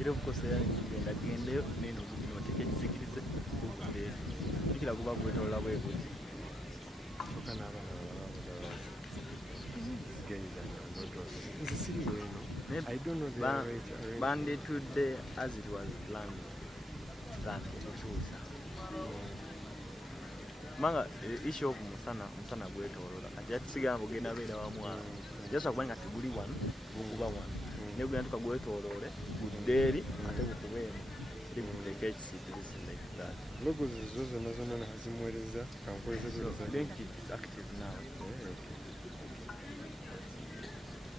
era obukosera ngenda gendeyo neno noteka ekisikirize kukundeeri nikira kuba gwetolola bwebuti bandetudde as it was planned that okukyusa manga issue of musana gwetolola kati yatusigamba ogenda beera wamu jasobola kuba nga teguli wano okuba wano naye genda tukagwetoloole guddeeri ate bukubeemu kiri kuteka ekisiikirizi like that logo zo zonna zonna nazimwereza link is active now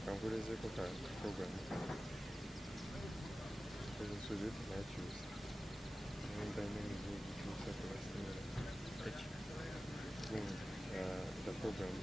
kankolezeko ka program so that I choose and then we choose the program.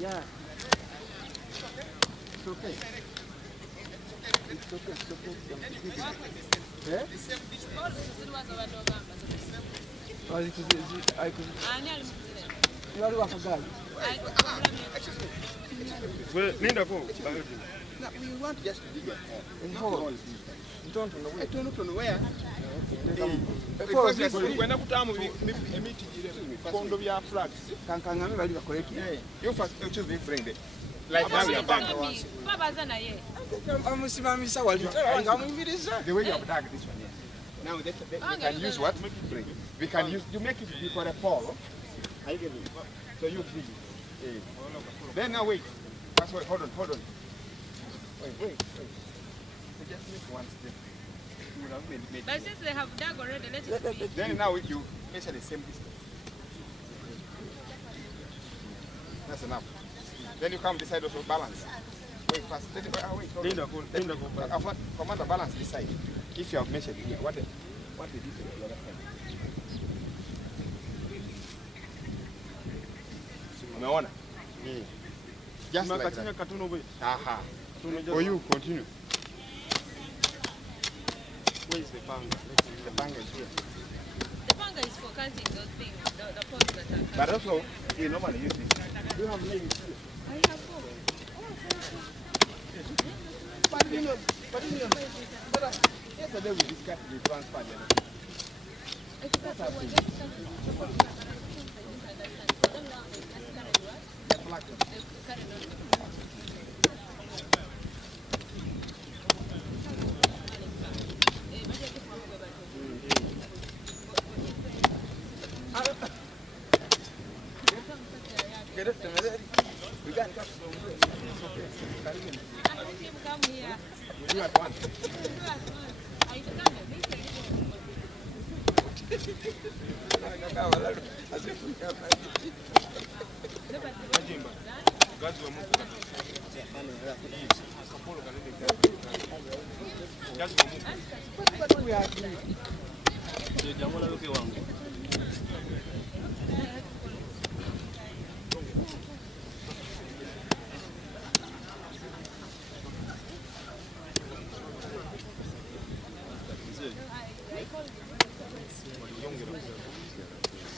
Yeah. It's okay. It's okay. It's okay. Yeah? Well, Linda, go. We want just to dig a In hole. You don't know where. I don't know where. Because this when I put down a meeting, pound of your flags. Can I correct you first choose the friend. Like now we are back. The way you have dug this one. Now we can use what? We can use you make it for a pole. So you dig it. Then now wait. Hold on. Wait. We just make one step. But since they have dug already, let it be. Then now you measure the same distance. That's enough. Then you come this side also balance. Wait first. Wait. Commander, balance this side. If you have measured here, what the distance on the other side? Umeona? Just like that. Aha. For you, continue. Where is the panga? The panga is here. The panga is for cutting those things, the poles that are cut. But also, you normally use it. Do you have nails here? I have four. But you know, But yesterday we discussed the transfer.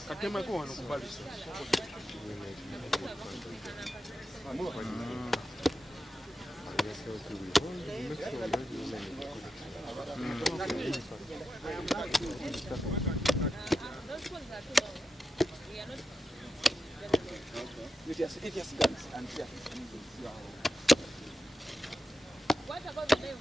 Katema kwa wanakubali sasa. What about the name?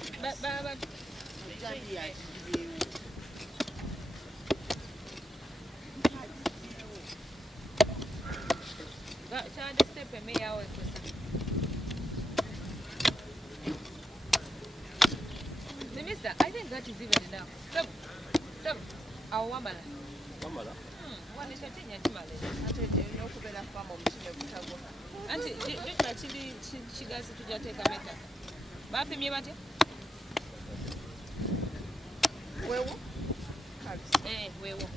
But Minister, I think that is even enough. Stop. Our woman. Auntie, don't actually she guys to just take a meter. Bapi me bate? Wewo? Wewo.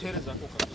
Tereza kuka.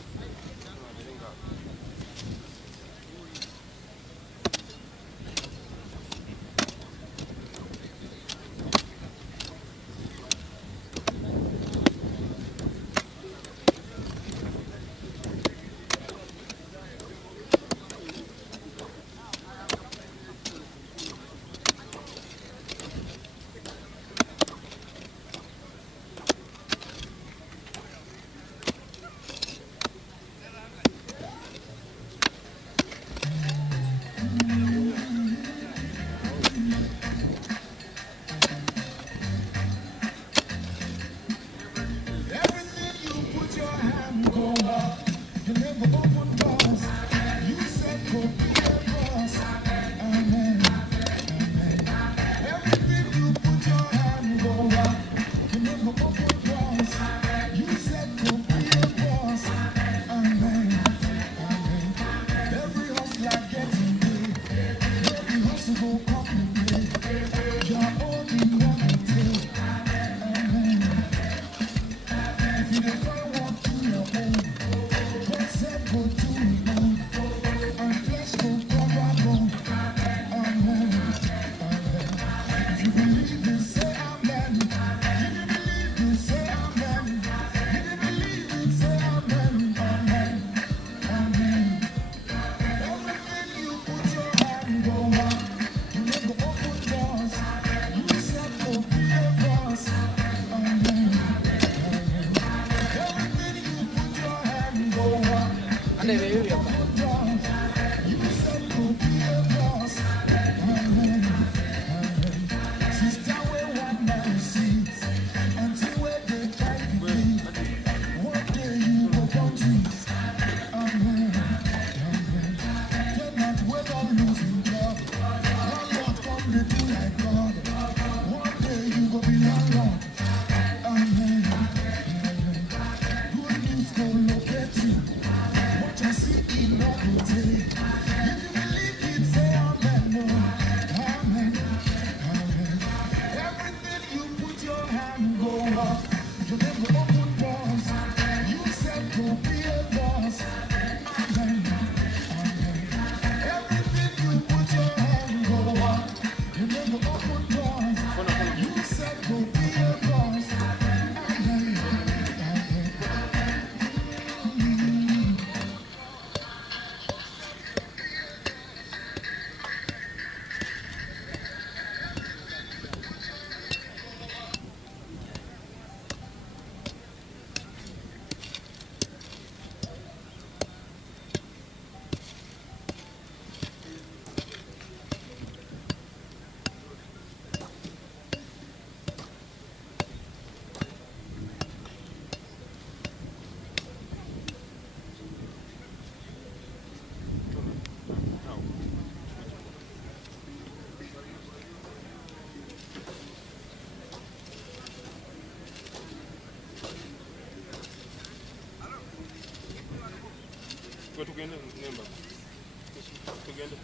Tugende nemba. Tugende.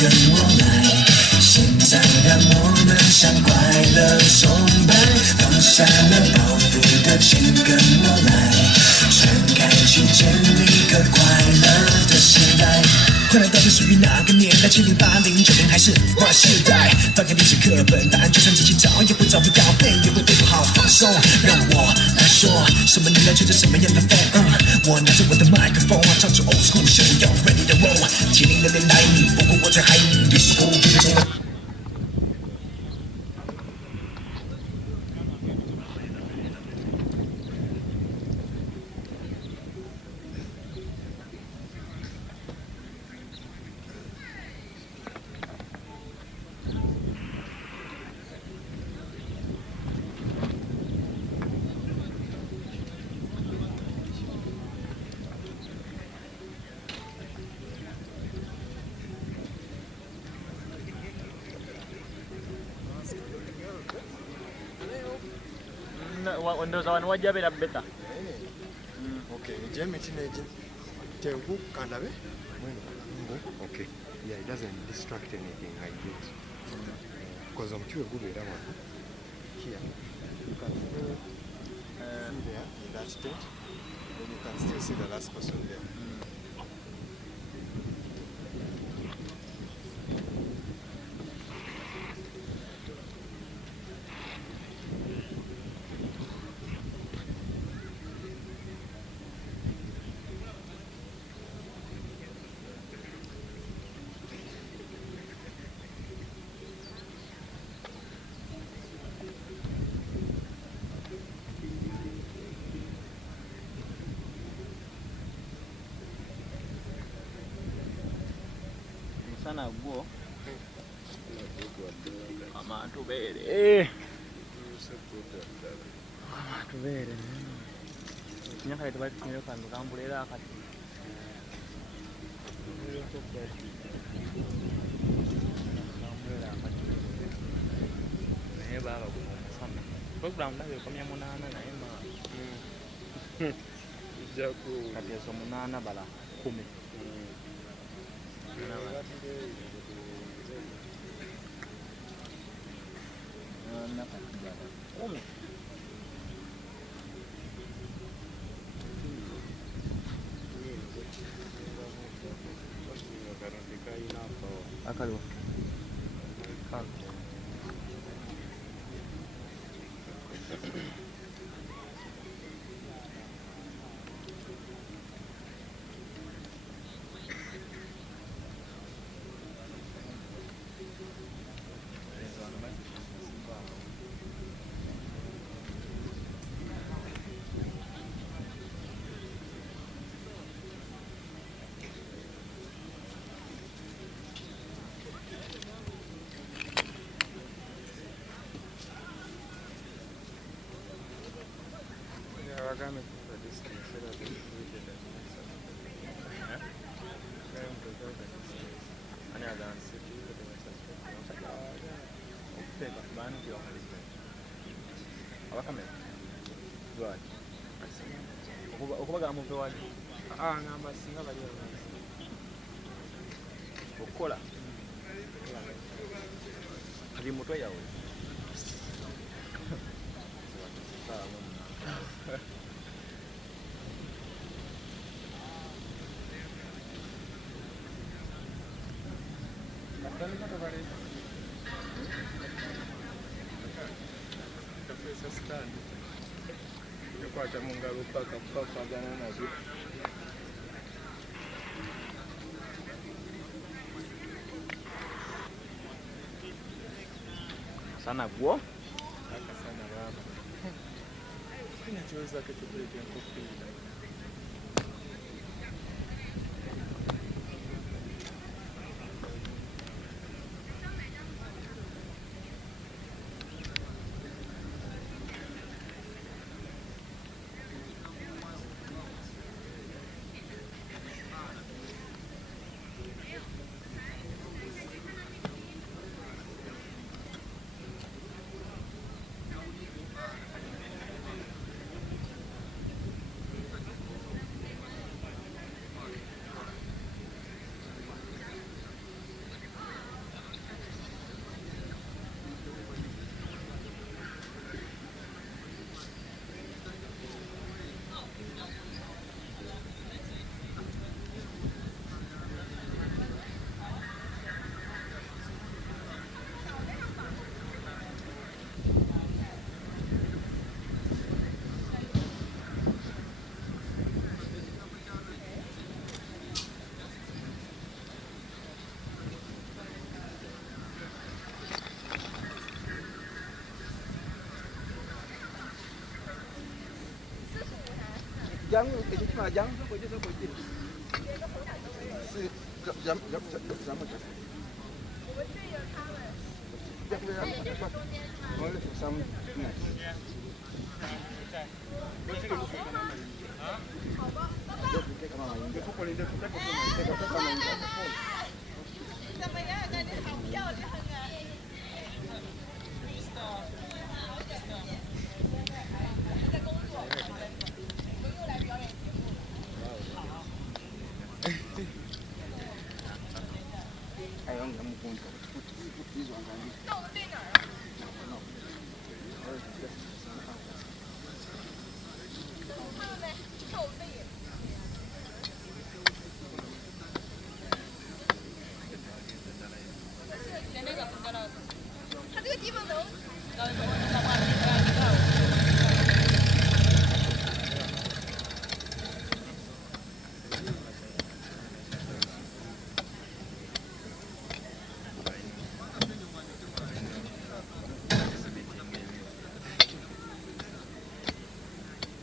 跟我来，现在让我们向快乐崇拜，放下了包袱的请跟我来，传开去建立个快乐的时代。快乐到底属于哪个年代？70、80、90还是划时代？翻开历史课本，答案就算自己找也会找不到，背也会背不好。放松，让我来说，什么年代吹着什么样的风？我拿着我的麦克风，唱出 old school show， 要 ready to roll。70的年代，不过我在海里，历史后变成了。Ndowooza wano wajja beera beta. Okay, ejemiti neji tengu kandabe mweno. Okay, yeah, it doesn't distract anything. I get because I'm too good at one. Here, you can see there in that state, then you can still see the last person there. Sana gwo amantu beere amantu beere nyakale tebatufunire kantu kambulera akati naye baba kumusana program ndabe komya 8 naye ma kati ezo 8 bala 10 akaliwa okubaga muve wali ngamba singa bali okukola ali mutwe yawe kwata mu ngalo paka gana nazo sana gwo akasana baba kinachoza kutupeleka kofi Only for some snacks.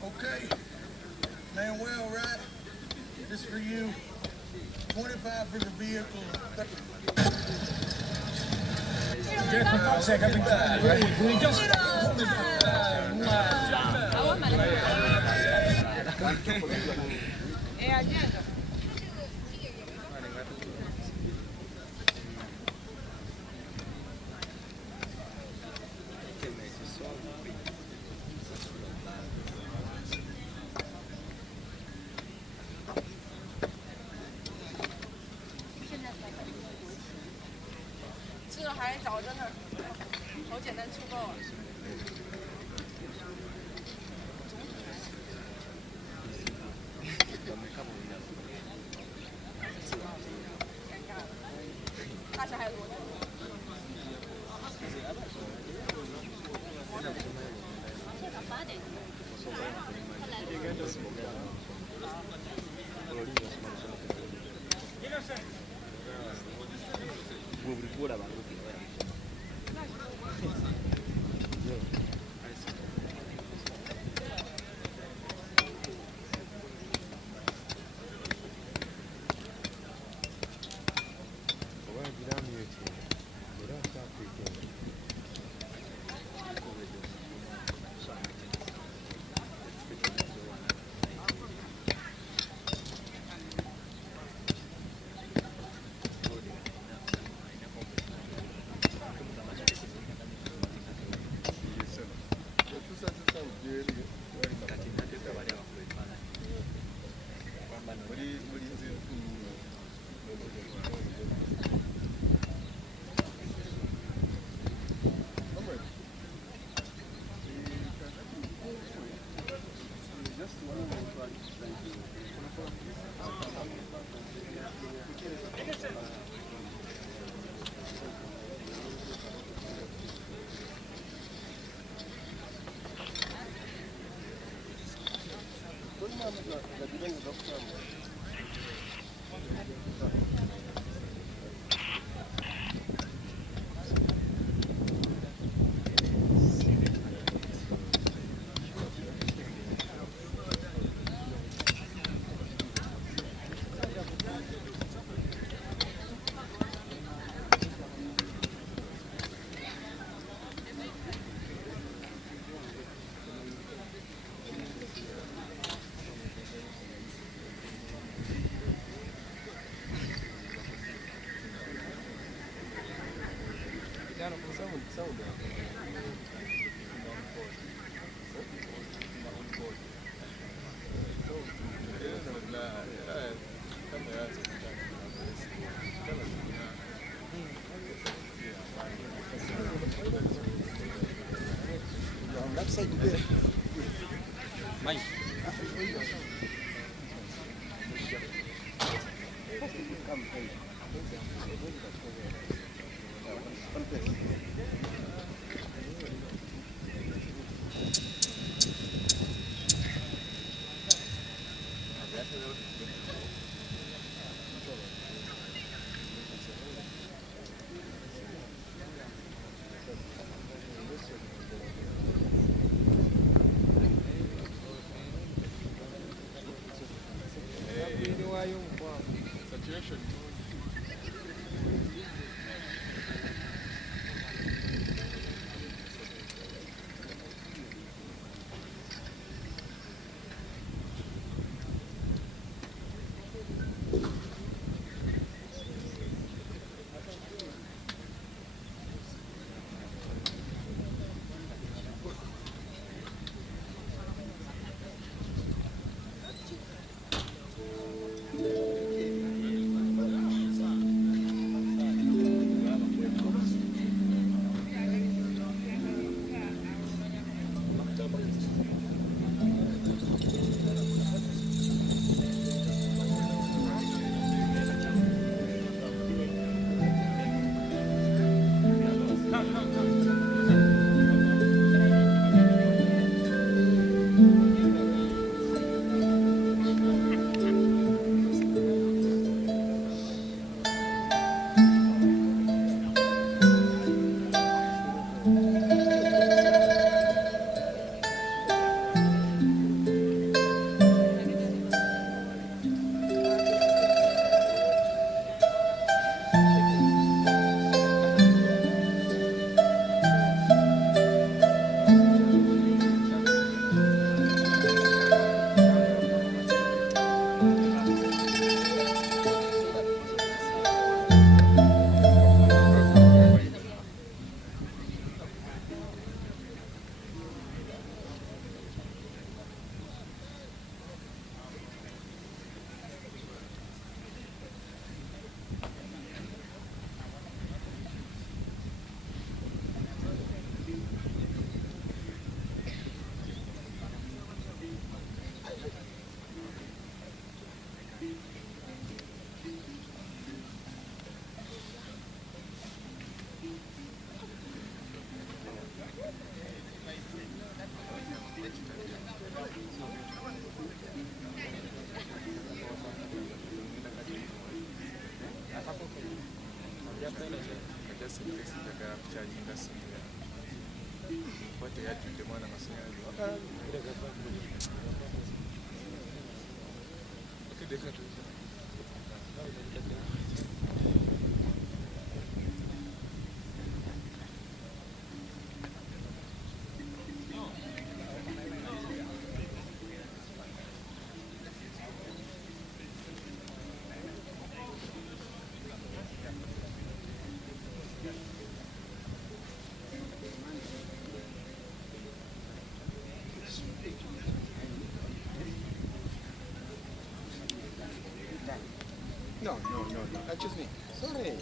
Okay, Manuel, right? This for you. 25 for the vehicle. kuchaginga simu kwate yatudde mwana amasanyalaze No, excuse me. Sorry.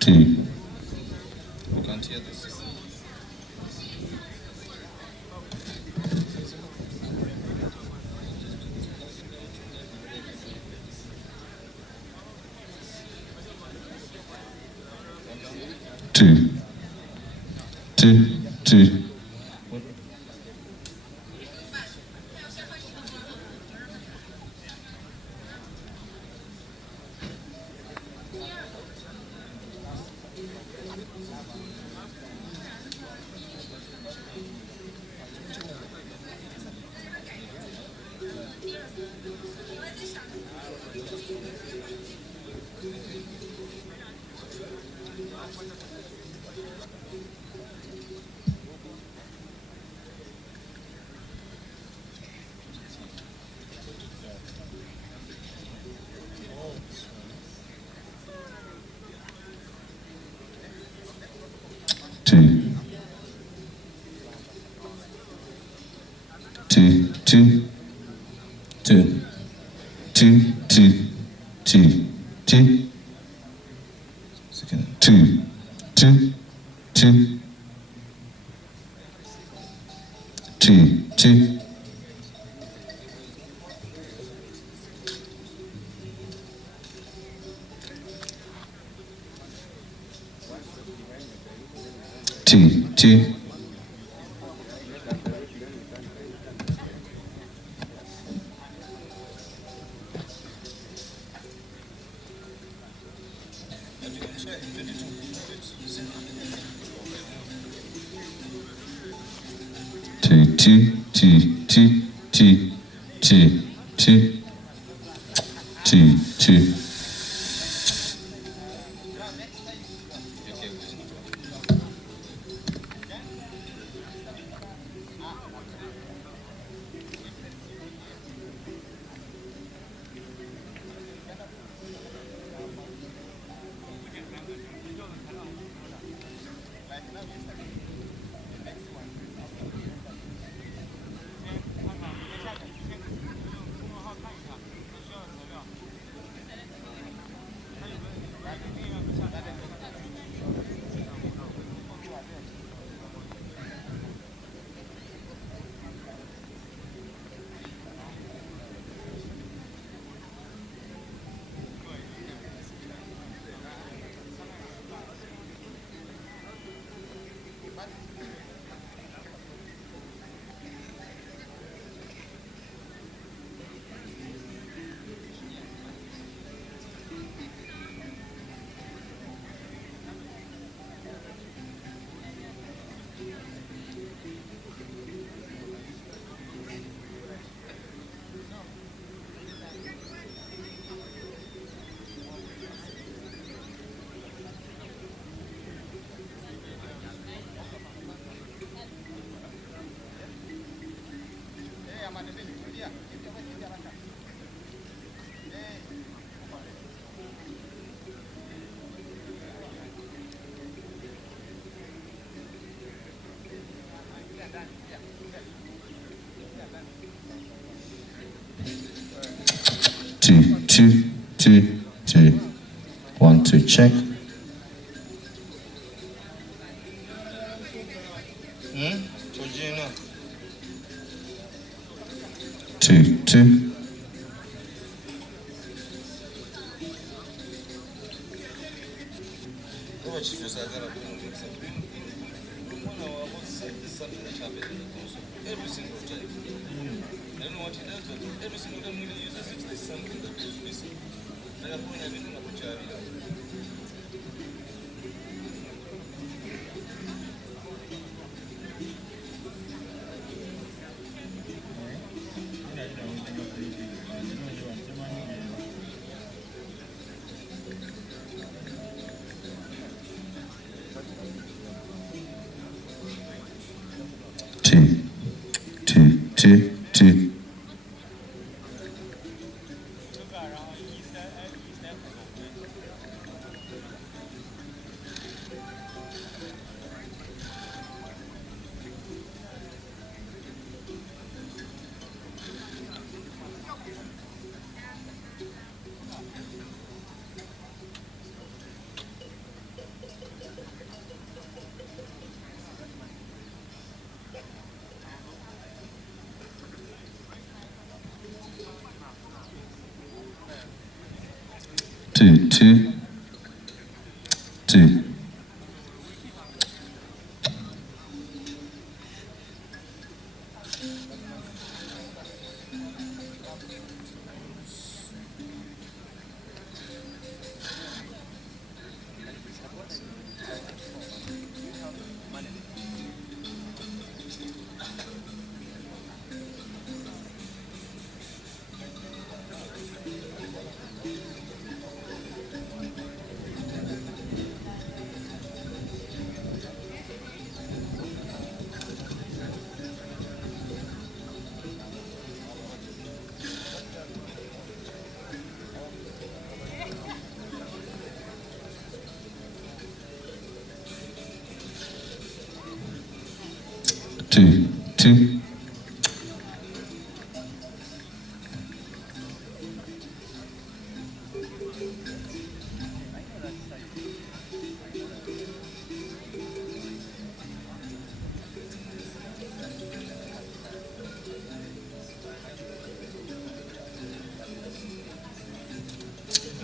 Two. You can't hear this. Two. Two. 2. Second. 2, 2, 2. 2, 2. 2, 2. 2, 2, 2, 2, 2, 2, 2, 2, 2. Two, two, two, two. 1, 2, check. Two, two. Every single time. I don't know what he does, but every single time when he uses it, there's something that is missing. And I'm going to be able to Two, two, two, two. Two, two, two.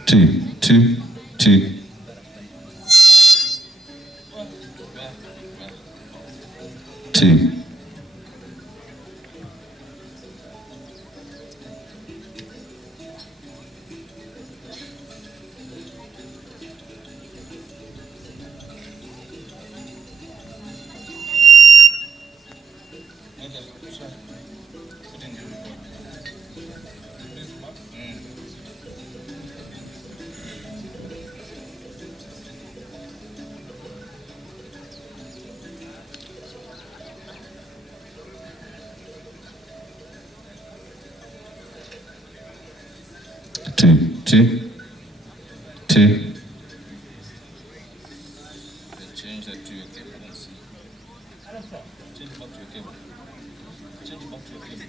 2, 2, 2. 2. 2, 2, 2. Change that to your cable and see. Change back to your cable. Change back to your cable.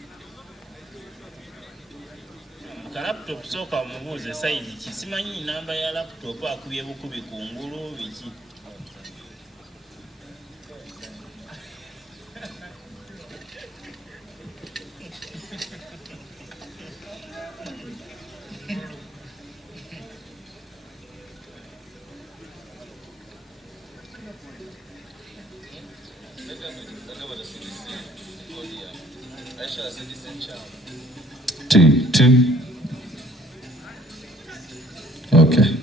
Ka laptop soka omubuuze size ki simanyi namba ya laptop akubye bukubi kungulu biki. Two, two. Okay.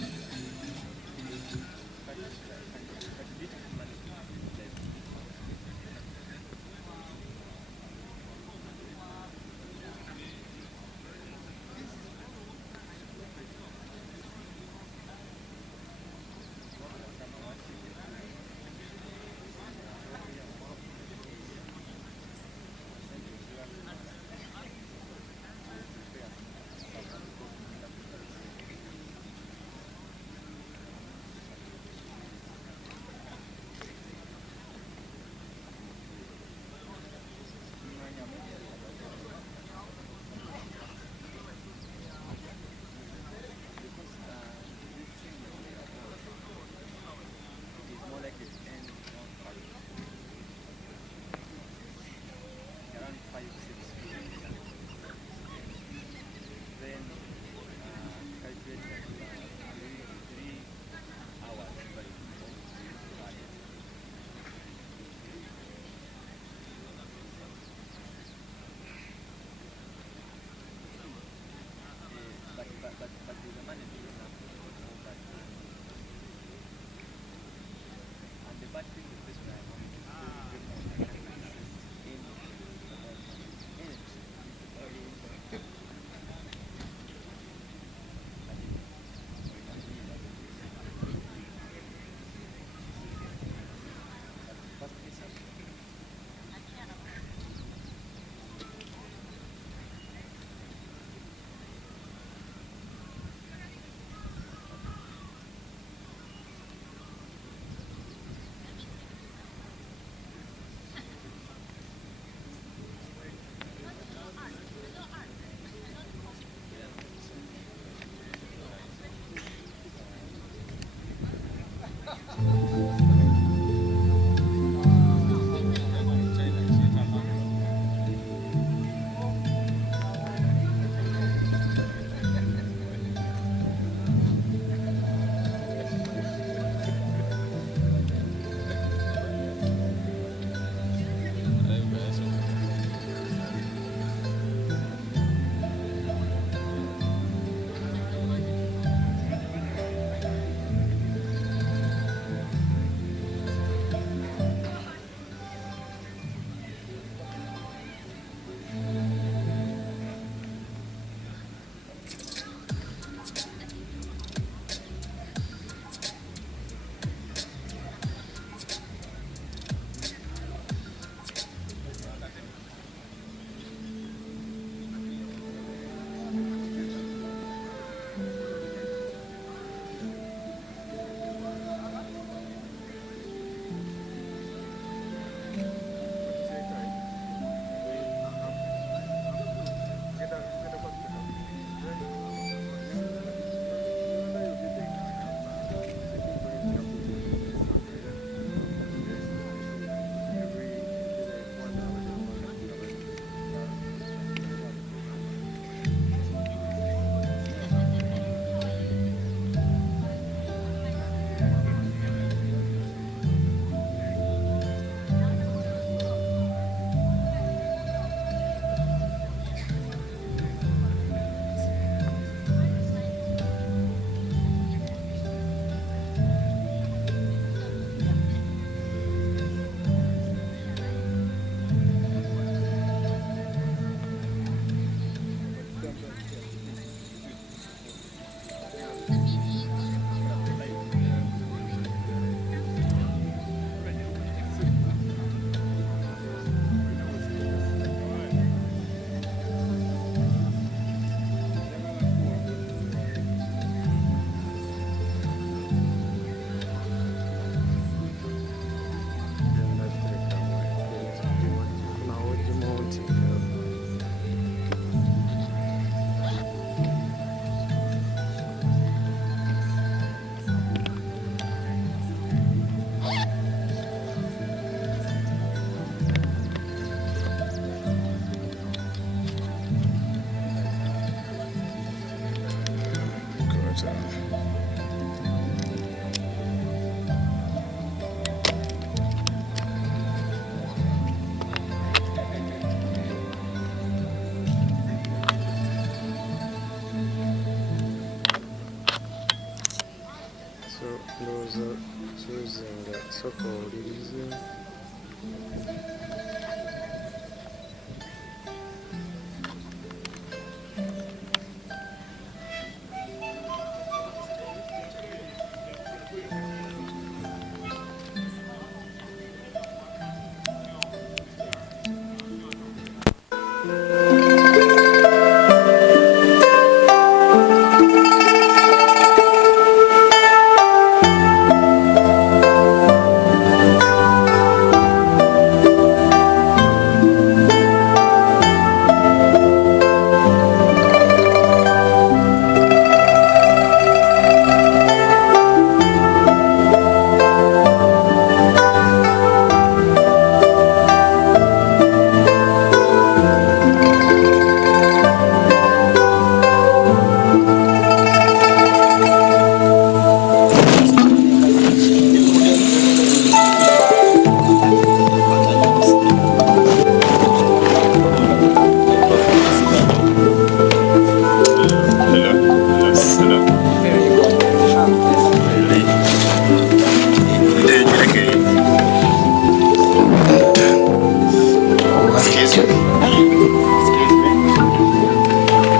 Suzenga soko ulirize.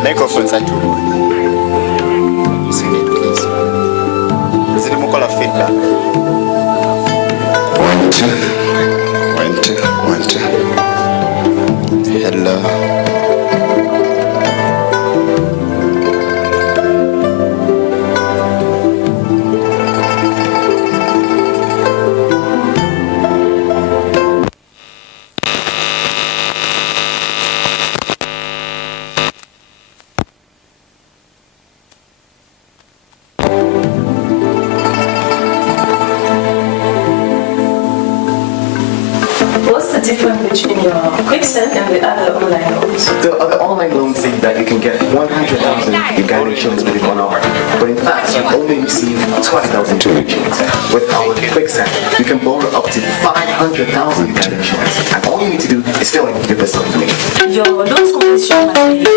Microphones are too loud. Sing it, please. Is it a call of feedback? 1 2 1 2 1 2. Hello. Between your QuickSend and the other online loans? The other online loans say that you can get 100,000 Uganda shillings within 1 hour, but in fact you only receive 20,000 shillings. With our QuickSend, you can borrow up to 500,000 Uganda shillings, and all you need to do is fill in your personal information. Your loans completion must be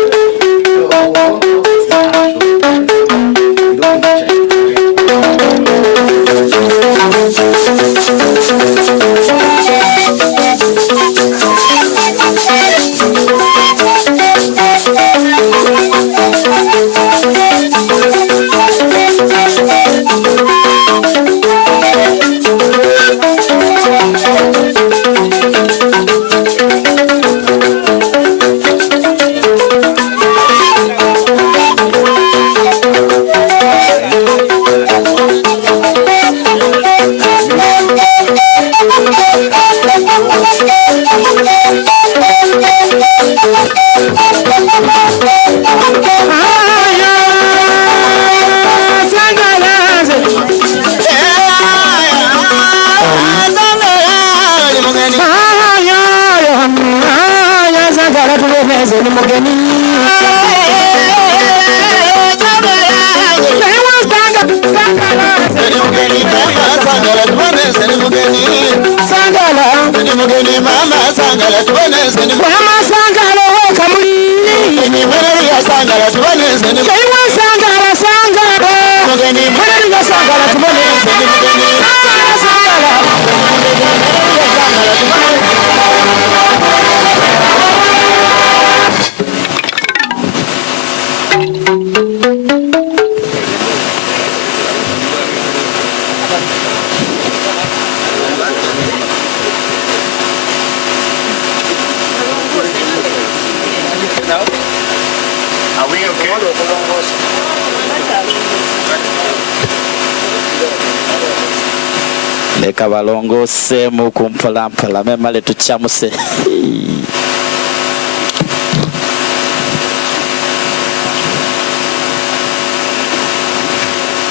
leka balongoseemu ku mpolampola memale tukyamuse.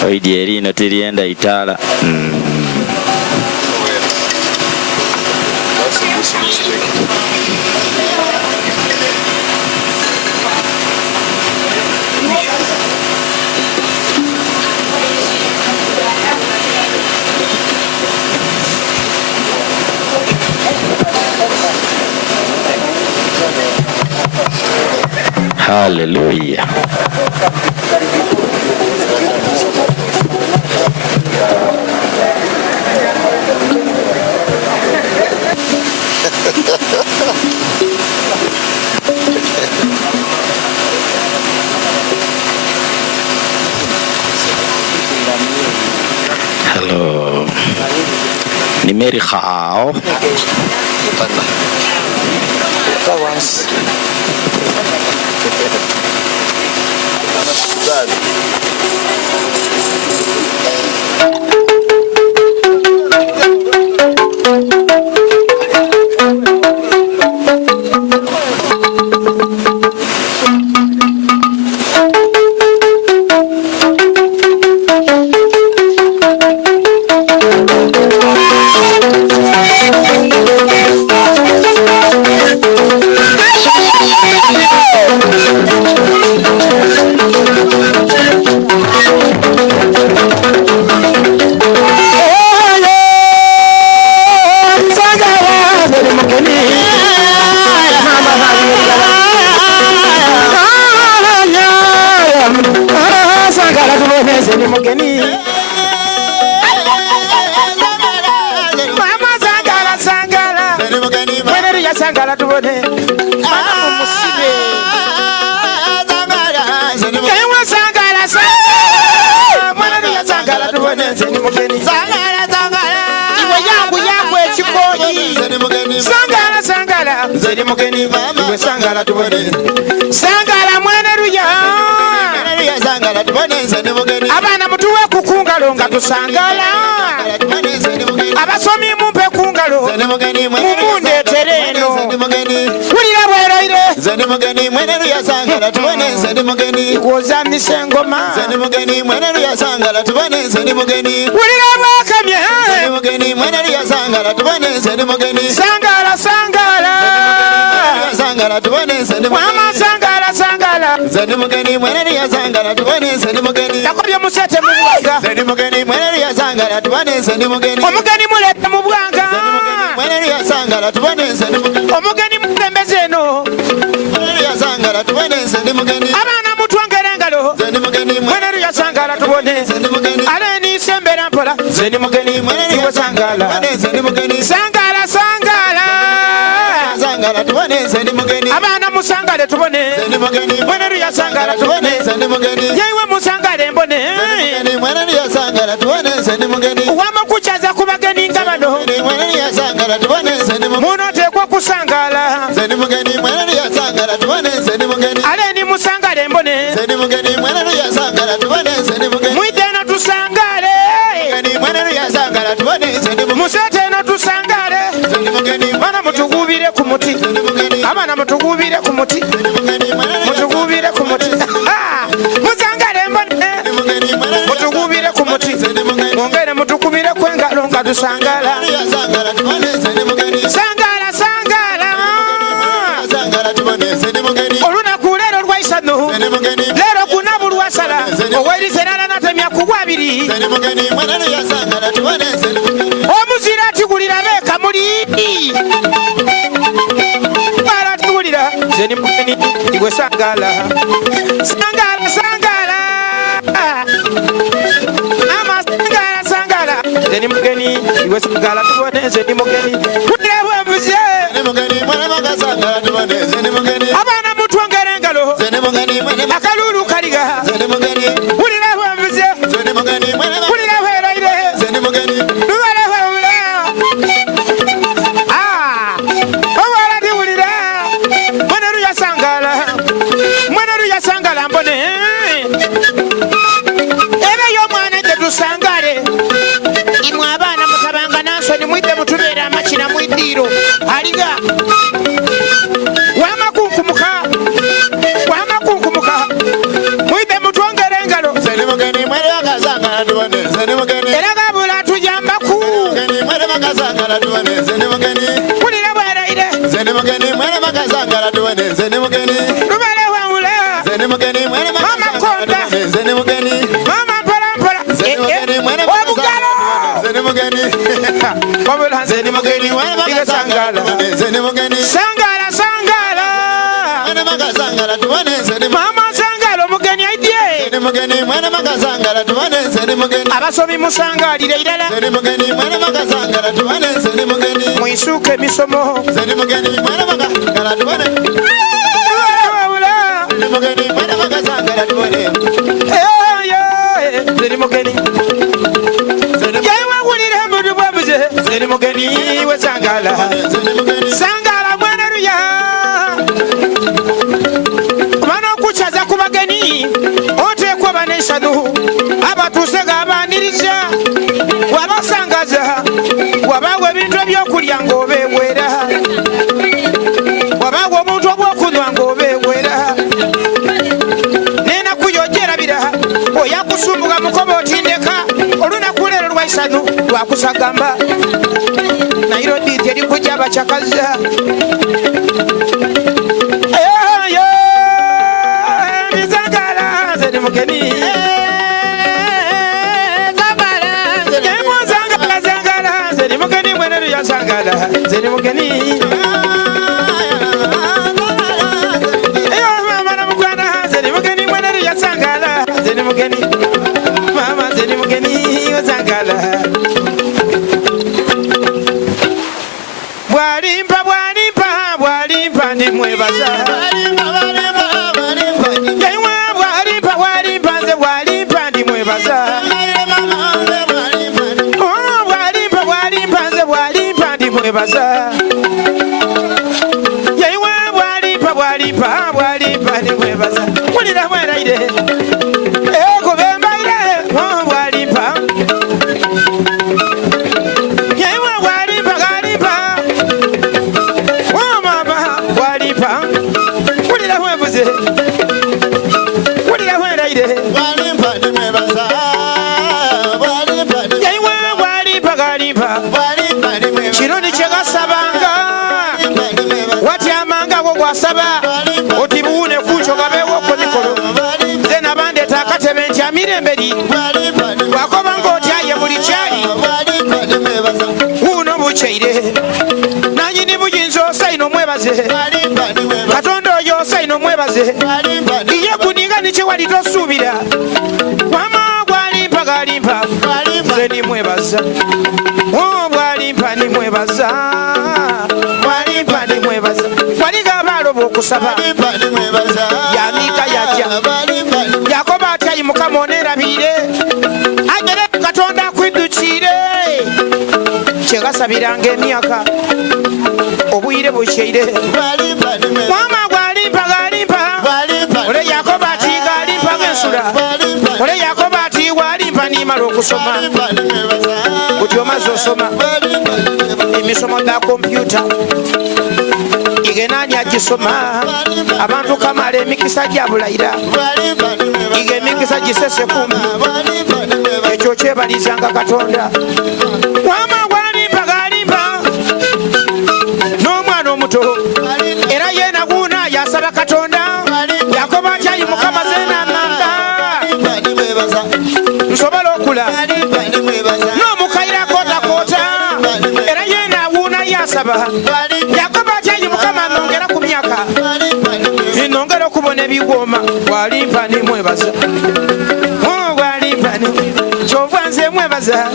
Oidi erino terienda itaala. Hallelujah. Hello. Ni Mary Khao. Sangala mweneruya abana mutuwe kukungalo nga tusangala abasomi mumpe kungalo mumundeetere eno wulira bweroire ng'ozannisa engoma wulira bwakamye sangala sangala mama sangala sangala nakobye musete mu bwanga omugeni mulete mu bwanga omugeni mulembeze eno abaana mutwongere engalo mweneru yasangala tubone aleni sembera mpola zeni mugeni iwe sangala sangala sangala abaana musangale tubone mweneru yasangala tubone yeiwe musangale mbone wamakuchaza kubageni nga bano munotekwa kusangala aleni musangale mbone mwideno tusangale museteno tusangale bana mutugubire ku muti abana mutugubire ku muti mutugubire ku muti musangale mbone mutugubire ku muti mwongere mutukubire kwengalo nga tusangala sangala sangala olunaku leero lwaisano leero kunabu lwasala oweriserala natemya kubwabiri omuzira atigulira beekamuli atigulira zeni mugeni iwe sangala sangala sangala ama sangala sangala zeni mugeni iwe sangala tubone zeni mugeni udebwebuze abaana mutwongere engalo akalulu kaliga ulira bwebuze ulira bweroire lubale bwebula obwala diwulira mweneru yasangala mbone ebe y'omwana gye tusangale imwe abaana mutabanga nansoni mwidde mutubeera amakina mwiddiiro aliga wamakunkumuka mwidde mutwongere engalo era gabula tujambaku kulira bweraire lubale wawula mama konda mama mpolampola obugalo wabula nzeni mugeni iga sangala sangala sangala mugeni mwana magazangala tubane nze ni mugeni abasomi musangalire irala nze ni mugeni mwana magazangala tubane nze ni mugeni mwisuke emisomo nze ni mugeni mwana magazangala tubane ni mugeni mwana magazangala tubane nze ni mugeni yewe wulire mbudu bwabuze nze ni mugeni we sangala sangala mwana ruya bano kuchaza ku bageni oteekwa banesanu abatusega abaniriza wabasangaza wabawa ebintu ebyokulya ng'obeewera wabawa omuntu obwokunywa ng'obeewera n'enaku yogyerabira oyakusumbuka mukoba otindeka olunaku leero lwaisanu lwakusagamba nairobi terikujja abacakaza Zeni mugeni mama mukwana zeni mugeni mwana ya sangala zeni mugeni mama zeni mugeni wa sangala bwalimpa bwalimpa bwalimpa ndi mwebaza bwalimpa bwalimpa nze bwalimpa ndi mwebaza baza yaiwa bwalimpa bwalimpa bwalimpa ni mwebaza mulira mweraire ekubembaire bwalimpa yaiwa bwalimpa galimpa mama bwalimpa mulira mwebuze mulira mweraire bwalimpa ni mwebaza bwalimpa yaiwa bwalimpa galimpa kironi kyegasabanga watyamanga go gwasaba oti buune kucho gabewo ku mikolo nze nabandeeta akatebe nti amiremberi wakobanga otyaye buli kyali buuno bukyeire nanyini buyinza osaina omwebaze katonda oyo osaina omwebaze iye kuninga nikyewali tosuubira wama gwalimpa galimpa nze nimwebaza bwalimpa ni mwebaza bwalimpa ni mwebaza waliga abaloba okusaba yamika yatya yakoba atyayi mukama onerabire agere katonda akwiddukire kyegasabiranga emyaka obwire bukyeire mama gwalimpa galimpa ole yakoba ati galimpa gensula ole yakoba ati walimpa nimala okusoma kuti omaze osoma emisomo ga kompyuta igenani agisoma abantu kamala emikisa gya bulayira ige emikisa gisese kumbi ekyo kyebalizanga katonda wama gwalimpa galimpa n'omwana omuto era yena guuna yasaba katonda yakoba atyayi mukama zenananga nsobola okula n'omukaira kotakota era yena awuuna yasaba yakoba atyayi mukama nongera ku myaka nongera okubona ebigwoma bwalimpa ni mwebaza bwalimpa ni kyova nze mwebaza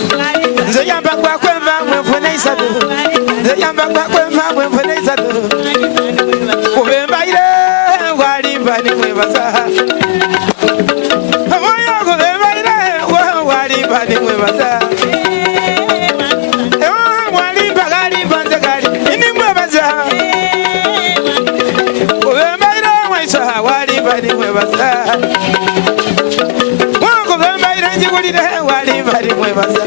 nze yamba gwakwenva mwenfune isatu nze yamba gwakwenva mwenfune isatu kubembaire bwalimpa ni mwebaza oyo kubembaire bwalimpa ni mwebaza bwalimpa galimpa nze gali ni mwebaza kubembaire mwaisa bwalimpa ni mwebaza kubembaire njigulire bwalimpa ni mwebaza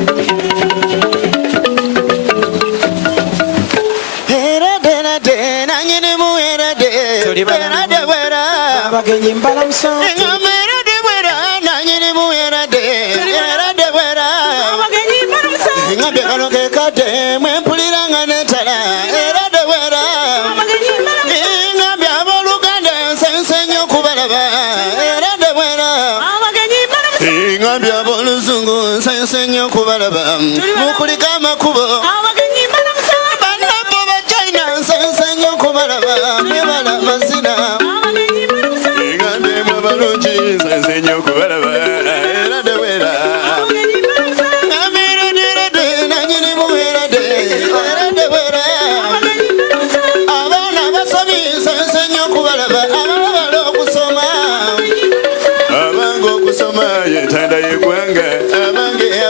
abagenyi mbalamusa mukulika amakubo banabo bachina nsensenyo kubalaba mwebala mazina ingande mwabalungi nsensenyo kubalaba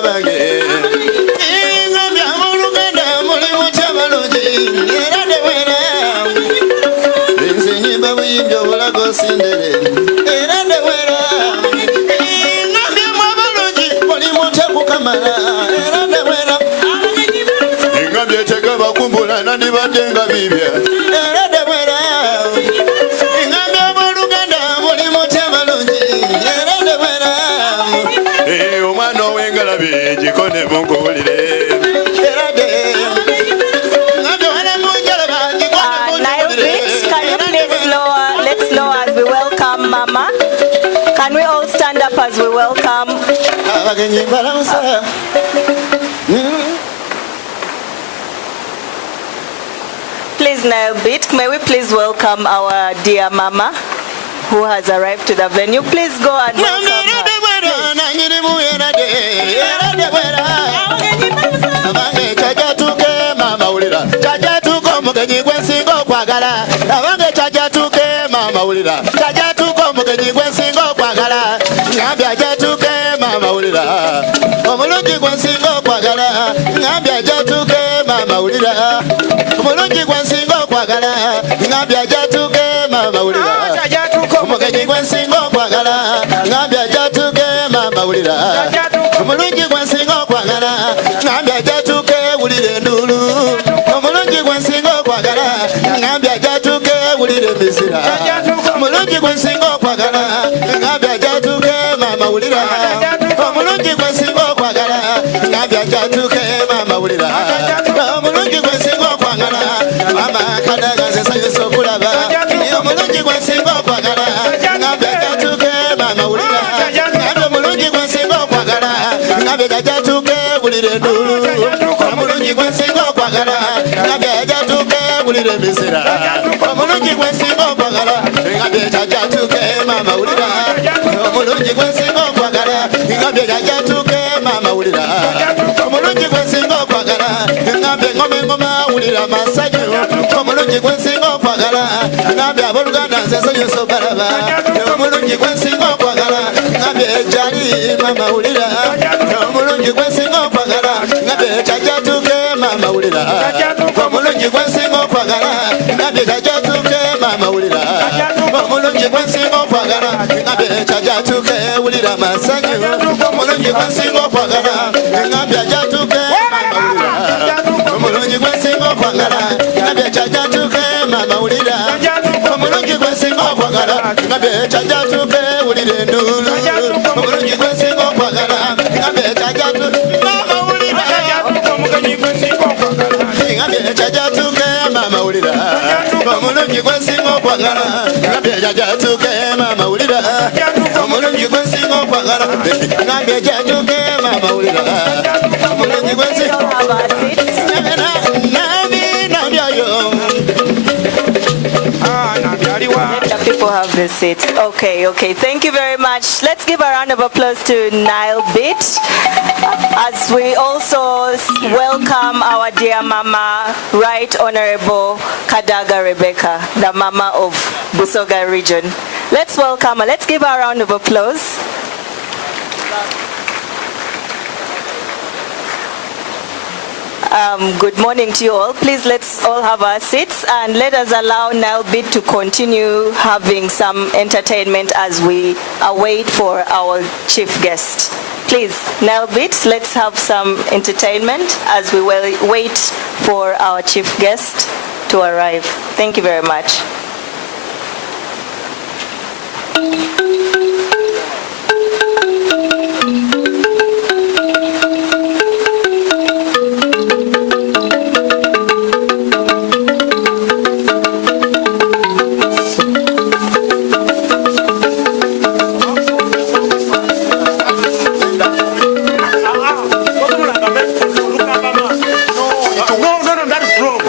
bange ingambya mu Luganda mulimu kyabalungi era dewera ensenyimba buyimbi obulago sindere era dewera ingambya mu abalungi mulimu tekukamala era dewera ingambya tekaba kumbula nandibadde nga bibya era dewera ingambya mu Luganda mulimu kyabalungi era dewera omwana ow'engalabi gikone munkubulire Can we all stand up as we welcome? Please, Nail Beat, may we please welcome our dear Mama who has arrived to the venue. Please go and welcome her. Omulungi gwensinga okwagala ngambya jatuke mama wulira omulungi gwensinga okwagala ngambya jatuke mama wulira omugenyi gwensinga okwagala ngambya jatuke mama wulira omulungi gwensinga okwagala ngambya jatuke wulira endulu omulungi gwensinga okwagala ngambya jatuke wulira emisira omulungi gwensinga okwagala ngambya jatuke mama wulira omulungi gwensinga okwagala ngambya jatuke mama wulira omulungi gwensinga okwagala mama kadagaze sayusa okulaba omulungi gwensinga okwagala ngambya jatuke mama wulira ngambya omulungi gwensinga okwagala ngambya jatuke wulira endulu omulungi gwensinga okwagala ngambya jatuke wulira emisira omulungi gwensinga okwagala ngambya jatuke mama wulira omulungi gwensinga okwagala ngambye jatuke mama wulira omulungi gwensinga okwagala ngambye ngoma wulira masanyu omulungi gwensinga okwagala ngambye abooluganda nze nsanyusa obalaba omulungi gwensinga okwagala ngambye ejali mama wulira omulungi gwensinga okwagala ngambye jatuke mama wulira omulungi gwensinga okwagala ngambye jatuke mama wulira omulungi gwensinga okwagala ngambye jatuke wulira masanyu omulungi gwensinga okwagala ngambye jatuke mama wulira omulungi gwensinga okwagala ngambye jatuke mama wulira omulungi gwensinga okwagala ngambye jatuke wulira endulu omulungi gwensinga okwagala ngambye jatuke mama wulira omulungi gwensinga okwagala ngambye jatuke mama wulira omulungi gwensinga okwagala ngambye jatuke mama wulira omulungi gwensinga okwagala ngambye jatuke mama wulira omulungi gwensinga People have their seats. Okay. Thank you very much. Let's give a round of applause to Nile Beat as we also welcome our dear Mama, Right Honorable Kadaga Rebecca, the Mama of Busoga region. Let's welcome her. Let's give her a round of applause. Good morning to you all. Please let's all have our seats and let us allow Nile Beat to continue having some entertainment as we await for our chief guest. Please, Nile Beat, let's have some entertainment as we wait for our chief guest to arrive. Thank you very much. No, that is wrong.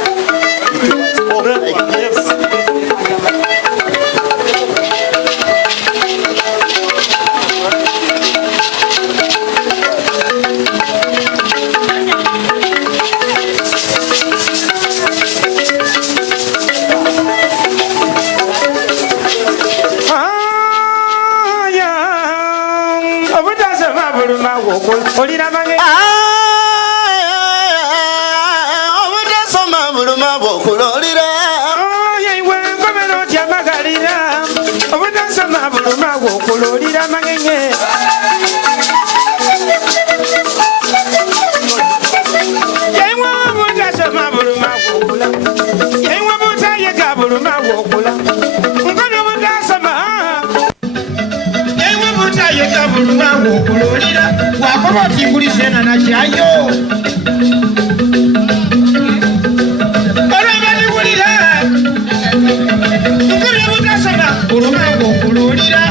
okululira wakoba otimbulizena nakyayo olwabaliwulira tukubye butasoma olumanga okululira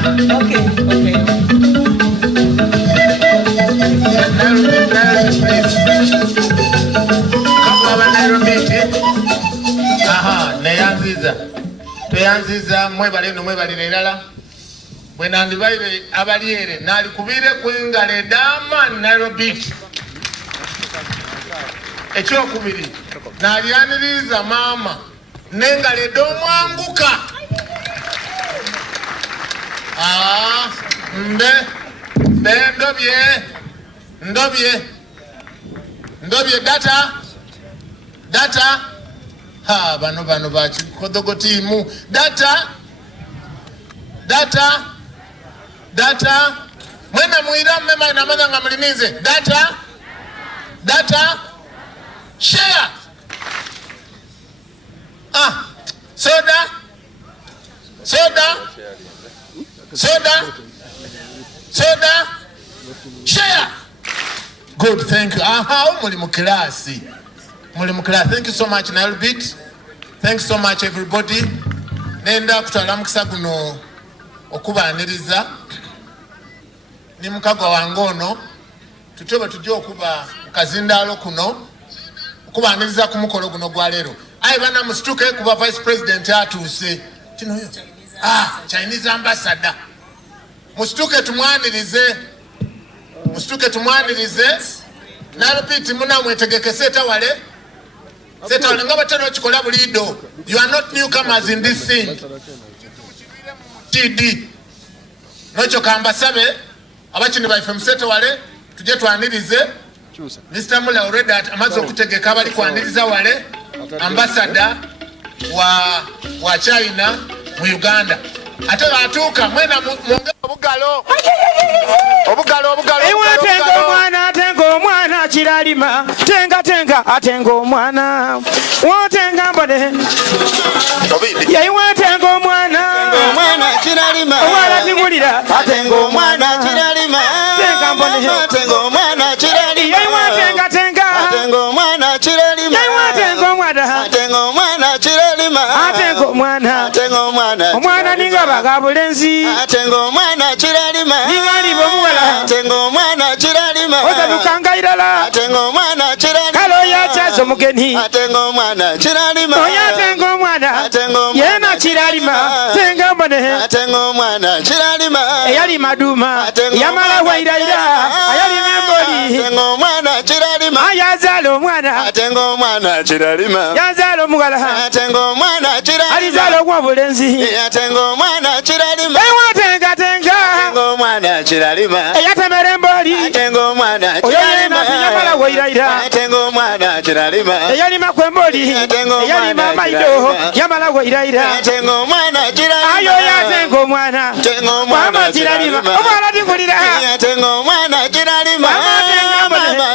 neyanziza tweyanziza mwebale no mwebalira erala bwe nandibaire abali ere nalikubire kwingala edama Nairobi ekyokubiri nalyaniriza maama n'engalo ed'omwanguka mbe ndobye data bano bakikodogotiimu data mwena muira mmema namanya nga mulimize data share soda share. Good, thank you. Muli mu class. Thank you so much Nalbit. Thanks so much everybody. Nenda kutwala mukisa guno okubaniriza ni mukago wangono tutobe tujja okuba kazindaalo kuno okubaniriza ku mukolo guno gwa leero. Ayi bana musituke kuba vice president atuuse kino yo Chinese ambassador musituke tumwanirize Nalbit muna mwetegeke setawale nga batano kikola bulido. You are not newcomers in this thing. TD nocho kambasabe abakini baife musete wale tuje twanirize Mr. Mula already amaze okutegeka abali kwaniriza wale ambassador wa China mu Uganda ate batuuka mwena munge obugalo tenga omwana kiralima tenga atenga omwana wotenga mbone yayi watenga omwana kiralima wala tingulira atenga omwana kiralima tenga mbone atenga omwana kiralima yayi watenga atenga omwana kiralima yayi watenga omwana atenga omwana kiralima atenga omwana ninga bagabulenzi atenga omwana kiralima ningali bomuwala atenga omwana kiralima otabukanga irala atenga omwana kiralima kalo yachazo mugeni atenga omwana kiralima oyatenga omwana yena kiralima tenga mbone atenga omwana kiralima eyali maduma yamala wairaira ayali memboli atenga omwana kiralima ayazala omwana atenga omwana kiralima yazala omugala atenga omwana kiralima alizala ogwabulenzi atenga omwana kiralima ewatenga atenga omwana kiralima eyatemera emboli atenga omwana kiralima yamala wairaira atenga omwana kiralima eyalima kwemboli eyalima maido yamala wairaira atenga omwana kiralima ayo yatenga omwana mama kiralima omwana tingulira atenga omwana kiralima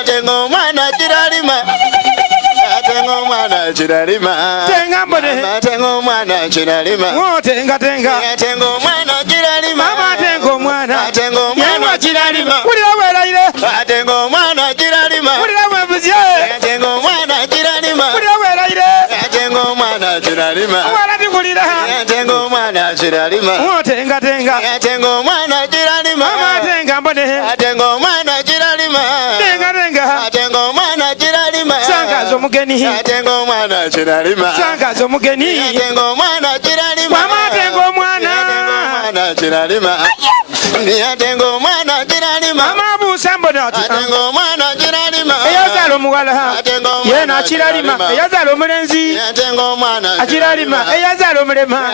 atenga omwana kiralima atenga omwana kiralima tenga mbone atenga omwana kiralima wotenga atenga omwana kiralima mama atenga omwana atenga omwana kiralima kulira weraire atenga omwana kiralima kulira webuzye atenga omwana kiralima kulira weraire atenga omwana kiralima omwana tingulira atenga omwana kiralima wotenga atenga omwana kiralima mama atenga mbone atenga omwana kiralima tenga atenga omwana kiralima sangazo mugeni atenga omwana kiralima sangazo mugeni atenga omwana kiralima mama atenga omwana kiralima atenga omwana kiralima mama abuusa mbona atenga omwana kiralima eyazala omuwala yena kiralima eyazala omulenzi atenga omwana kiralima eyazala omulema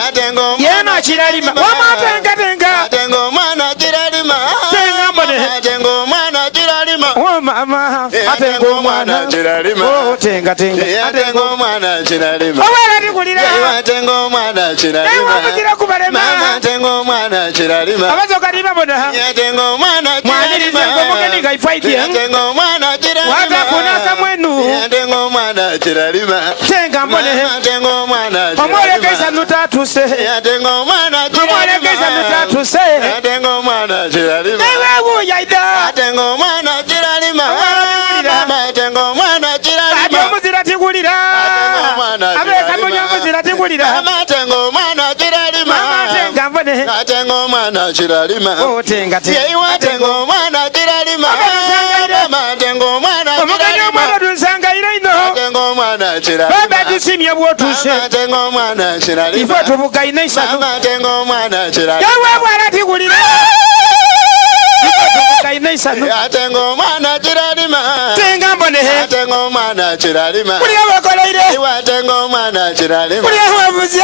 yena kiralima mama atenga atenga omwana kiralima tenga mbone atenga omwana kiralima oh mama atenga omwana kiralima oh tenga atenga omwana kiralima owala tikulira atenga omwana kiralima ewa mukira kubalema atenga omwana kiralima abazoka libabona atenga omwana mwanirize ngomugeni gaifaidye atenga omwana kiralima wata kunasa mwenu atenga omwana kiralima tenga mbone atenga omwana kiralima omwolekeza nutatuse atenga omwana kiralima omwolekeza nutatuse atenga omwana kiralima ewe wuyaida bwalatigulira Matengo mwana kiralima Matenga mbone Matengo mwana kiralima Tenga Yewa tengo mwana kiralima Matengo mwana kiralima Mwana tusangaira ino Matengo mwana kiralima Baba tusimye bwotuse Matengo mwana kiralima Ifo tubuka ina isatu Matengo mwana kiralima Yewa bwalatigulira Atengo mwana kiralima Tenga mbone Atengo mwana kiralima Kulia wakolaire Atengo mwana kiralima Kulia wavuze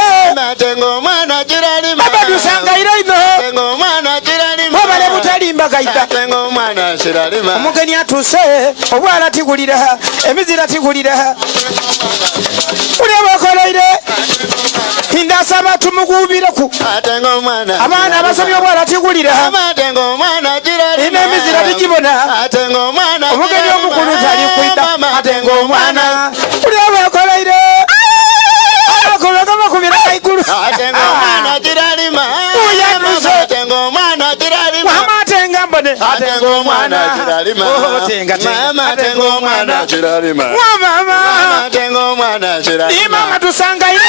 Atengo mwana kiralima Baba tusangaira ino Atengo mwana kiralima Baba lebutalimba gaida Atengo mwana kiralima Omugeni atuse obwala tigulira emizira tigulira Kulia wakolaire Indasaba tumugubiraku Atengo mwana Abaana abasomye obwala tigulira Atengo mwana kiralima Ina emizira tikibona Atengo mwana Omugeni omukulu tali kwita Atengo mwana Kulia wakolaire Akolagama kubira kaikulu Atengo mwana kiralima Atengo mwana kiralima Matenga mbone Atengo mwana kiralima Mama atengo mwana kiralima Mama atengo mwana kiralima Mama tusangaire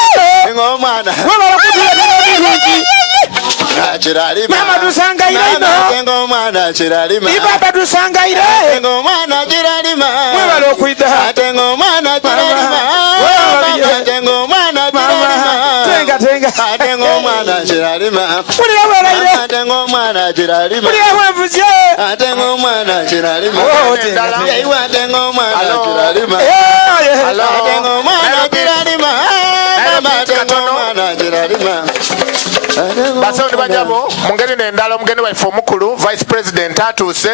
Atengo mwana Wabala kutuletera birungi kiralima Mama tusangaire atengo mwana kiralima Baba tusangaire atengo mwana kiralima Wabala okuida atengo mwana kiralima atengo mwana kiralima Tenga atengo mwana kiralima Kuli wabalaire atengo mwana kiralima Kuli wavuze atengo mwana kiralima Yewa atengo mwana kiralima atengo mwana kiralima atengo mwana kiralima Basondi bajabo mungeni nendala omugeni waife omukulu vice president atuuse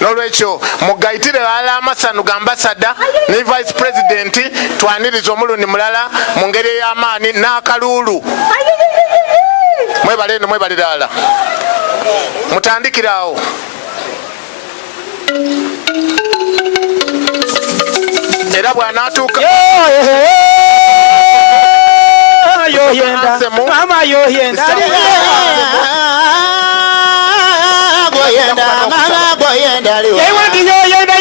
n'olwekyo mugayitire wala amasanu ga ambasada ne vice president twaniriza omulundi mulala mu ngeri ey'amaani n'akaluulu mwebale eno mwebale ddala mutandikirawo era bw'anaatuuka yoyenda mama yoyenda goyenda mama goyenda yewandi yoyenda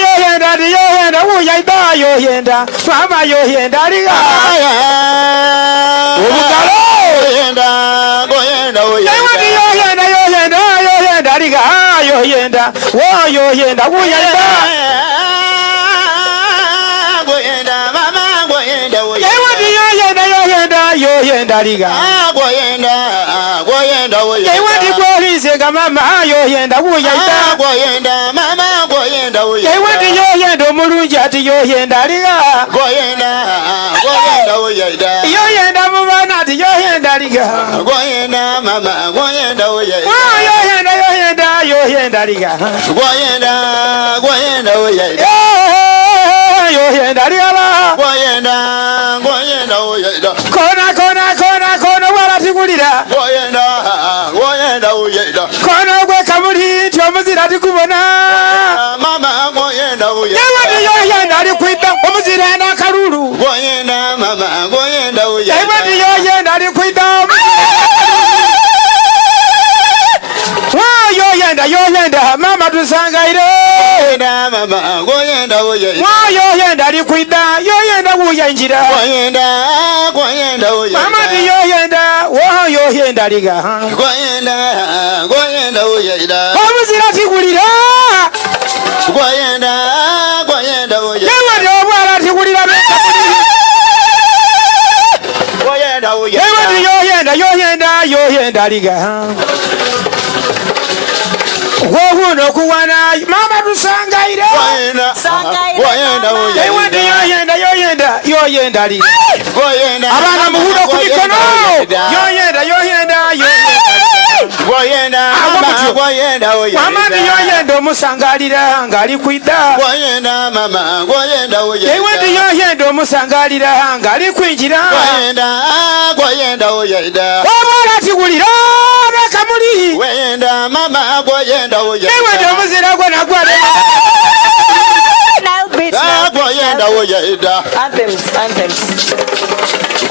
uyaida yoyenda mama yoyenda liga ubukalo goyenda yewandi yoyenda liga yoyenda wo yoyenda uyaida yoyenda liga goyenda yewandi golizenga mama yoyenda uyaida goyenda mama goyenda yewandi yoyenda omulungi ati yoyenda liga goyenda uyaida yoyenda mubana ati yoyenda liga goyenda mama goyenda uyaida yoyenda liga goyenda uyaida yoyenda liga goyenda uyaida kona wala tigulira goyenda uyaida kona gwe kamuli nti omuzira tikubona mama goyenda uyaida yoyenda ali kwita omuzira n'akalulu goyenda mama goyenda uyaida yoyenda ali kwita yoyenda mama tusangaire mama goyenda uyaida yoyenda ali kwita yoyenda uyanjira goyenda uyaida mama di yoyenda yoyenda liga goyenda uyaida omuzira tigulira goyenda uyaida yewandi obwala tigulira yoyenda liga woguno okuwana mama tusangaire yoyenda liga abaana muhudo ku mikono wamani yoyenda omusangalira ng'ali kwidda yewandi yoyenda omusangalira ng'ali kwinjira obwala tigulira bekamuli yewandi omuzira gwe nagwale Anthems.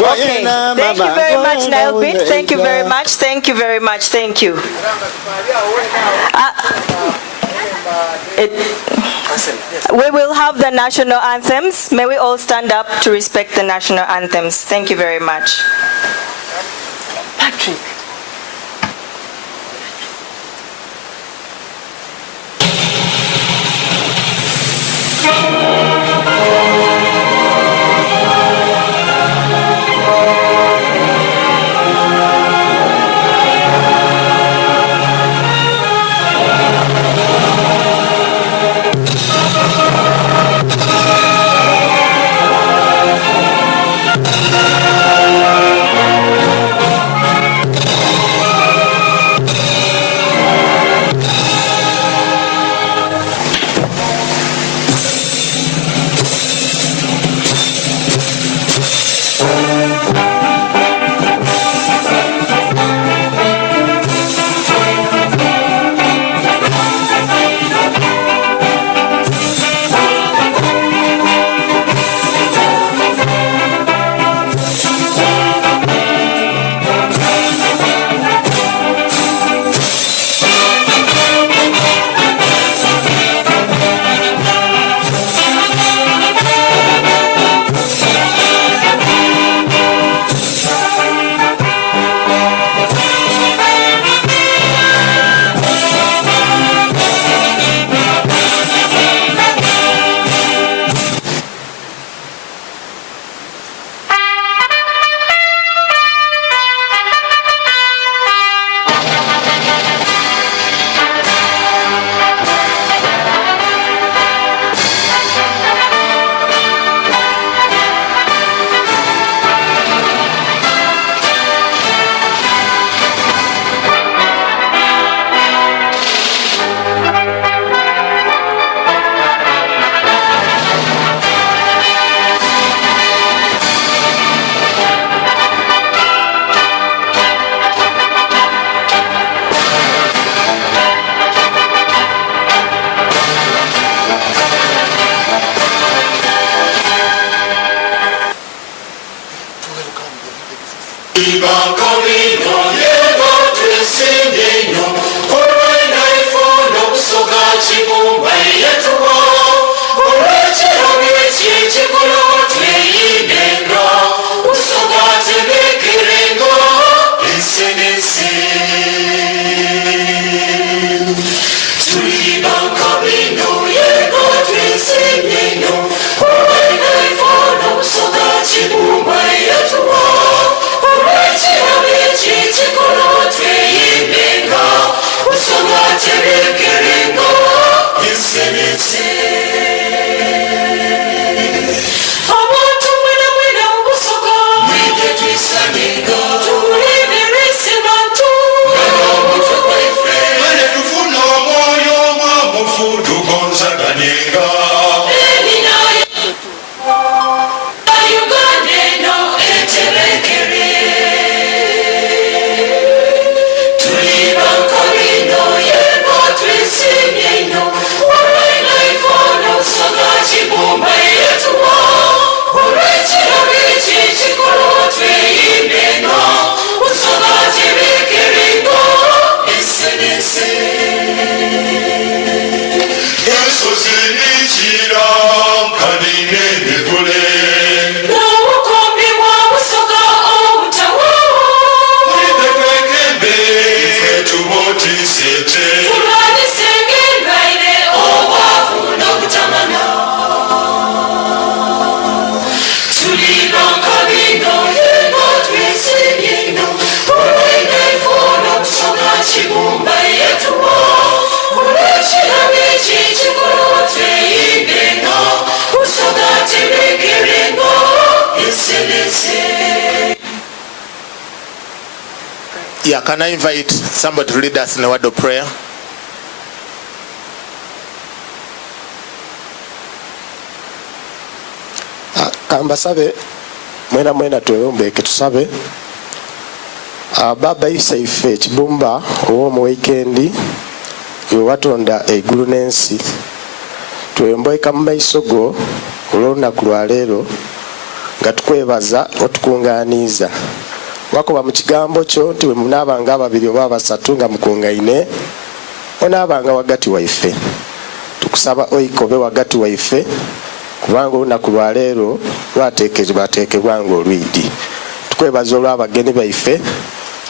Okay. Thank you very much, Nile Beat. Thank you very much. Thank you very much. Thank you. We will have the national anthems. May we all stand up to respect the national anthems. Thank you very much. trick. Yeah, can I invite somebody to lead us in a word of prayer? Kambasabe mwena twewombeke tusabe. Baba isaife chibumba uwo mu weekend watonda egulu n'ensi twemboeka mu maiso go olw'olunaku lwa leero nga tukwebaza otukungaaniiza wakoba mu kigambo kyo nti bwe munaabanga ababiri oba abasatu nga mukungaine onaabanga wagati waife. Tukusaba oikobe wagati waife kubanga olunaku lwa leero lwateekebwanga olwidi. Tukwebaza olw'abagenyi baife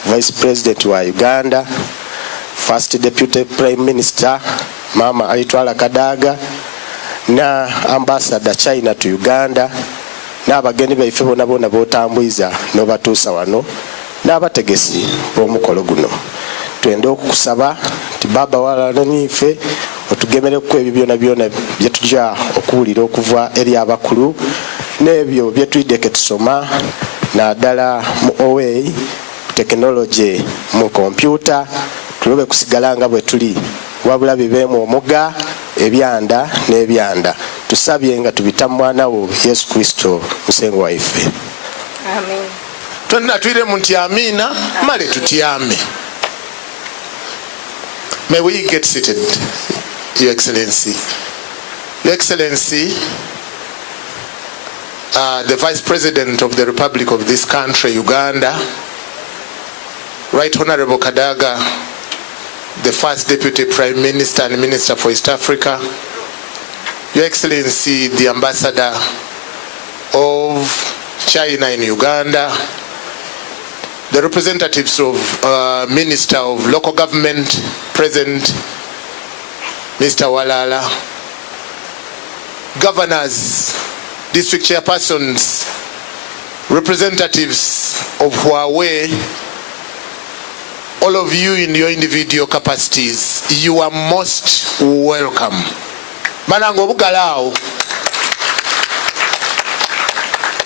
Vice President wa Uganda, First Deputy Prime Minister Mama Aitwala Kadaga, na Ambassador China to Uganda, n'abagenyi baife bonna bonna b'otambuiza n'obatuusa wano, n'abategesi b'omukolo guno. Twenda okukusaba nti Baba walananiife otugemereko ebyo byonna byonna bye tujja okuwulira okuva eri abakulu n'ebyo bye tuyidde tusoma naddala mu Huawei technology mu computer tulobe kusigala nga bwe tuli wabula bibeemu omuga ebyanda n'ebyanda tusabye nga tubita mwana wo Yesu Kristo musengo waife. Amen. Twenda tuiremu nti amina male tutyame. May we get seated, Your Excellency. Your Excellency, the Vice President of the Republic of this country, Uganda, Right Honorable Kadaga, the First Deputy Prime Minister and Minister for East Africa, Your Excellency, the Ambassador of China in Uganda, the representatives of Minister of Local Government, President Mr. Walala, governors, district chairpersons, representatives of Huawei, all of you in your individual capacities, you are most welcome. Manango Bugalao.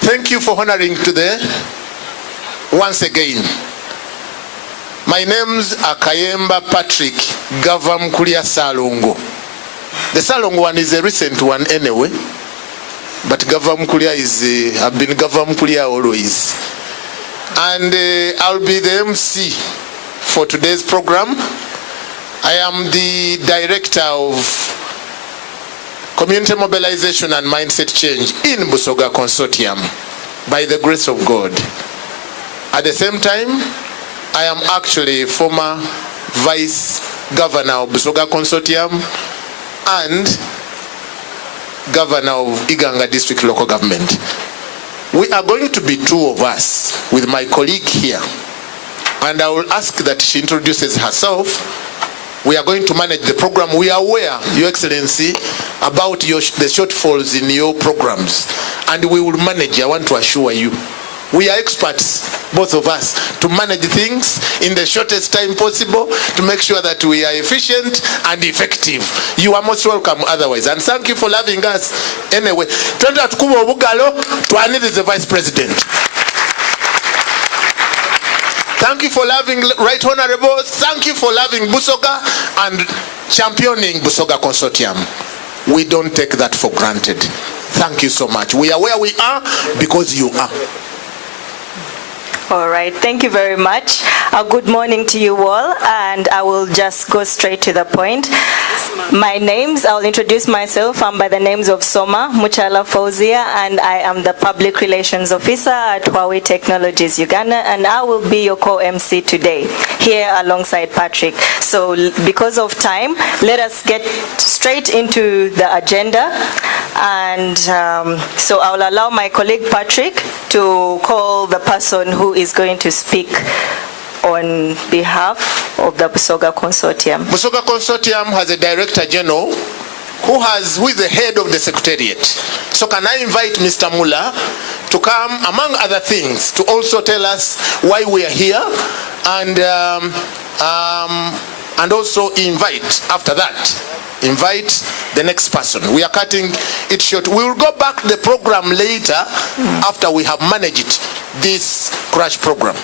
Thank you for honoring today. Once again, my name's Akayemba Patrick Gavam Kulia Salongo. The Salongo one is a recent one anyway, but Gavam Kulia is, I've been Gavam Kulia always. And I'll be the MC for today's program. I am the Director of Community Mobilization and Mindset Change in Busoga Consortium, by the grace of God. At the same time, I am actually former Vice Governor of Busoga Consortium and Governor of Iganga District Local Government. We are going to be two of us with my colleague here, and I will ask that she introduces herself. We are going to manage the program. We are aware, Your Excellency, about the shortfalls in your programs, and we will manage. I want to assure you. We are experts, both of us, to manage things in the shortest time possible, to make sure that we are efficient and effective. You are most welcome otherwise. And thank you for loving us. Anyway, Twenda Tukubo Bugalo, Tuanid is the Vice President. Thank you for loving Right Honorable. Thank you for loving Busoga and championing Busoga Consortium. We don't take that for granted. Thank you so much. We are where we are because you are. All right, thank you very much. Good morning to you all, and I will just go straight to the point. I'll introduce myself. I'm by the names of Soma Muchala Fauzia, and I am the Public Relations Officer at Huawei Technologies Uganda, and I will be your co-MC today, here alongside Patrick. So because of time, let us get straight into the agenda. And so I'll allow my colleague Patrick to call the person who is going to speak on behalf of the Busoga Consortium. Busoga Consortium has a Director General who is the head of the Secretariat. So can I invite Mr. Muller to come, among other things, to also tell us why we are here, and also after that, invite the next person. We are cutting it short. We will go back to the program later after we have managed this crash program.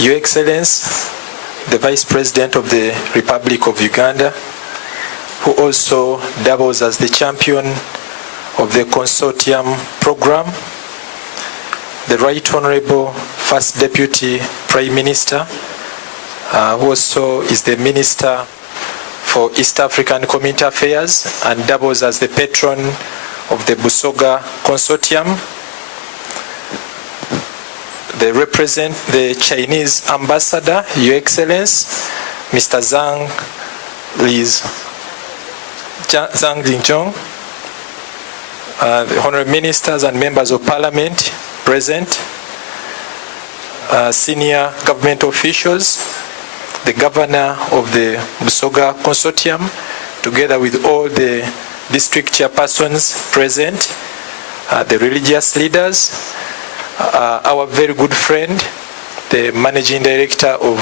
Your Excellency, the Vice President of the Republic of Uganda, who also doubles as the champion of the consortium program, the Right Honorable First Deputy Prime Minister, who also is the Minister for East African Community Affairs and doubles as the patron of the Busoga Consortium. They represent the Chinese ambassador, Your Excellence, Mr. Zhang Linzhong, the honorable ministers and members of parliament present, senior government officials, the governor of the Busoga Consortium, together with all the district chairpersons present, the religious leaders, our very good friend, the managing director of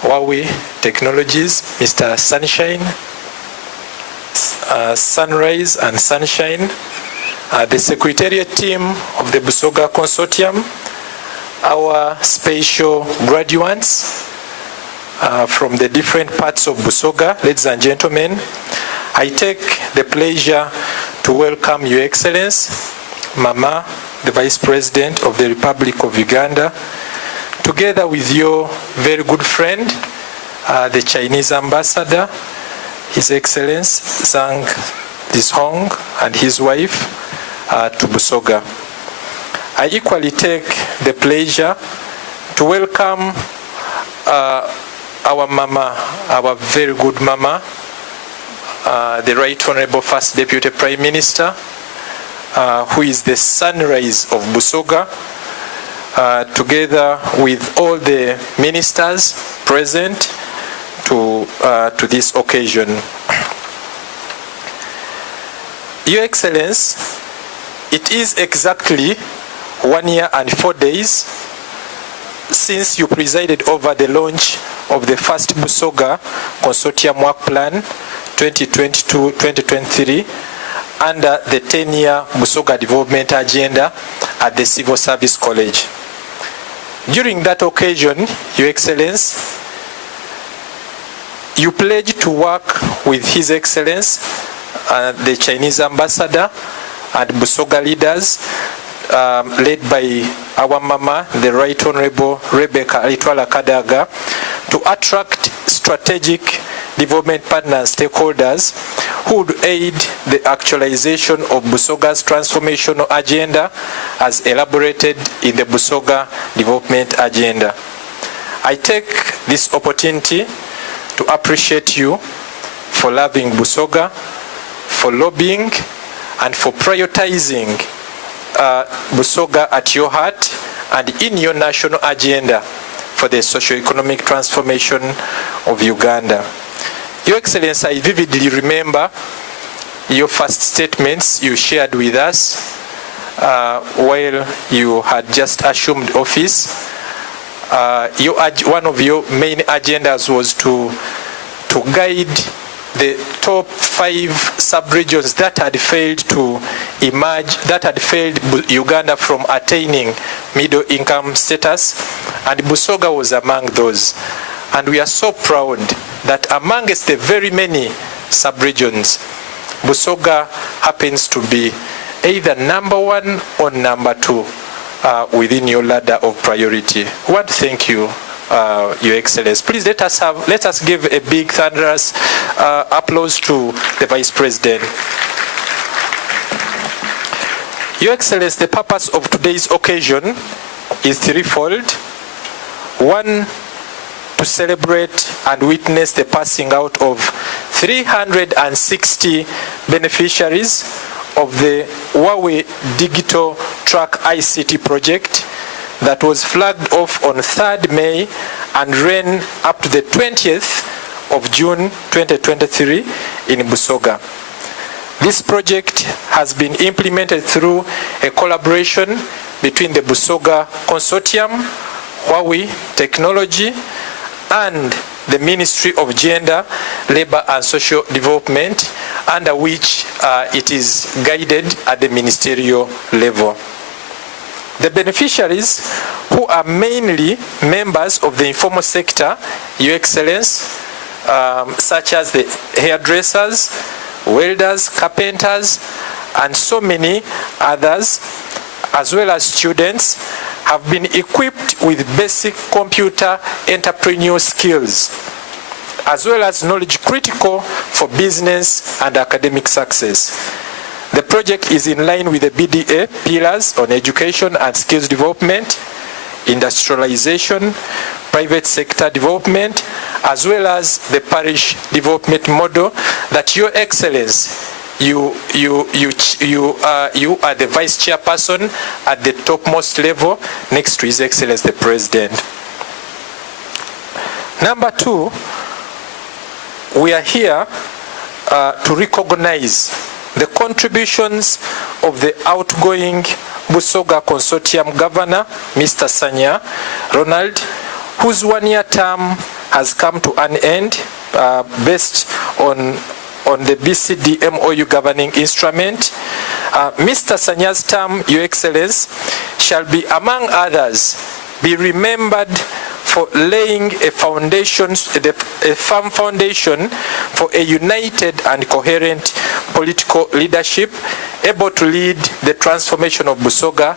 Huawei Technologies, Mr. Sunshine, Sunrise and Sunshine, the secretariat team of the Busoga Consortium, our special graduates from the different parts of Busoga, ladies and gentlemen, I take the pleasure to welcome Your Excellence, Mama, the Vice President of the Republic of Uganda, together with your very good friend, the Chinese ambassador, His Excellency Zhang Linzhong and his wife to Busoga. I equally take the pleasure to welcome our mama, our very good mama, the Right Honorable First Deputy Prime Minister, who is the sunrise of Busoga, together with all the ministers present to this occasion. Your Excellency, it is exactly 1 year and 4 days since you presided over the launch of the first Busoga Consortium Work Plan 2022-2023 under the 10-year Busoga Development Agenda at the Civil Service College. During that occasion, Your Excellency, you pledged to work with His Excellency, the Chinese ambassador, and Busoga leaders, led by our mama, the Right Honorable Rebecca Alitwala Kadaga, to attract strategic development partners, stakeholders, who would aid the actualization of Busoga's transformational agenda as elaborated in the Busoga Development Agenda. I take this opportunity to appreciate you for loving Busoga, for lobbying, and for prioritizing Busoga at your heart and in your national agenda for the socio-economic transformation of Uganda. Your Excellency, I vividly remember your first statements you shared with us while you had just assumed office. One of your main agendas was to guide the top 5 sub-regions that had failed to emerge, that had failed Uganda from attaining middle income status, and Busoga was among those. And we are so proud that amongst the very many sub-regions, Busoga happens to be either number 1 or number 2 within your ladder of priority. I want to thank you, Your Excellency. Please let us give a big thunderous applause to the Vice President. Your Excellency, the purpose of today's occasion is threefold. 1, to celebrate and witness the passing out of 360 beneficiaries of the Huawei Digi-Truck ICT project that was flagged off on 3rd May and ran up to the 20th of June 2023 in Busoga. This project has been implemented through a collaboration between the Busoga Consortium, Huawei Technology, and the Ministry of Gender, Labour and Social Development, under which it is guided at the ministerial level. The beneficiaries, who are mainly members of the informal sector, Your Excellency, such as the hairdressers, welders, carpenters, and so many others, as well as students, have been equipped with basic computer entrepreneurial skills as well as knowledge critical for business and academic success. The project is in line with the BDA pillars on education and skills development, industrialization, private sector development, as well as the parish development model that Your Excellency, you are the vice chairperson at the topmost level next to His Excellency the President. Number 2, we are here to recognize the contributions of the outgoing Busoga Consortium Governor, Mr. Sanya Ronald, whose one-year term has come to an end based on the BCD MOU governing instrument. Mr. Sanya's term, Your Excellency, shall be, among others, be remembered for laying a foundation, a firm foundation for a united and coherent political leadership able to lead the transformation of Busoga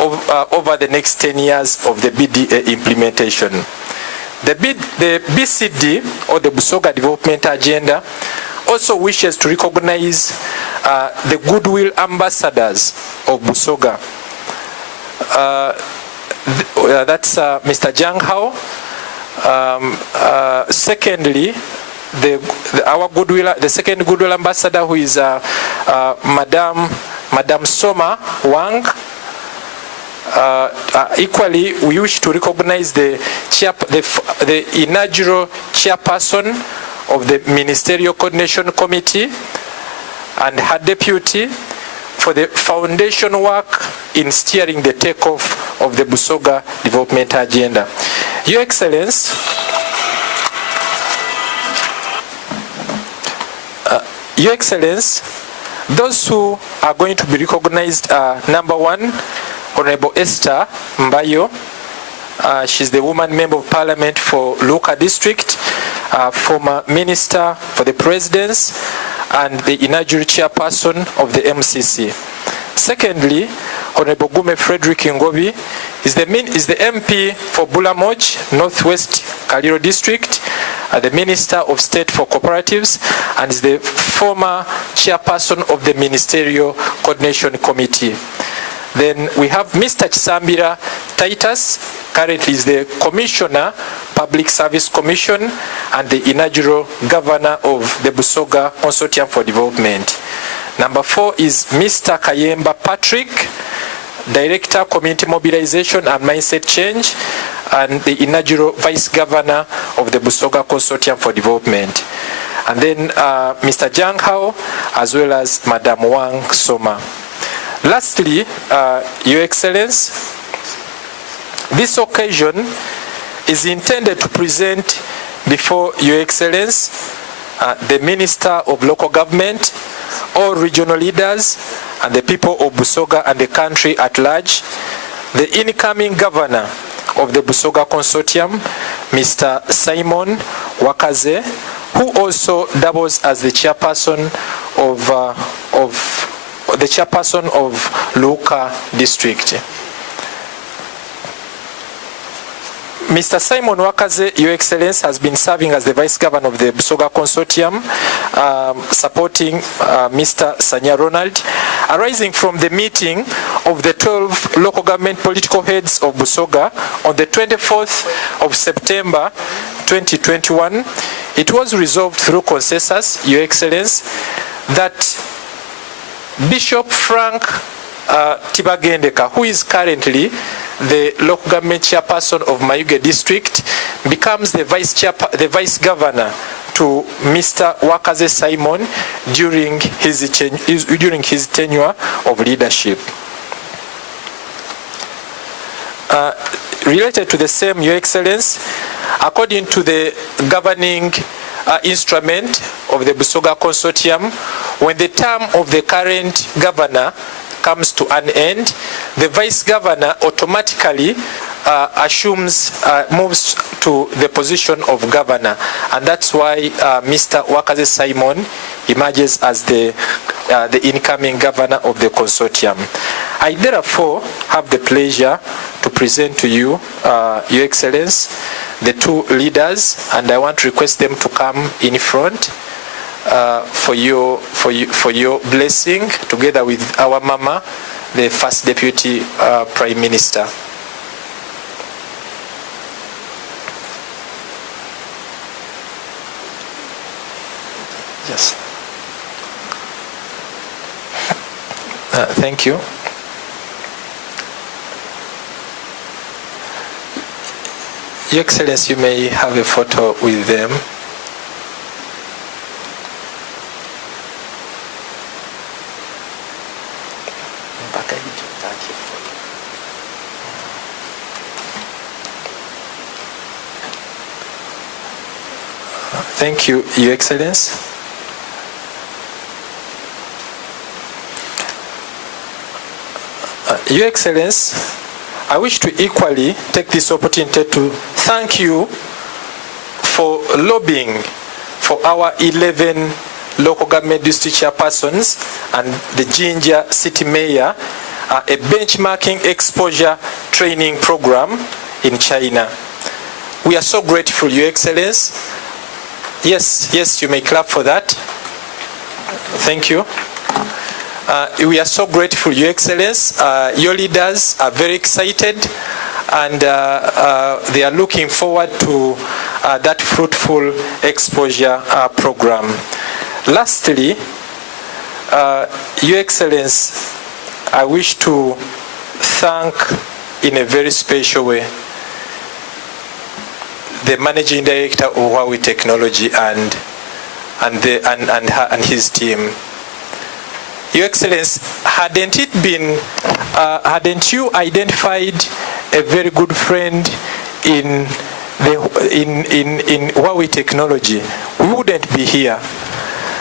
over the next 10 years of the BDA implementation. The BCD, or the Busoga Development Agenda, also wishes to recognize the goodwill ambassadors of Busoga. That's Mr. Jiang Hao. Secondly, the second goodwill ambassador, who is Madam Soma Wang. Equally, we wish to recognize the inaugural chairperson of the Ministerial Coordination Committee and her deputy for the foundation work in steering the takeoff of the Busoga Development Agenda. Your Excellency, those who are going to be recognized are, number 1, Honorable Esther Mbayo. She's the woman member of parliament for Luka District, former minister for the presidency, and the inaugural chairperson of the MCC. Secondly, Honorable Gume Frederick Ngobi is the MP for Bulamoj, Northwest Kaliro District, the Minister of State for Cooperatives, and is the former chairperson of the Ministerial Coordination Committee. Then we have Mr. Chisambira Titus, currently is the Commissioner, Public Service Commission, and the inaugural Governor of the Busoga Consortium for Development. Number 4 is Mr. Kayemba Patrick, Director, Community Mobilization and Mindset Change, and the inaugural Vice Governor of the Busoga Consortium for Development. And then Mr. Jiang Hao, as well as Madam Wang Soma. Lastly, Your Excellency, this occasion is intended to present before Your Excellency the Minister of Local Government, all regional leaders, and the people of Busoga and the country at large, the incoming Governor of the Busoga Consortium, Mr. Simon Wakaze, who also doubles as the chairperson of Luka District. Mr. Simon Wakaze, Your Excellency, has been serving as the Vice Governor of the Busoga Consortium, supporting Mr. Sanya Ronald, arising from the meeting of the 12 local government political heads of Busoga on the 24th of September 2021. It was resolved through consensus, Your Excellency, that Bishop Frank Tibagendeka, who is currently the local government chairperson of Mayuge District, becomes the vice governor to Mr. Wakaze Simon during his tenure of leadership. Related to the same, Your Excellency, according to the governing instrument of the Busoga Consortium, when the term of the current governor comes to an end, the vice governor automatically moves to the position of governor, and that's why Mr. Wakaze Simon emerges as the incoming governor of the consortium. I therefore have the pleasure to present to you, Your Excellency, the two leaders, and I want to request them to come in front for your blessing, together with our mama, the First Deputy Prime Minister. Yes. Thank you. Your Excellency, you may have a photo with them. Thank you, Your Excellency. Your Excellency, I wish to equally take this opportunity to thank you for lobbying for our 11 local government district chairpersons and the Jinja City Mayor, a benchmarking exposure training program in China. We are so grateful, Your Excellency. Yes, you may clap for that. Thank you. We are so grateful, Your Excellency. Your leaders are very excited, and they are looking forward to that fruitful exposure program. Lastly, Your Excellency, I wish to thank in a very special way the Managing Director of Huawei Technology and his team. Your Excellency, hadn't you identified a very good friend in Huawei Technology, we wouldn't be here.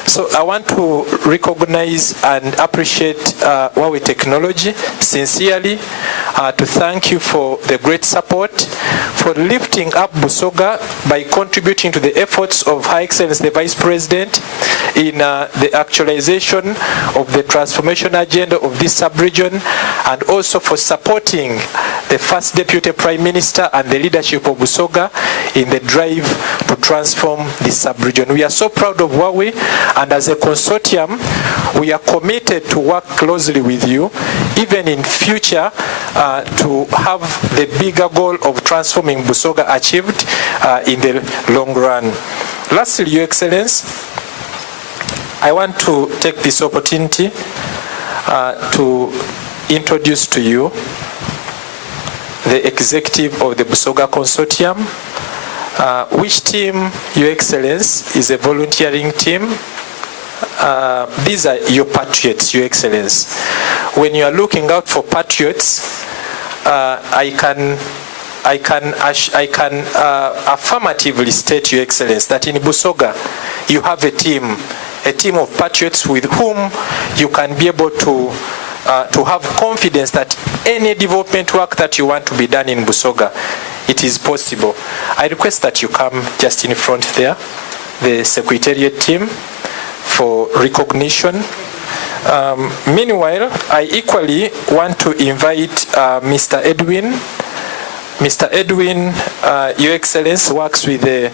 So I want to recognize and appreciate Huawei Technology sincerely, to thank you for the great support, for lifting up Busoga by contributing to the efforts of Her Excellency the Vice President in the actualization of the transformation agenda of this sub-region, and also for supporting the First Deputy Prime Minister and the leadership of Busoga in the drive to transform this sub-region. We are so proud of Huawei, and as a consortium, we are committed to work closely with you, even in future, to have the bigger goal of transforming Busoga achieved in the long run. Lastly, Your Excellency, I want to take this opportunity to introduce to you the executive of the Busoga Consortium, which team, Your Excellency, is a volunteering team. These are your patriots, Your Excellency. When you are looking out for patriots, I can affirmatively state, Your Excellency, that in Busoga you have a team of patriots with whom you can be able to have confidence that any development work that you want to be done in Busoga, it is possible. I request that you come just in front there, the Secretariat team, for recognition. Meanwhile, I equally want to invite Mr. Edwin. Mr. Edwin, Your Excellency, works with the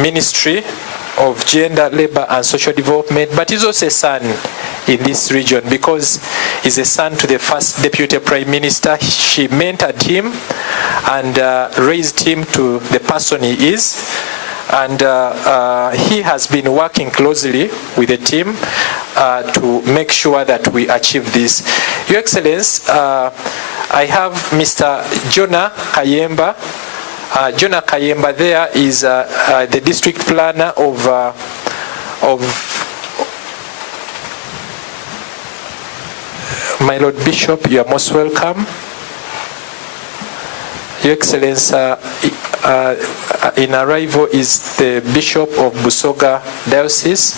Ministry of Gender, Labor and Social Development, but he's also a son in this region because he's a son to the First Deputy Prime Minister. She mentored him and raised him to the person he is. And he has been working closely with the team to make sure that we achieve this. Your Excellency, I have Mr. Jonah Kayemba. Jonah Kayemba there is the district planner of my Lord Bishop. You are most welcome. Your Excellency, in arrival is the Bishop of Busoga Diocese,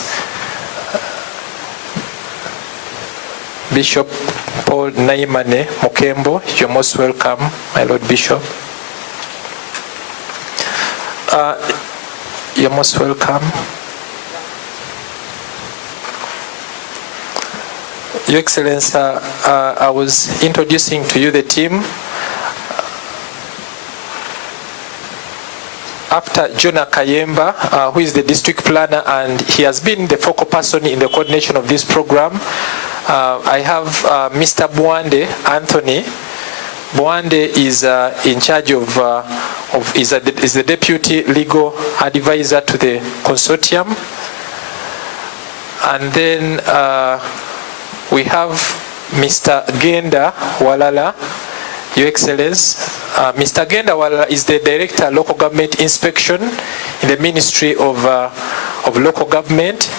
Bishop Paul Naimane Mokembo. You're most welcome, my Lord Bishop. You're most welcome. Your Excellency, I was introducing to you the team. after Jonah Kayemba, who is the district planner, and he has been the focal person in the coordination of this program. I have Mr. Bwande Anthony. Bwande is in charge is the deputy legal advisor to the consortium. And then we have Mr. Genda Walala, Your Excellence. Mr. Genda Walala is the Director Local Government Inspection in the Ministry of Local Government,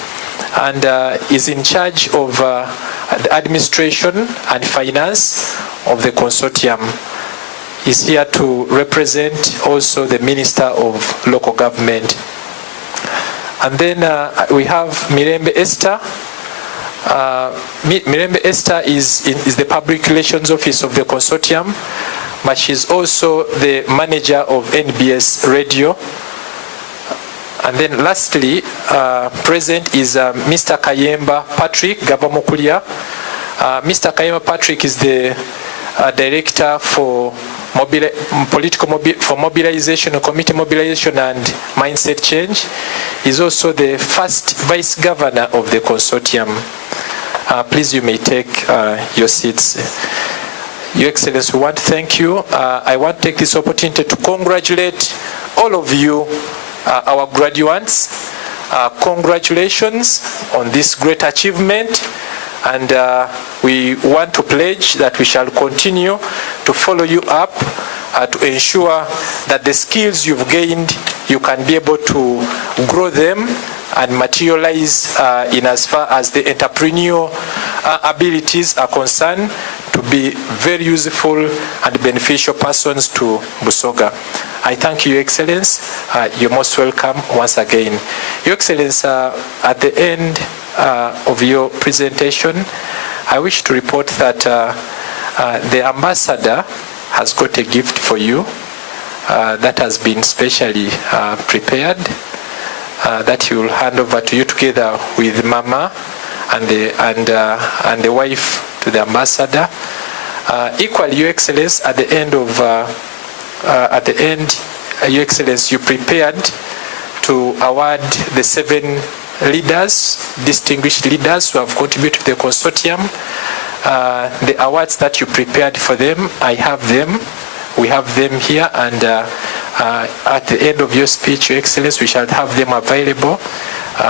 and is in charge of the administration and finance of the consortium. He's here to represent also the Minister of Local Government. And then we have Mirembe Esther. Mirembe Esther is the Public Relations Office of the consortium, but she's also the manager of NBS Radio. And then lastly, present is Mr. Kayemba Patrick Gavamokulia. Mr. Kayemba Patrick is the Director for mobilization, committee mobilization and mindset change. He's also the first Vice Governor of the consortium. Please, you may take your seats. Your Excellency, we want to thank you. I want to take this opportunity to congratulate all of you, our graduates. Congratulations on this great achievement. And we want to pledge that we shall continue to follow you up to ensure that the skills you've gained, you can be able to grow them and materialize in as far as the entrepreneurial abilities are concerned, to be very useful and beneficial persons to Busoga. I thank you, Your Excellence. You're most welcome once again. Your Excellence, at the end of your presentation, I wish to report that the ambassador has got a gift for you that has been specially prepared, that he will hand over to you together with Mama and the wife to the ambassador. Equally, Your Excellence, at the end, Your Excellence, you prepared to award the 7 leaders, distinguished leaders who have contributed to the consortium. The awards that you prepared for them, I have them. We have them here, and at the end of your speech, Your Excellency, we shall have them available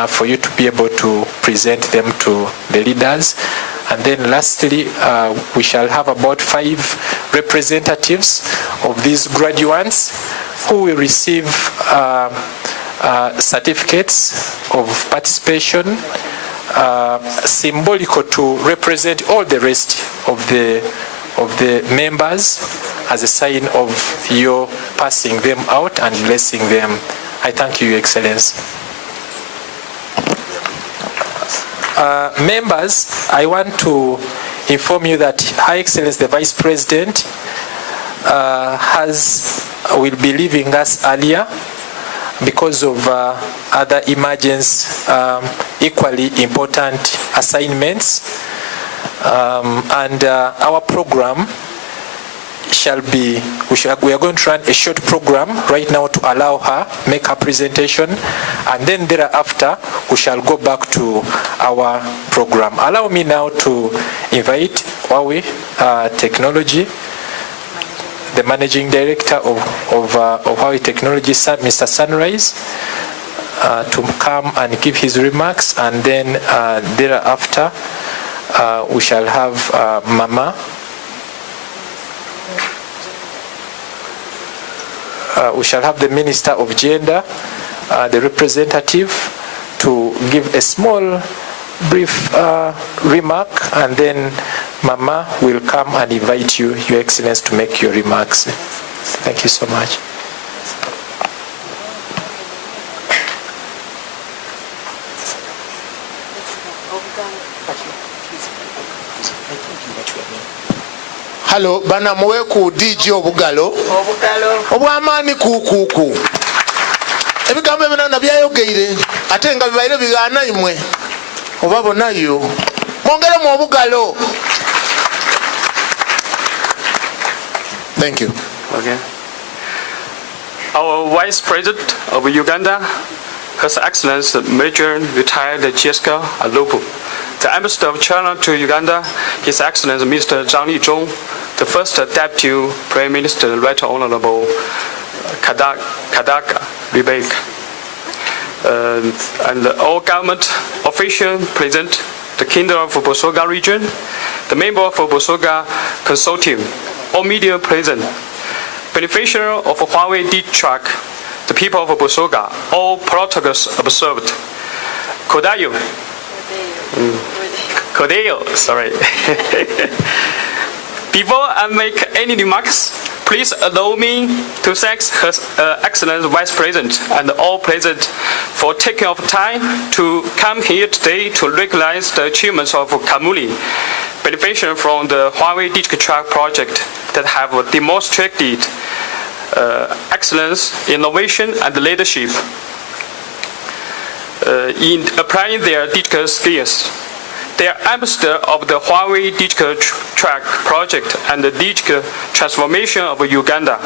for you to be able to present them to the leaders. And then lastly, we shall have about 5 representatives of these graduates who will receive certificates of participation, symbolical to represent all the rest of the members as a sign of your passing them out and blessing them. I thank you, Your Excellency. Members, I want to inform you that Her Excellency the Vice President will be leaving us earlier because of other emergency, equally important assignments. And our program shall be, we are going to run a short program right now to allow her make her presentation, and then thereafter we shall go back to our program. Allow me now to invite Huawei Technology, the Managing Director of Huawei Technology, Mr. Sunrise, to come and give his remarks, and then thereafter we shall have Mama. We shall have the Minister of Gender, the representative, to give a small, brief remark, and then Mama will come and invite you, Your Excellency, to make your remarks. Thank you so much. Hello, bana muwe ku DJ obugalo. Obwamani kukuku. Ebigambo ebinana byayogeire ate nga bibaire bigana imwe. Obabonayo. Mwongere mu obugalo. Thank you. Okay. Our Vice President of Uganda, His Excellency Major Retired Jessica Alopo. The Ambassador of China to Uganda, His Excellency Mr. Zhang Lizhong. The First Deputy Prime Minister, Right Honorable Kadaka Rebecca. And all government officials present, the Kingdom of Busoga region, the member of Busoga Consortium, all media present, beneficiary of Huawei Digi-Truck, the people of Busoga, all protocols observed. Kodayo, sorry. Before I make any remarks, please allow me to thank Her Excellency Vice President and all present for taking of time to come here today to recognize the achievements of KAMULI, beneficiary from the Huawei Digi-Truck project that have demonstrated excellence, innovation, and leadership in applying their digital skills. They are ambassador of the Huawei Digi-Truck project and the digital transformation of Uganda.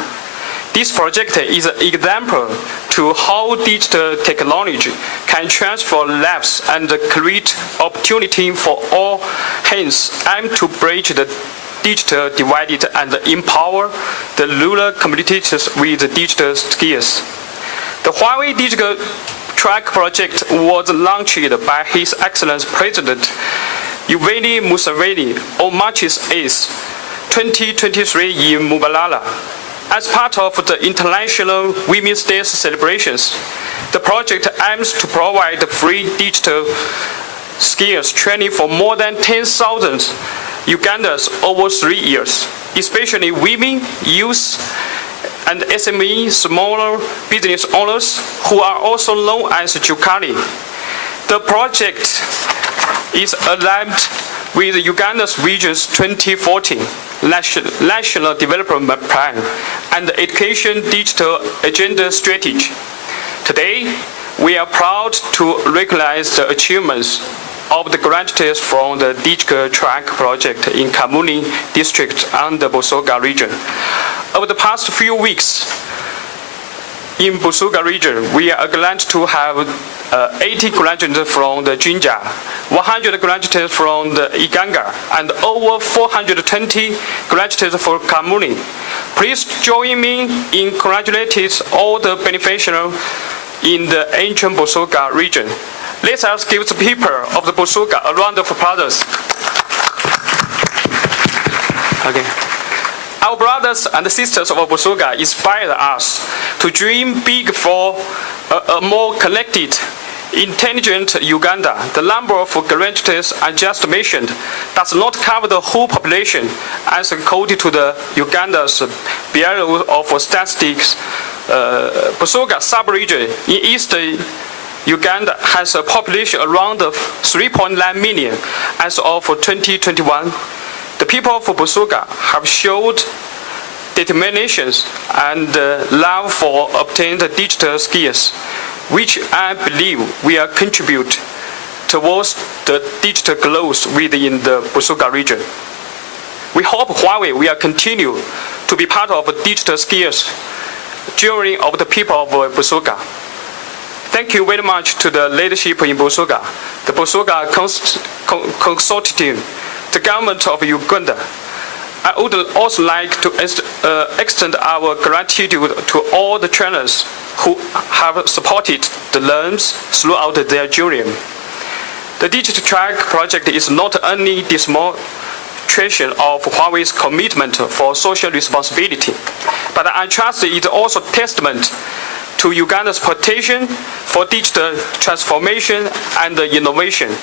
This project is an example to how digital technology can transform lives and create opportunity for all, hence aimed to bridge the digital divide and empower the rural communities with digital skills. The Huawei Digi-Truck project was launched by His Excellency President Yoweri Museveni on March 8, 2023 in Mbalala. As part of the International Women's Day celebrations, the project aims to provide free digital skills training for more than 10,000 Ugandans over 3 years, especially women, youth, and SME, smaller business owners, who are also known as Jukari. The project is aligned with Uganda's Region's 2014 National Development Plan and the Education Digital Agenda Strategy. Today, we are proud to recognize the achievements of the grantees from the Digi-Truck project in KAMULI district and the Busoga region. Over the past few weeks, in Busoga region, we are glad to have 80 graduates from the Jinja, 100 graduates from the Iganga, and over 420 graduates for KAMULI. Please join me in congratulating all the beneficiaries in the ancient Busoga region. Let us give the people of the Busoga a round of applause. Okay. Our brothers and sisters of Busoga inspire us to dream big for a more connected, intelligent Uganda. The number of graduates I just mentioned does not cover the whole population, as according to the Uganda's Bureau of Statistics. Busoga sub-region in eastern Uganda has a population around 3.9 million as of 2021. The people of Busoga have showed determination and love for obtaining digital skills, which I believe will contribute towards the digital growth within the Busoga region. We hope Huawei will continue to be part of digital skills journey of the people of Busoga. Thank you very much to the leadership in Busoga, the Busoga Consortium, the government of Uganda. I would also like to extend our gratitude to all the trainers who have supported the learners throughout their journey. The Digi-Truck project is not only demonstration of Huawei's commitment for social responsibility, but I trust it is also testament to Uganda's potential for digital transformation and innovation.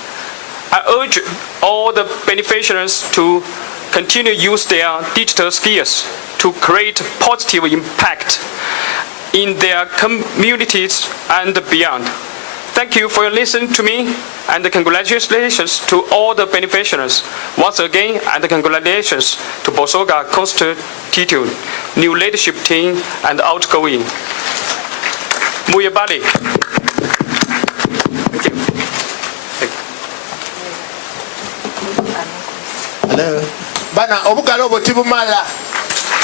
I urge all the beneficiaries to continue to use their digital skills to create positive impact in their communities and beyond. Thank you for listening to me, and congratulations to all the beneficiaries once again, and congratulations to Busoga Constitute, new leadership team, and outgoing. Muyabali. Thank you. Hello. Bana obugalo botibumala.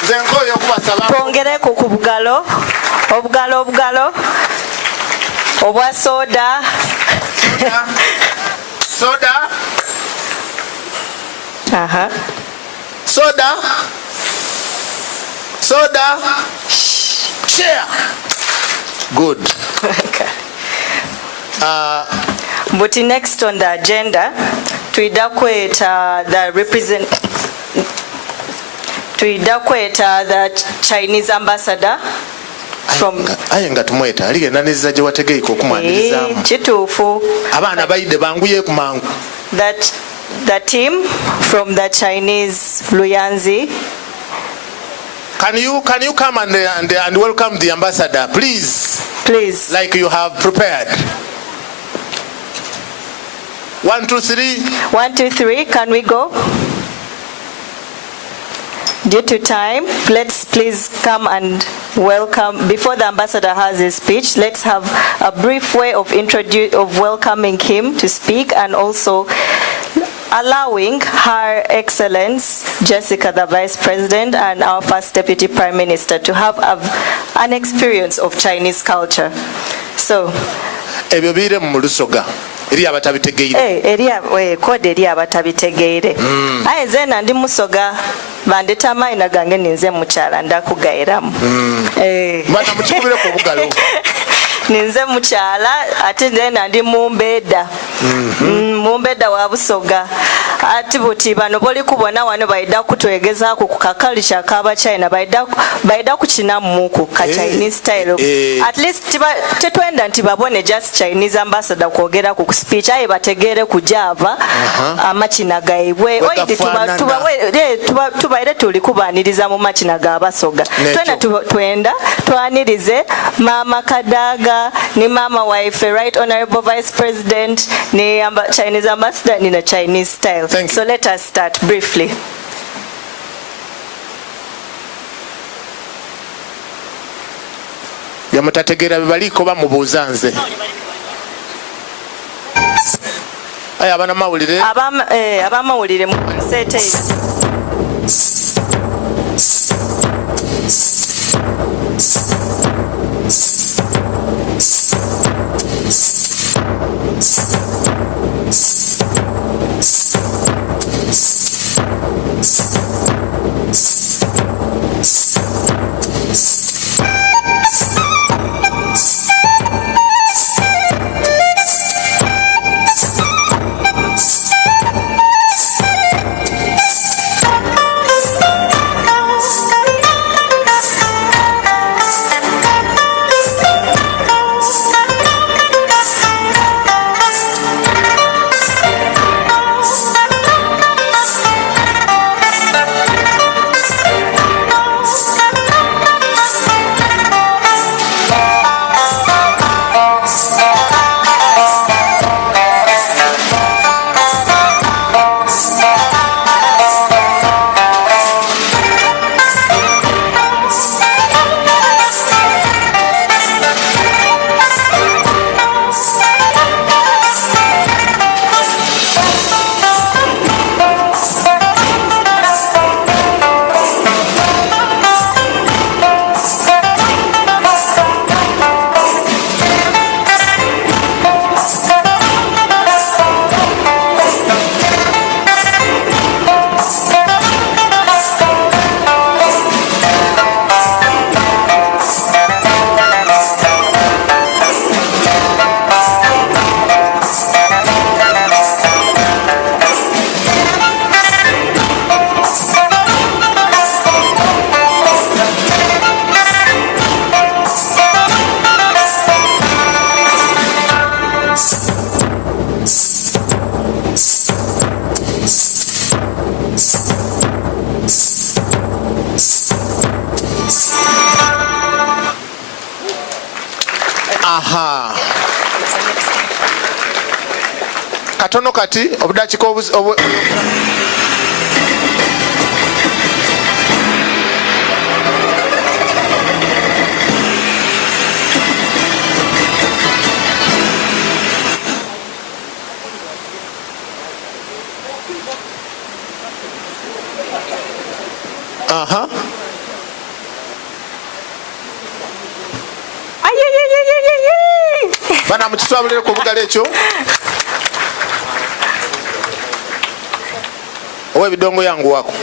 Nze nkoyo kubasaba. Twongereko ku bugalo. obugalo obwa soda soda share good. But next on the agenda tuidakweta the Chinese ambassador from ayenga tumweta aligenaniza gye wategeika okumwanirizamu kituufu abaana bayidde banguye ku mangu that the team from the Chinese Luyanzi. Can you come and welcome the ambassador, please? Please. Like you have prepared. 1, 2, 3. 1, 2, 3. Can we go? Due to time, let's please come and welcome. Before the ambassador has his speech, let's have a brief way of welcoming him to speak, and also allowing Her Excellence Jessica, the Vice President, and our First Deputy Prime Minister to have an experience of Chinese culture. So, ebyo bire mu Busoga eri abatabitegeire kode eri abatabitegeire aye zena ndi Musoga bandeta amaina gange ninze mukyala ndakugayiramu bana mukikubire ku bugalo ninze mukyala ate zena ndi mumbeda mumbeda wa Busoga ati buti bano boli kubona wano baida kutwegezaako ku kakalisha kaba China baida kuchina muku ka Chinese style at least tetwenda nti babone just Chinese ambassador kwogera ku speech aye bategere ku Java amachina gaibwe oidi tubaire tuli kubaniriza mu machina ga Basoga twenda twanirize mama Kadaga ni mama wife right honorable vice president ni Chinese ambassador ni na Chinese style. So let us start briefly. Yamutategera bibaliko bamubuuza nze aya abana mawulire abamawulire mu sete katono kati obudakika bana mukitwabulire ku bugalo ekyo ow'ebidongo yangu wako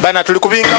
bana tuli kubinga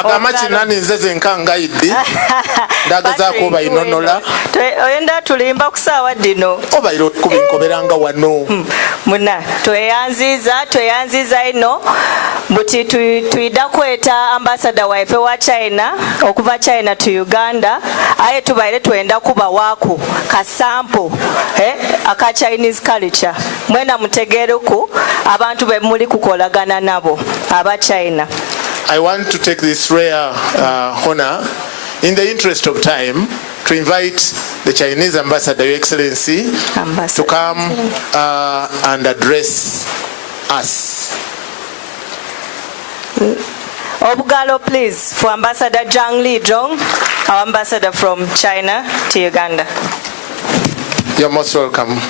agamaki nze zenkanga iddi ndagazaako obayinonola oyenda tulimba ku ssaawa dino obayira okubinkoberanga wano muna tweyanziza ino buti tuyida kweta ambasada waife wa China okuva China to Uganda aye tubaire twenda kubawaako kasampo aka Chinese culture mwena mutegeereku abantu be muli kukolagana nabo aba China. I want to take this rare honor, in the interest of time, to invite the Chinese ambassador, Your Excellency, to come and address us. Obugalo, please, for Ambassador Zhang Lidong, our ambassador from China to Uganda. You're most welcome.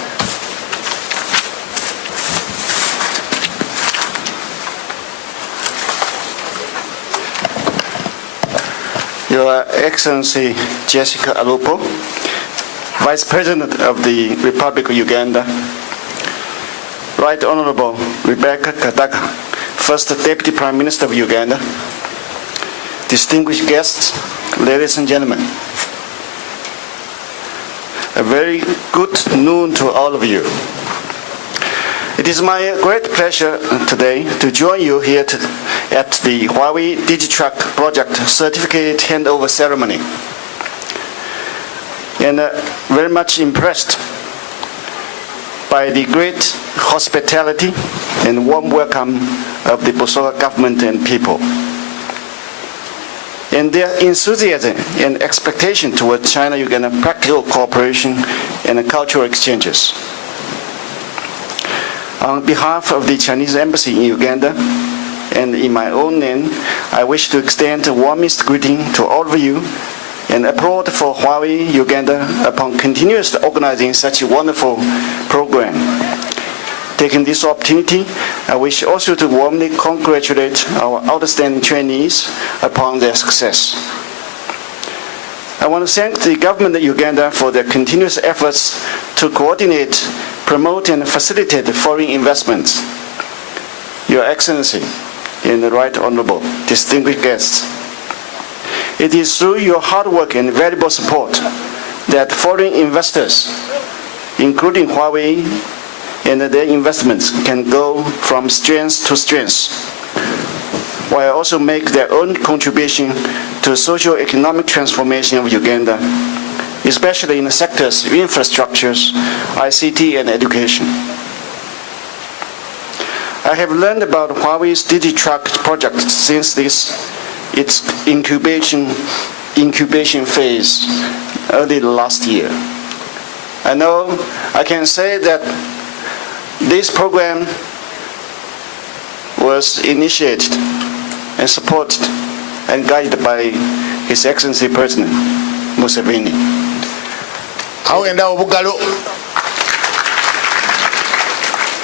Your Excellency Jessica Alupo, Vice President of the Republic of Uganda, Right Honorable Rebecca Kadaga, First Deputy Prime Minister of Uganda, distinguished guests, ladies and gentlemen, a very good noon to all of you. It is my great pleasure today to join you here at the Huawei Digi-Truck project certificate handover ceremony. And very much impressed by the great hospitality and warm welcome of the Busoga government and people. And their enthusiasm and expectation toward China-Uganda practical cooperation and cultural exchanges. On behalf of the Chinese Embassy in Uganda, and in my own name, I wish to extend the warmest greeting to all of you and applaud for Huawei Uganda upon continuously organizing such a wonderful program. Taking this opportunity, I wish also to warmly congratulate our outstanding trainees upon their success. I want to thank the government of Uganda for their continuous efforts to coordinate, promote, and facilitate foreign investments. Your Excellency, and the Right Honorable distinguished guests, it is through your hard work and valuable support that foreign investors, including Huawei, and their investments can go from strength to strength, while also make their own contribution to socio-economic transformation of Uganda, especially in the sectors of infrastructures, ICT, and education. I have learned about Huawei's Digi-Truck project since its incubation phase early last year. I know I can say that this program was initiated and supported and guided by His Excellency President Museveni.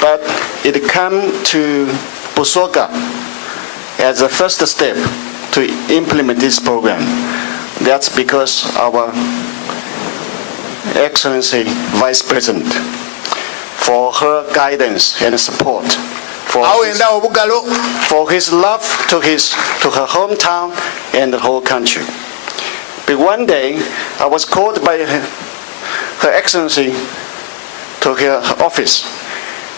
But it came to Busoga as a first step to implement this program. That's because our Excellency Vice President, for her guidance and support, for his love to her hometown and the whole country. But one day, I was called by Her Excellency to her office,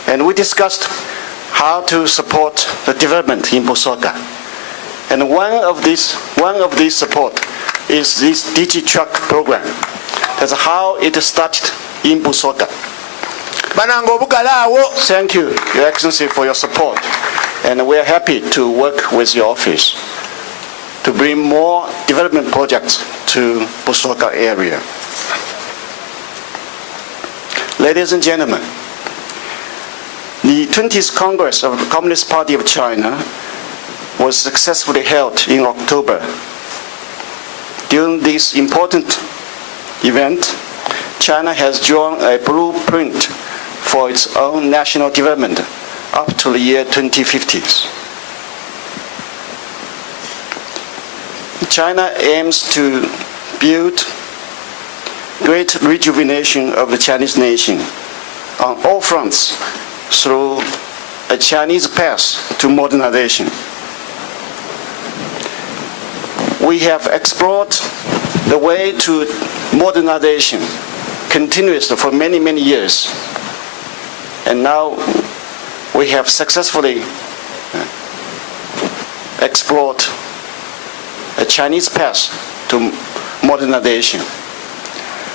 and we discussed how to support the development in Busoga. And one of these support is this Digi-Truck program. That's how it started in Busoga. Thank you, Your Excellency, for your support. And we are happy to work with your office to bring more development projects to Busoga area. Ladies and gentlemen, the 20th Congress of the Communist Party of China was successfully held in October. During this important event, China has drawn a blueprint for its own national development up to the year 2050. China aims to build great rejuvenation of the Chinese nation on all fronts through a Chinese path to modernization. We have explored the way to modernization continuously for many, many years. And now we have successfully explored a Chinese path to modernization,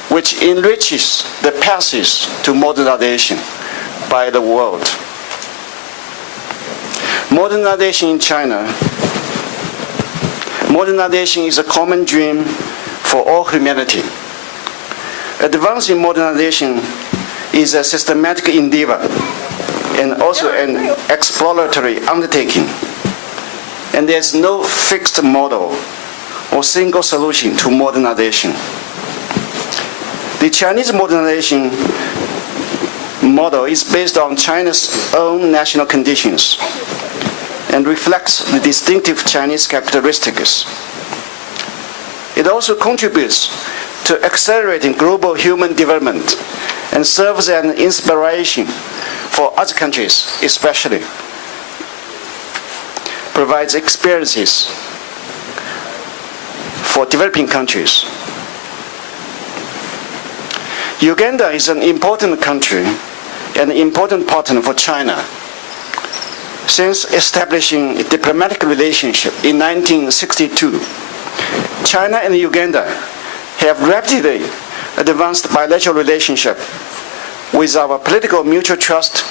which enriches the paths to modernization by the world. Modernization in China. Modernization is a common dream for all humanity. Advancing modernization is a systematic endeavor and also an exploratory undertaking. And there's no fixed model or single solution to modernization. The Chinese modernization model is based on China's own national conditions and reflects the distinctive Chinese characteristics. It also contributes to accelerating global human development and serves as an inspiration for other countries, especially. Provides experiences for developing countries. Uganda is an important country and an important partner for China. Since establishing a diplomatic relationship in 1962, China and Uganda have rapidly advanced bilateral relationship, with our political mutual trust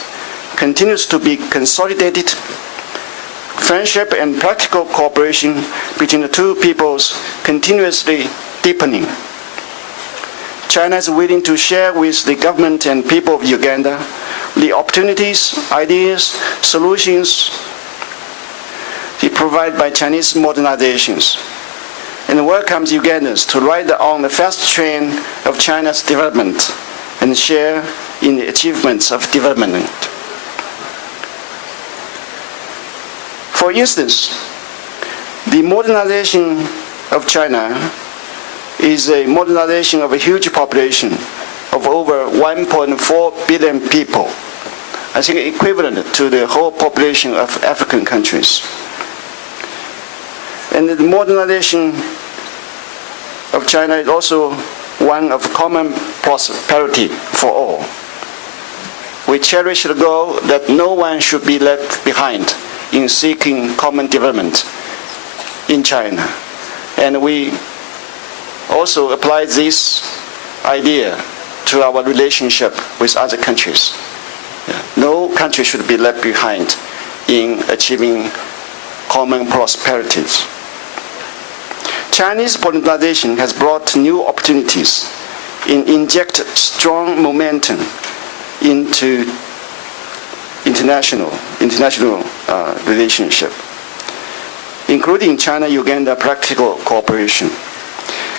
continues to be consolidated. Friendship and practical cooperation between the two peoples continuously deepening. China is willing to share with the government and people of Uganda the opportunities, ideas, solutions provided by Chinese modernizations, and welcomes Ugandans to ride on the fast train of China's development and share in the achievements of development. For instance, the modernization of China is a modernization of a huge population of over 1.4 billion people, I think equivalent to the whole population of African countries. And the modernization of China is also one of common prosperity for all. We cherish the goal that no one should be left behind in seeking common development in China. And we also apply this idea to our relationship with other countries. No country should be left behind in achieving common prosperities. Chinese modernization has brought new opportunities and inject strong momentum into international relationship, including China-Uganda practical cooperation.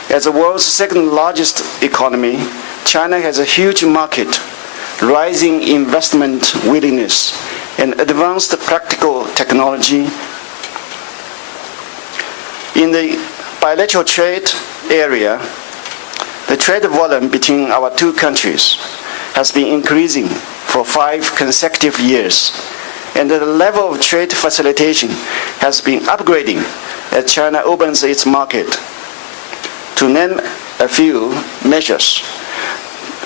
As the world's second largest economy, China has a huge market, rising investment willingness, and advanced practical technology. In the bilateral trade area, the trade volume between our two countries has been increasing for 5 consecutive years, and the level of trade facilitation has been upgrading as China opens its market. To name a few measures,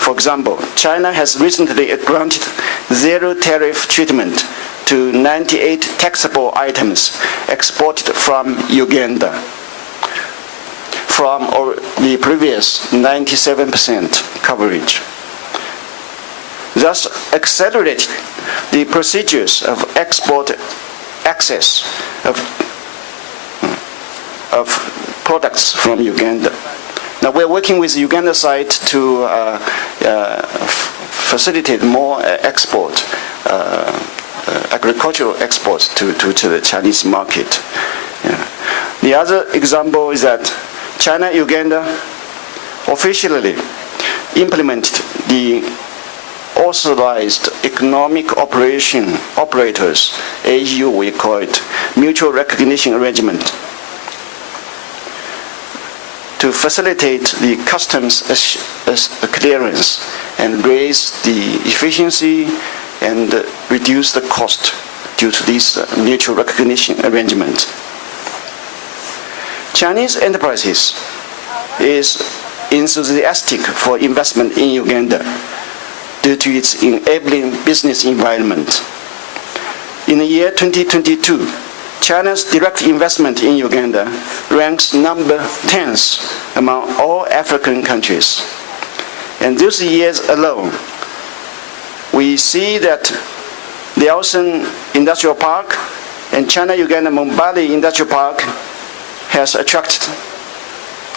for example, China has recently granted zero tariff treatment to 98 taxable items exported from Uganda, from the previous 97% coverage. Thus accelerated the procedures of export access of products from Uganda. Now we're working with the Uganda side to facilitate more agricultural exports to the Chinese market. Yeah. The other example is that China-Uganda officially implemented the authorized economic operators, AU we call it, mutual recognition arrangement, to facilitate the customs clearance and raise the efficiency and reduce the cost due to this mutual recognition arrangement. Chinese enterprises is enthusiastic for investment in Uganda due to its enabling business environment. In the year 2022, China's direct investment in Uganda ranks number 10th among all African countries. And these years alone, we see that the Elson Industrial Park and China-Uganda Mombali Industrial Park has attracted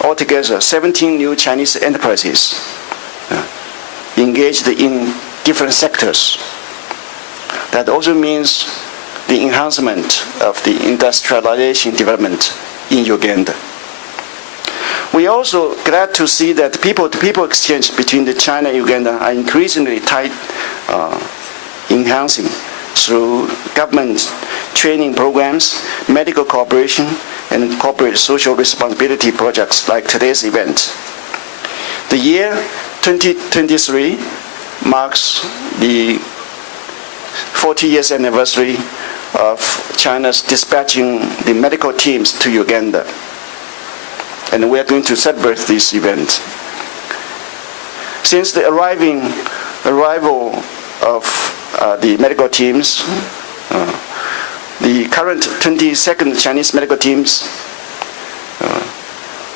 altogether 17 new Chinese enterprises engaged in different sectors. That also means the enhancement of the industrialization development in Uganda. We are also glad to see that people-to-people exchange between the China and Uganda are increasingly tight, enhancing through government training programs, medical cooperation, and corporate social responsibility projects like today's event. The year 2023 marks the 40 years anniversary of China's dispatching the medical teams to Uganda. And we are going to celebrate this event. Since the arrival of the medical teams, the current 22nd Chinese medical teams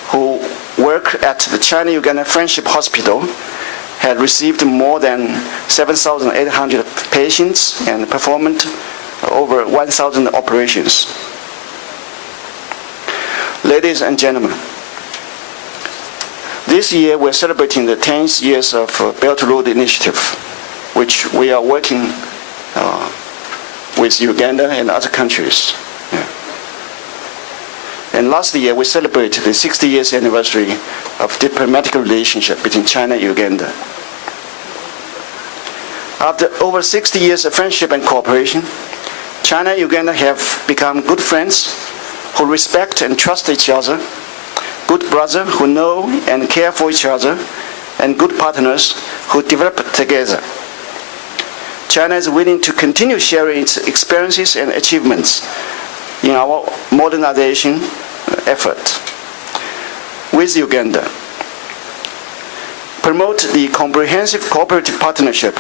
who work at the China-Uganda Friendship Hospital had received more than 7,800 patients and performed over 1,000 operations. Ladies and gentlemen, This year, we're celebrating the 10th years of Belt Road Initiative, which we are working with Uganda and other countries. Yeah. And last year, we celebrated the 60 years anniversary of diplomatic relationship between China and Uganda. After over 60 years of friendship and cooperation, China and Uganda have become good friends who respect and trust each other, good brothers who know and care for each other, and good partners who develop together. China is willing to continue sharing its experiences and achievements in our modernization effort with Uganda. Promote the comprehensive cooperative partnership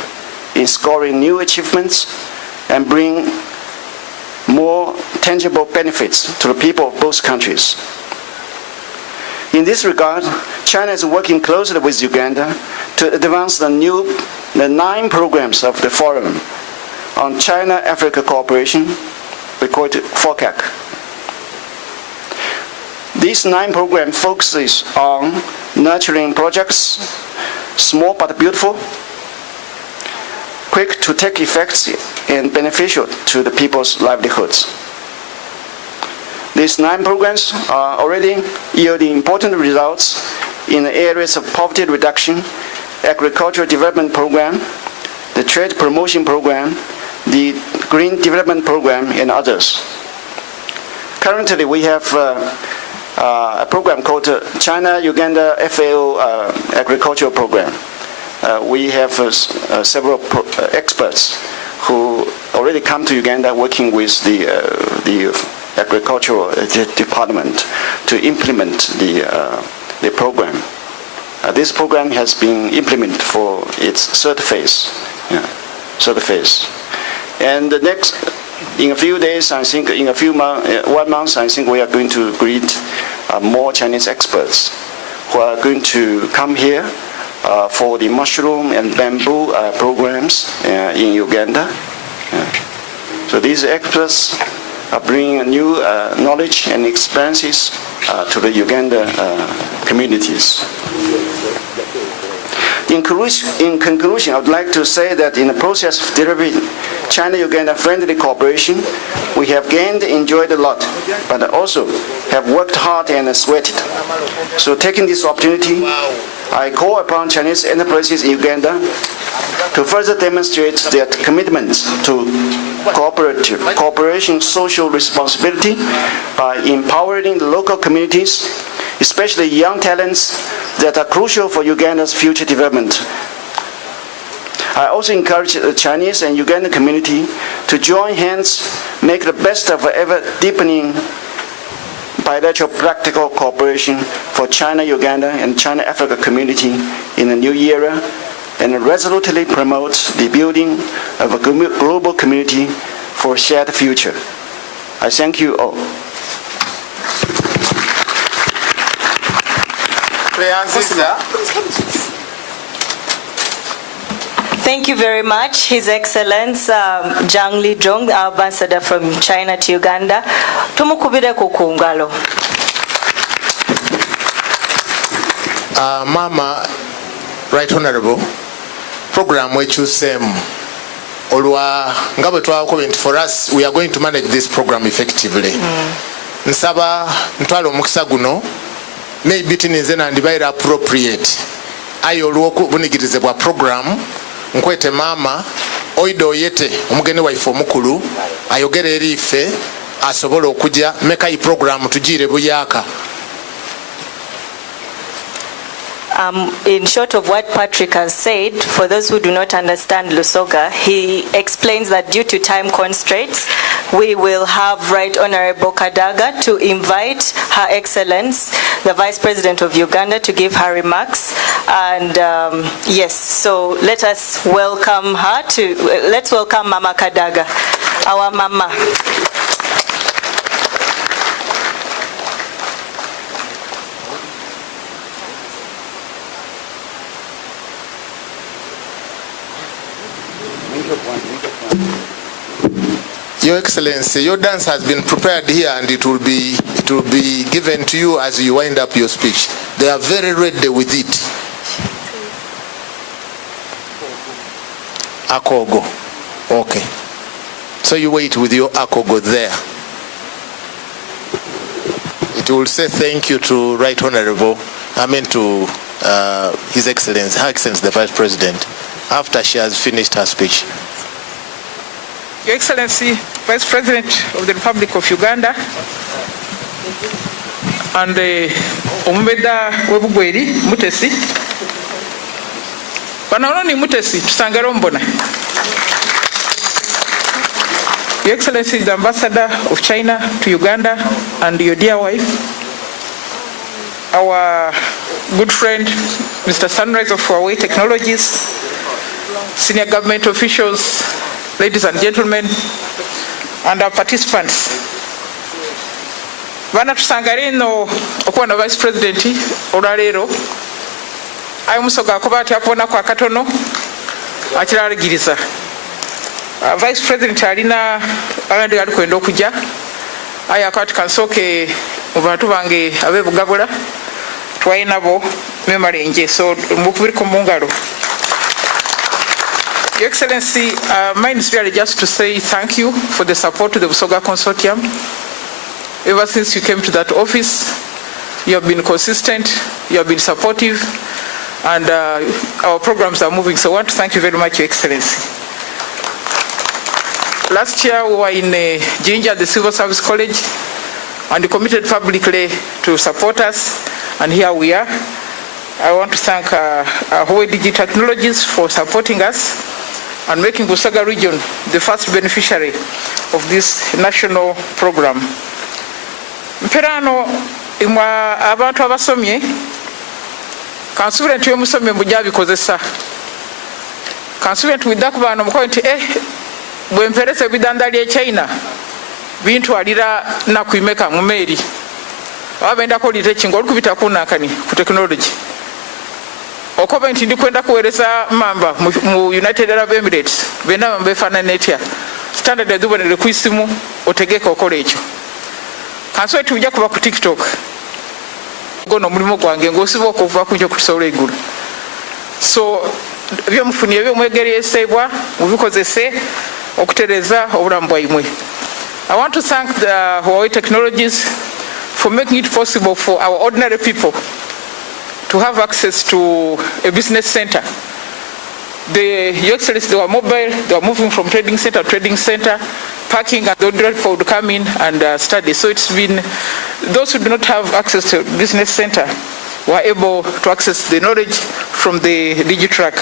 in scoring new achievements and bring more tangible benefits to the people of both countries. In this regard, China is working closely with Uganda to advance the 9 programs of the Forum on China-Africa Cooperation, we call it FOCAC. These 9 programs focuses on nurturing projects, small but beautiful, quick to take effects, and beneficial to the people's livelihoods. These 9 programs are already yielding important results in the areas of poverty reduction, agricultural development program, the trade promotion program, the green development program, and others. Currently, we have a program called China-Uganda FAO Agricultural Program. We have several experts who already come to Uganda working with the agricultural department to implement the program. This program has been implemented for its third phase. And the next, in a few days, I think, in 1 month, I think we are going to greet more Chinese experts who are going to come here for the mushroom and bamboo programs in Uganda. So these experts are bringing new knowledge and experiences to the Uganda communities. In conclusion, I would like to say that in the process of delivering China-Uganda friendly cooperation, we have gained and enjoyed a lot, but also have worked hard and sweated. So taking this opportunity, I call upon Chinese enterprises in Uganda to further demonstrate their commitment to cooperation social responsibility by empowering the local communities, especially young talents that are crucial for Uganda's future development. I also encourage the Chinese and Ugandan community to join hands, make the best of ever deepening bilateral practical cooperation for China-Uganda and China-Africa community in the new era, and resolutely promote the building of a global community for a shared future. I thank you all. Thank you very much, His Excellence Zhang Lidong, our ambassador from China to Uganda. Tumukubire kukungalo. Mama, Right Honorable, program which you say, for us, we are going to manage this program effectively. Nsaba ntwalo mukisa guno maybe tinizena ndibaira appropriate ayo olwoku bunigirizebwa program nkwete mama oido yete omugene waife omukulu ayogere eri ife asobola okujja meka i program tujire buyaka. In short of what Patrick has said, for those who do not understand Busoga, he explains that due to time constraints, we will have Right Honorable Kadaga to invite Her Excellence, the Vice President of Uganda, to give her remarks. And yes, so let us welcome her to, let's welcome Mama Kadaga, our Mama. Your Excellency, your dance has been prepared here and it will be given to you as you wind up your speech. They are very ready with it. Akogo. Okay. So you wait with your Akogo there. It will say thank you to Right Honorable, to His Excellency, Her Excellency the Vice President, after she has finished her speech. Your Excellency, Vice President of the Republic of Uganda, and Omubeda Webugweri Mutesi. Panaroni Mutesi, Sangarombona. Your Excellency, the Ambassador of China to Uganda, and your dear wife, our good friend, Mr. Sunrise of Huawei Technologies, senior government officials, ladies and gentlemen, and our participants. Vana tusangareno okuwa na Vice President olwaleero ayimusoga akuba ati akubona kwa katono akirarigiriza. Vice President alina abandi ali kwenda okujja aya akati kansooke mu bantu bange ab'ebugabula twaye nabo memalenje so mbukubiriko mu ngalo. Your Excellency, mine is really just to say thank you for the support to the Busoga Consortium. Ever since you came to that office, you have been consistent, you have been supportive, and our programs are moving. So I want to thank you very much, Your Excellency. Last year we were in Jinja, the Civil Service College, and you committed publicly to support us, and here we are. I want to thank Huawei Digi-Technologies for supporting us and making Busoga region the first beneficiary of this national program. Mperano imwa abantu abasomye kansubire nti omusomye mbujabi kozesa kansubire nti widda kubano mukointi bwemperese bidandali e China bintu alira na kuimeka mumeri abenda ko lite chingo olukubita kunakani ku technology okoba nti ndi kwenda kuwereza mamba mu United Arab Emirates benda mbefana netia standard edubonere kuisimu otegeka okole ekyo kanso tujja kuba ku TikTok gono mulimo gwange ngosibo okuva kujja kutusobola igulu so byo mufuniye byo mwegeriyesebwa mubikozese okutereza obulamu bwaimwe. I want to thank the Huawei Technologies for making it possible for our ordinary people to have access to a business center. Your Excellency, they were mobile, they were moving from trading center to trading center, parking, and the ordinary people would come in and study. So it's been, those who do not have access to business center were able to access the knowledge from the Digi-Truck.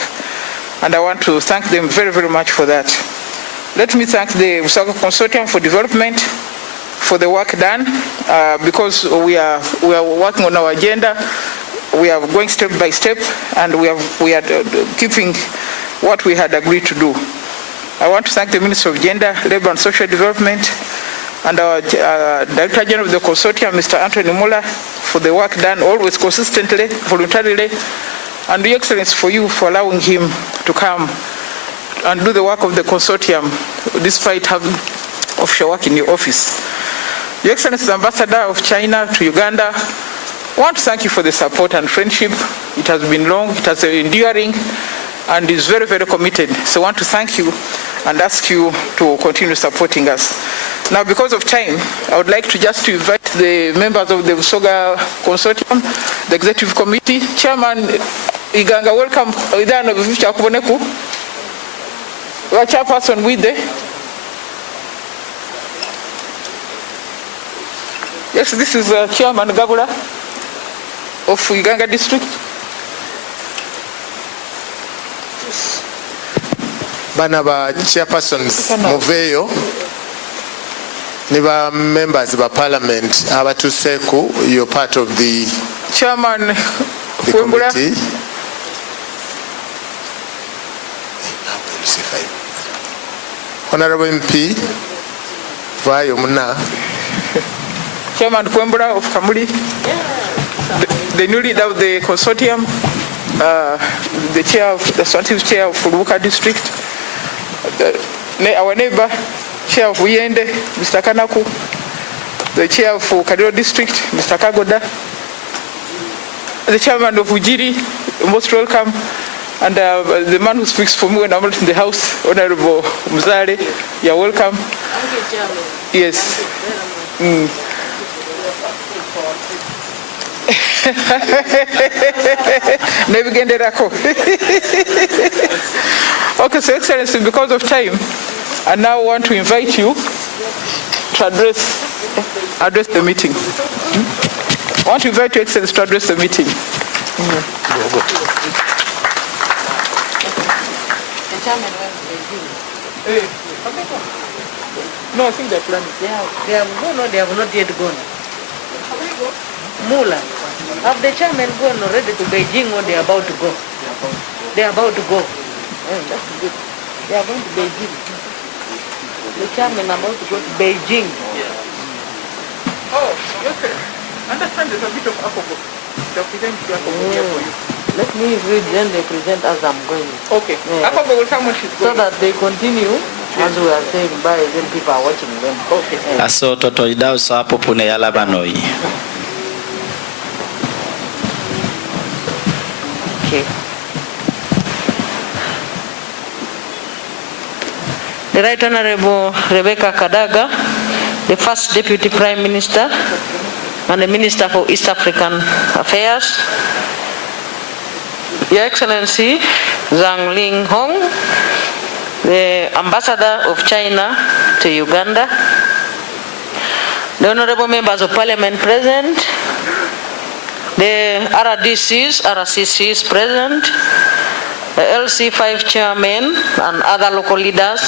And I want to thank them very, very much for that. Let me thank the Busoga Consortium for development, for the work done, because we are working on our agenda. We are going step by step, and we are keeping what we had agreed to do. I want to thank the Minister of Gender, Labour and Social Development, and our Director General of the Consortium, Mr. Anthony Muller, for the work done always consistently, voluntarily, and Your Excellency for you for allowing him to come and do the work of the consortium despite having offshore work in your office. Your Excellency, the Ambassador of China to Uganda, I want to thank you for the support and friendship. It has been long, it has been enduring, and is very, very committed. So I want to thank you and ask you to continue supporting us. Now, because of time, I would like to just invite the members of the Busoga Consortium, the Executive Committee. Chairman Iganga, welcome. Our chairperson with the. Yes, this is Chairman Gabula of Iganga District. Bana ba chairpersons muveyo niba members ba parliament abatuseku, you're part of the chairman committee. Honorable MP Vayo Muna, Chairman Kwembura of KAMULI, the new leader of the consortium, the chair of the substantive chair of Busoga District, our neighbor, chair of Uyende, Mr. Kanaku, the chair of Kadiro District, Mr. Kagoda, the chairman of Ujiri, most welcome. And the man who speaks for me when I'm not in the house, Honorable Mzale, you're welcome. Yes. Okay, so Excellency, because of time, I now want to invite you to address the meeting. I want to invite you, Excellency, to address the meeting. No, I think they're planning. They have gone or they have not yet gone? Mula. Have the chairman gone already to Beijing or they are about to go? They are about to go. That's good. They are going to Beijing. The chairman are about to go to Beijing. Oh, okay. Understand there's a bit of alcohol. They're presenting alcohol here for you. Let me read, then they present as I'm going. Okay. Alcohol will come when she's going. So that they continue, as we are saying, by then people are watching them. Okay. Aso toto idao sa hapo pune yala banoi. Okay. The Right Honorable Rebecca Kadaga, the first Deputy Prime Minister and the Minister for East African Affairs. Your Excellency Zhang Ling Hong, the Ambassador of China to Uganda. The Honorable Members of Parliament present. The RCCs present. The LC5 chairmen and other local leaders,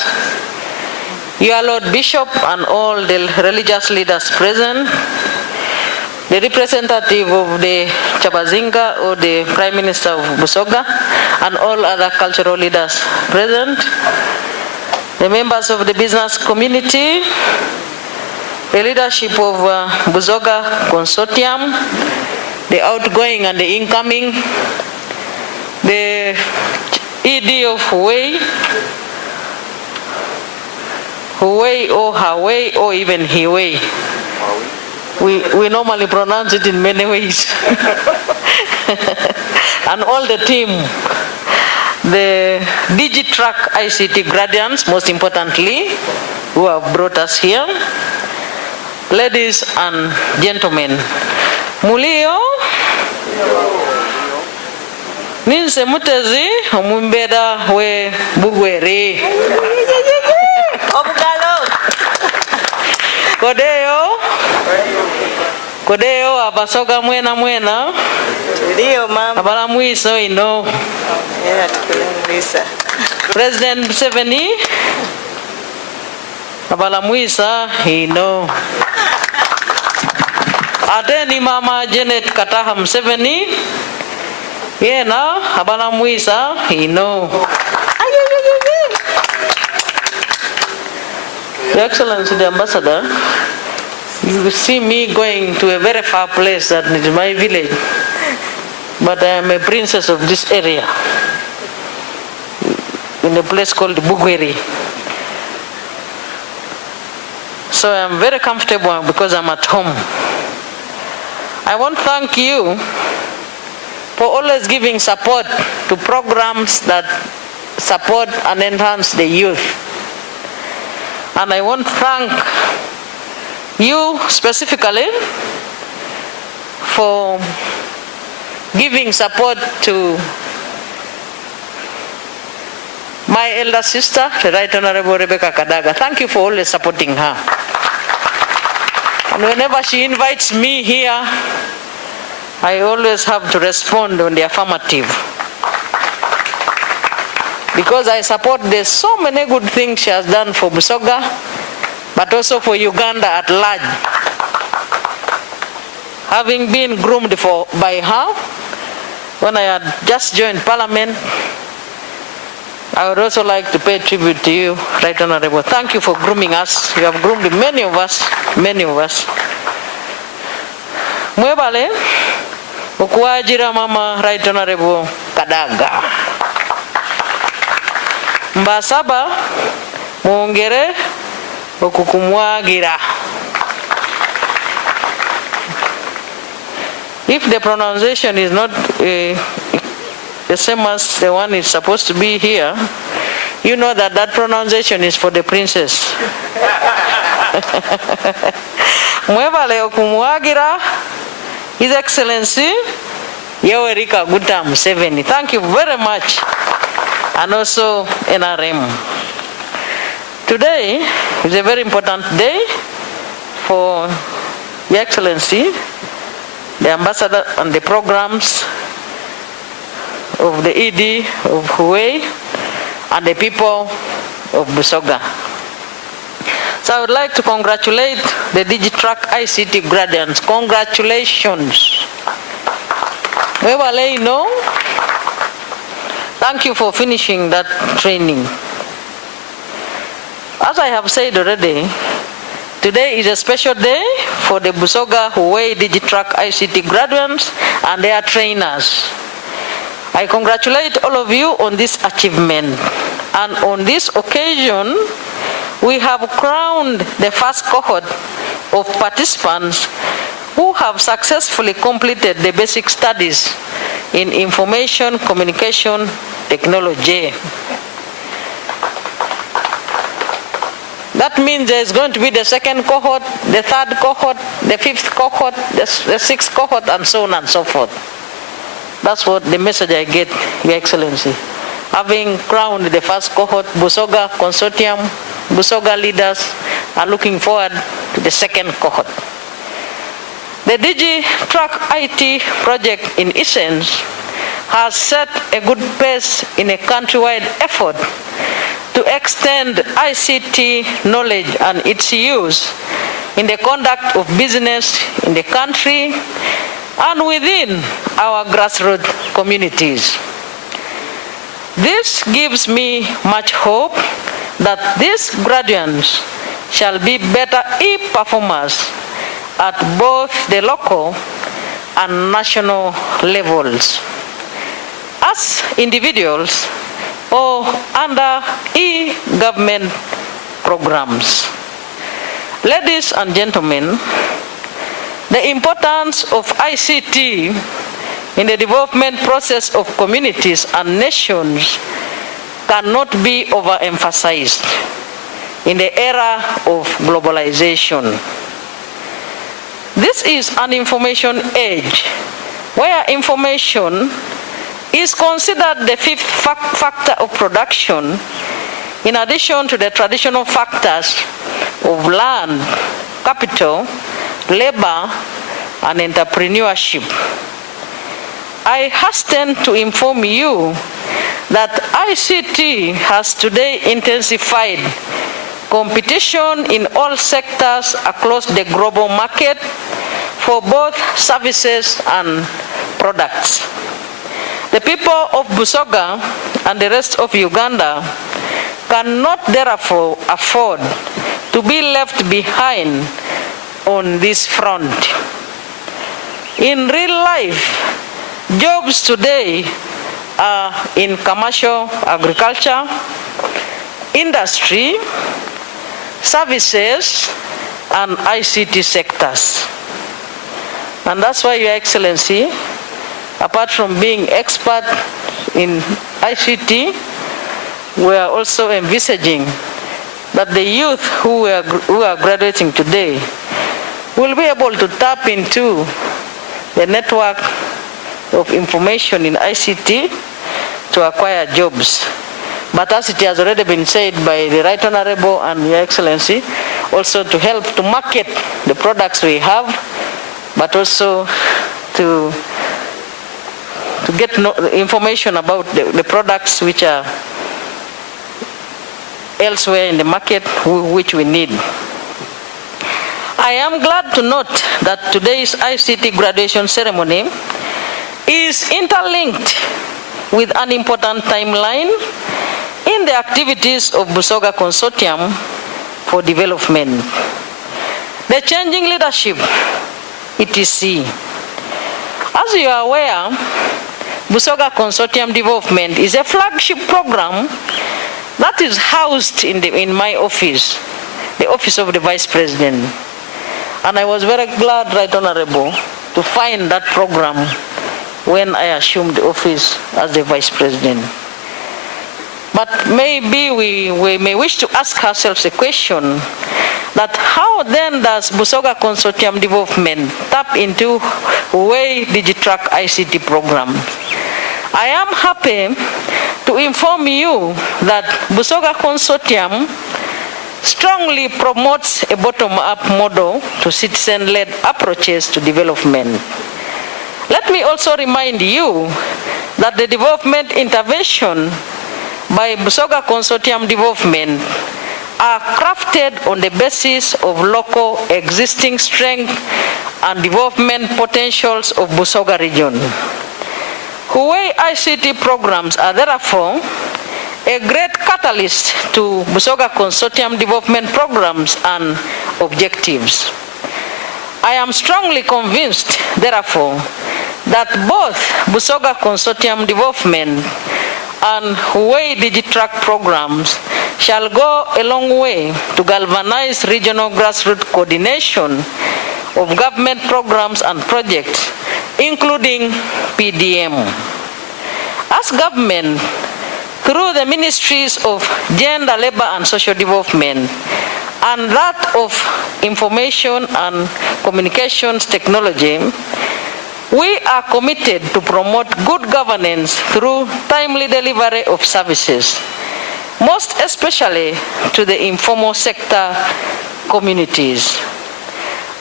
your Lord Bishop and all the religious leaders present, the representative of the Chabazinga or the Prime Minister of Busoga, and all other cultural leaders present, the members of the business community, the leadership of Busoga Consortium, the outgoing and the incoming, the ED of Huawei or Huawei or even Huawei. We normally pronounce it in many ways. And all the team, the Digi-Truck ICT graduates, most importantly, who have brought us here, ladies and gentlemen, Mulio, Ninse mutezi omumbeda we bugwere obugalo kodeo abasoga mwena Ndio mama abala mwiso ino tukulemulisa President Museveni abala mwisa ino ateni mama Janet Kataha Museveni yena abala mwisa ino. Your Excellency the Ambassador, you will see me going to a very far place that is my village, but I am a princess of this area in a place called Bugweri. So I am very comfortable because I'm at home. I want to thank you for always giving support to programs that support and enhance the youth. And I want to thank you specifically for giving support to my elder sister, the Right Honorable Rebecca Kadaga. Thank you for always supporting her. And whenever she invites me here, I always have to respond on the affirmative. Because I support there's so many good things she has done for Busoga, but also for Uganda at large. Having been groomed by her, when I had just joined Parliament, I would also like to pay tribute to you, Right Honorable. Thank you for grooming us. You have groomed many of us. Mwebale, ukuajira mama Right Honorable Kadaga. Mbasaba, muongere, okukumwagira. If the pronunciation is not the same as the one is supposed to be here, you know that that pronunciation is for the princess. Mwebale okumuwagira His Excellency Yoweri Kaguta Museveni. Thank you very much. And also NRM. Today is a very important day for Your Excellency, the ambassador and the programs of the ED of Huawei and the people of Busoga. So I would like to congratulate the Digi-Truck ICT graduates. Congratulations. Thank you for finishing that training. As I have said already, today is a special day for the Busoga Huawei Digi-Truck ICT graduates and their trainers. I congratulate all of you on this achievement. And on this occasion, we have crowned the first cohort of participants who have successfully completed the basic studies in information communication technology. That means there is going to be the second cohort, the third cohort, the fifth cohort, the sixth cohort, and so on and so forth. That's what the message I get, Your Excellency. Having crowned the first cohort, Busoga Consortium, Busoga leaders are looking forward to the second cohort. The Digi-Truck IT project, in essence, has set a good pace in a countrywide effort to extend ICT knowledge and its use in the conduct of business in the country and within our grassroots communities. This gives me much hope that these graduates shall be better e-performers at both the local and national levels, as individuals or under e-government programs. Ladies and gentlemen, the importance of ICT in the development process of communities and nations cannot be overemphasized in the era of globalization. This is an information age where information is considered the fifth factor of production, in addition to the traditional factors of land, capital, labor, and entrepreneurship. I hasten to inform you that ICT has today intensified competition in all sectors across the global market for both services and products. The people of Busoga and the rest of Uganda cannot therefore afford to be left behind on this front. In real life, jobs today are in commercial agriculture, industry, services, and ICT sectors. And that's why, Your Excellency, apart from being expert in ICT, we are also envisaging that the youth who are graduating today will be able to tap into the network of information in ICT to acquire jobs. But as it has already been said by the Right Honorable and Your Excellency, also to help to market the products we have, but also to get information about the products which are elsewhere in the market which we need. I am glad to note that today's ICT graduation ceremony is interlinked with an important timeline in the activities of Busoga Consortium for Development. The changing leadership, etc. As you are aware, Busoga Consortium Development is a flagship program that is housed in my office, the office of the Vice President. And I was very glad, Right Honorable, to find that program when I assumed office as the Vice President. But maybe we may wish to ask ourselves a question that how then does Busoga Consortium Development tap into Huawei Digi-Truck ICT program? I am happy to inform you that Busoga Consortium strongly promotes a bottom-up model to citizen-led approaches to development. Let me also remind you that the development intervention by Busoga Consortium Development are crafted on the basis of local existing strength and development potentials of Busoga region. Huawei ICT programs are therefore a great catalyst to Busoga Consortium development programs and objectives. I am strongly convinced, therefore, that both Busoga Consortium development and Huawei Digi-Truck programs shall go a long way to galvanize regional grassroots coordination of government programs and projects, including PDM. As government, through the Ministries of Gender, Labor and Social Development and that of Information and Communications Technology, we are committed to promote good governance through timely delivery of services, most especially to the informal sector communities.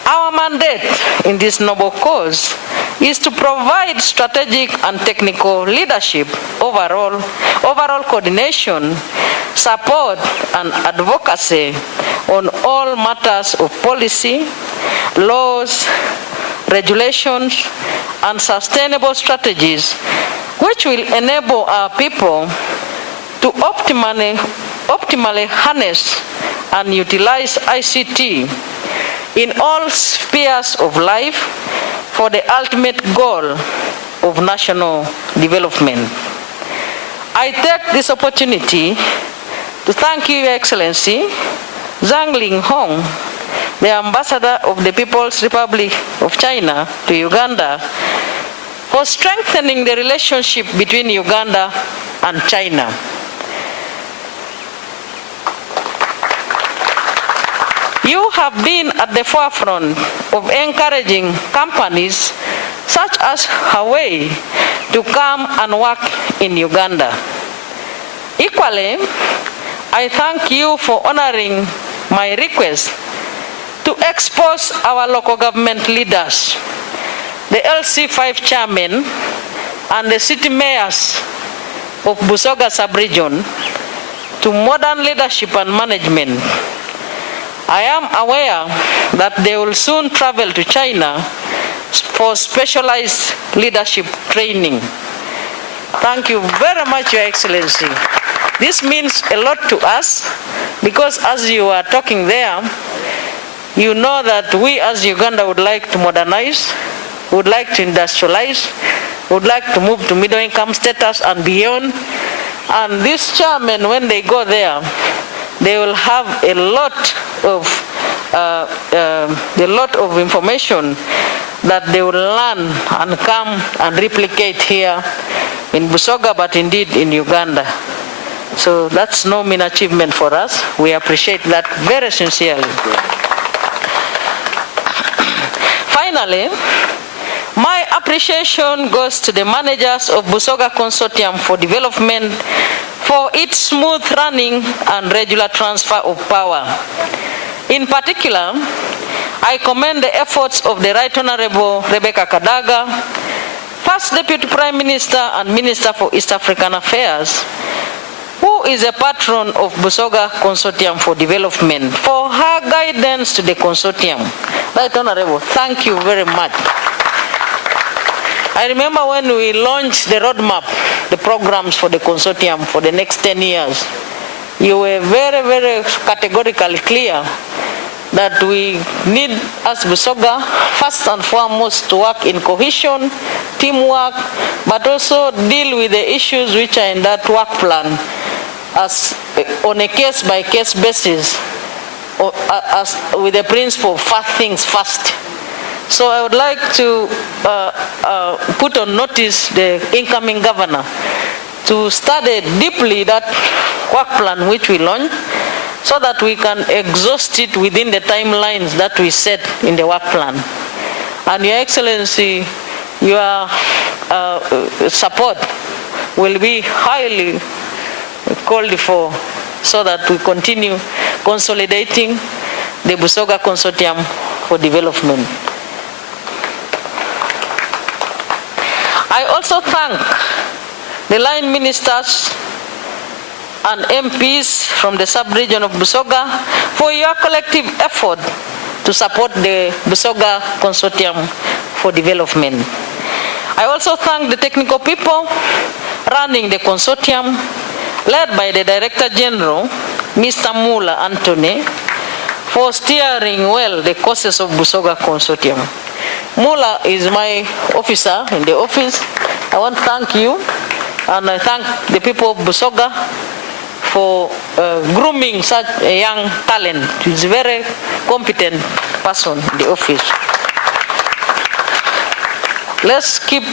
Our mandate in this noble cause is to provide strategic and technical leadership, overall coordination, support and advocacy on all matters of policy, laws, regulations, and sustainable strategies which will enable our people to optimally harness and utilize ICT in all spheres of life for the ultimate goal of national development. I take this opportunity to thank you, Your Excellency, Zhang Linghong, the Ambassador of the People's Republic of China to Uganda, for strengthening the relationship between Uganda and China. You have been at the forefront of encouraging companies such as Huawei to come and work in Uganda. Equally, I thank you for honoring my request to expose our local government leaders, the LC5 chairman and the city mayors of Busoga sub-region to modern leadership and management. I am aware that they will soon travel to China for specialized leadership training. Thank you very much, Your Excellency. This means a lot to us because as you are talking there, you know that we as Uganda would like to modernize, would like to industrialize, would like to move to middle income status and beyond. And these chairmen, when they go there, they will have a lot of information that they will learn and come and replicate here in Busoga, but indeed in Uganda. So that's no mean achievement for us. We appreciate that very sincerely. Finally, my appreciation goes to the managers of Busoga Consortium for Development for its smooth running and regular transfer of power. In particular, I commend the efforts of the Right Honorable Rebecca Kadaga, First Deputy Prime Minister and Minister for East African Affairs, who is a patron of Busoga Consortium for Development, for her guidance to the consortium. Right Honorable, thank you very much. I remember when we launched the roadmap, the programs for the consortium for the next 10 years, you were very, very categorically clear that we need, as Busoga, first and foremost to work in cohesion, teamwork, but also deal with the issues which are in that work plan as on a case-by-case basis, as with the principle of first things first. So I would like to put on notice the incoming governor to study deeply that work plan which we launched, so that we can exhaust it within the timelines that we set in the work plan. And Your Excellency, your support will be highly called for, so that we continue consolidating the Busoga Consortium for Development. I also thank the line ministers and MPs from the sub-region of Busoga for your collective effort to support the Busoga Consortium for Development. I also thank the technical people running the consortium, led by the Director General, Mr. Mula Anthony, for steering well the courses of Busoga Consortium. Mula is my officer in the office. I want to thank you, and I thank the people of Busoga for grooming such a young talent. He's a very competent person in the office. Let's keep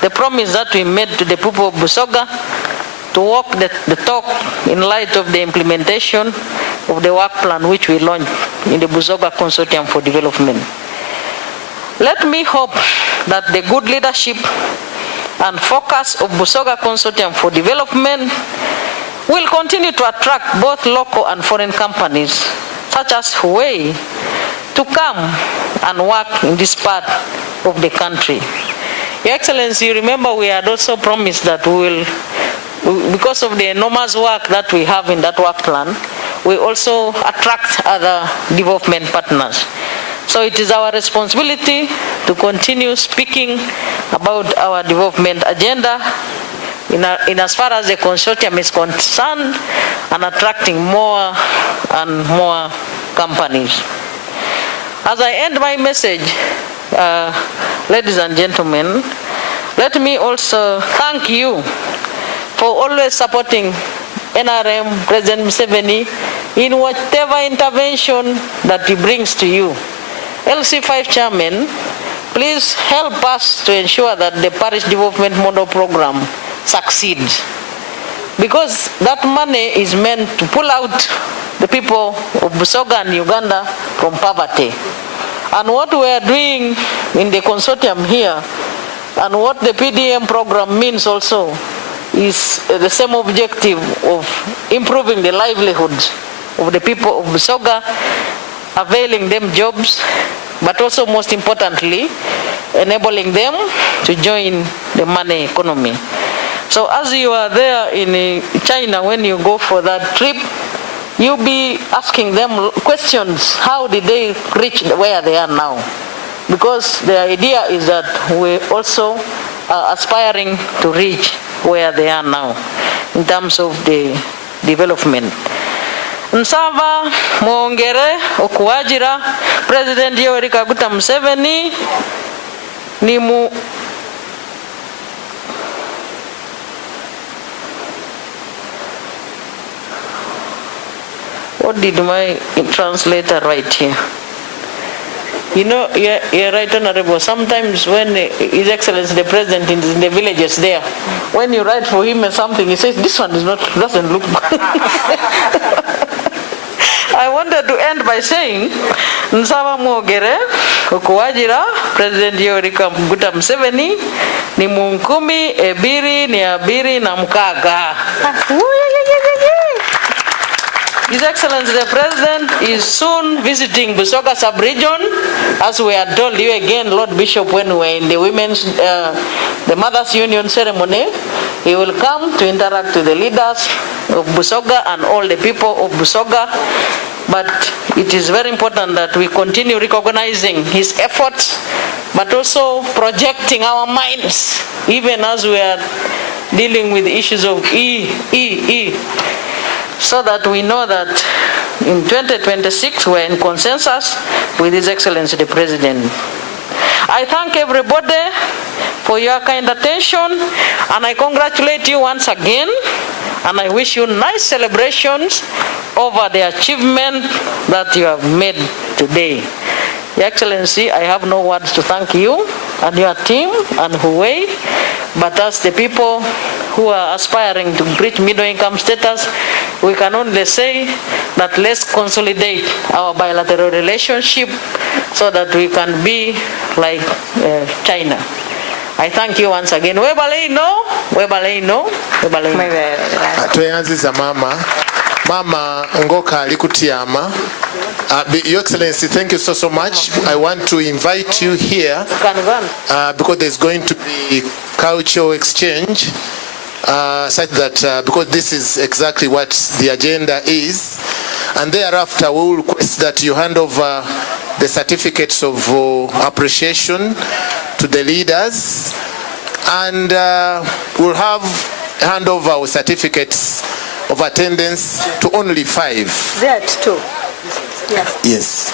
the promise that we made to the people of Busoga to walk the talk in light of the implementation of the work plan which we launched in the Busoga Consortium for Development. Let me hope that the good leadership and focus of Busoga Consortium for Development will continue to attract both local and foreign companies, such as Huawei, to come and work in this part of the country. Your Excellency, you remember we had also promised that we will, because of the enormous work that we have in that work plan, we also attract other development partners. So it is our responsibility to continue speaking about our development agenda in as far as the consortium is concerned, and attracting more and more companies. As I end my message, ladies and gentlemen, let me also thank you for always supporting NRM, President Museveni, in whatever intervention that he brings to you. LC5 Chairman, please help us to ensure that the Parish Development Model Program succeeds, because that money is meant to pull out the people of Busoga and Uganda from poverty. And what we are doing in the consortium here, and what the PDM program means also, is the same objective of improving the livelihoods of the people of Busoga, availing them jobs, but also most importantly, enabling them to join the money economy. So as you are there in China, when you go for that trip, you'll be asking them questions. How did they reach where they are now? Because the idea is that we also are aspiring to reach where they are now in terms of the development. Nsava mwongere okuwajira President Yoweri Kaguta Museveni ni mu What did my translator write here? You know, you're right, Honorable. Sometimes when His Excellency the President is in the villages there, when you write for him something, he says, this one doesn't look good. I wanted to end by saying, Nsaba mwogere okuwajira President Yoweri Kaguta Museveni ni mu 10, 2, 26. His Excellency the President is soon visiting Busoga sub-region, as we had told you again, Lord Bishop, when we were in the the Mothers Union ceremony. He will come to interact with the leaders of Busoga and all the people of Busoga. But it is very important that we continue recognizing his efforts, but also projecting our minds, even as we are dealing with issues of so that we know that in 2026 we're in consensus with His Excellency the President. I thank everybody for your kind attention, and I congratulate you once again, and I wish you nice celebrations over the achievement that you have made today. Your Excellency, I have no words to thank you and your team and Huawei, but as the people who are aspiring to reach middle income status, we can only say that let's consolidate our bilateral relationship so that we can be like China. I thank you once again. Tweyanziza Mama Ngoka Likutiama. Your Excellency, thank you so much. I want to invite you here because there's going to be cultural exchange, such that because this is exactly what the agenda is, and thereafter we will request that you hand over the certificates of appreciation to the leaders, and we'll hand over our certificates of attendance to only 5. That too. Yes.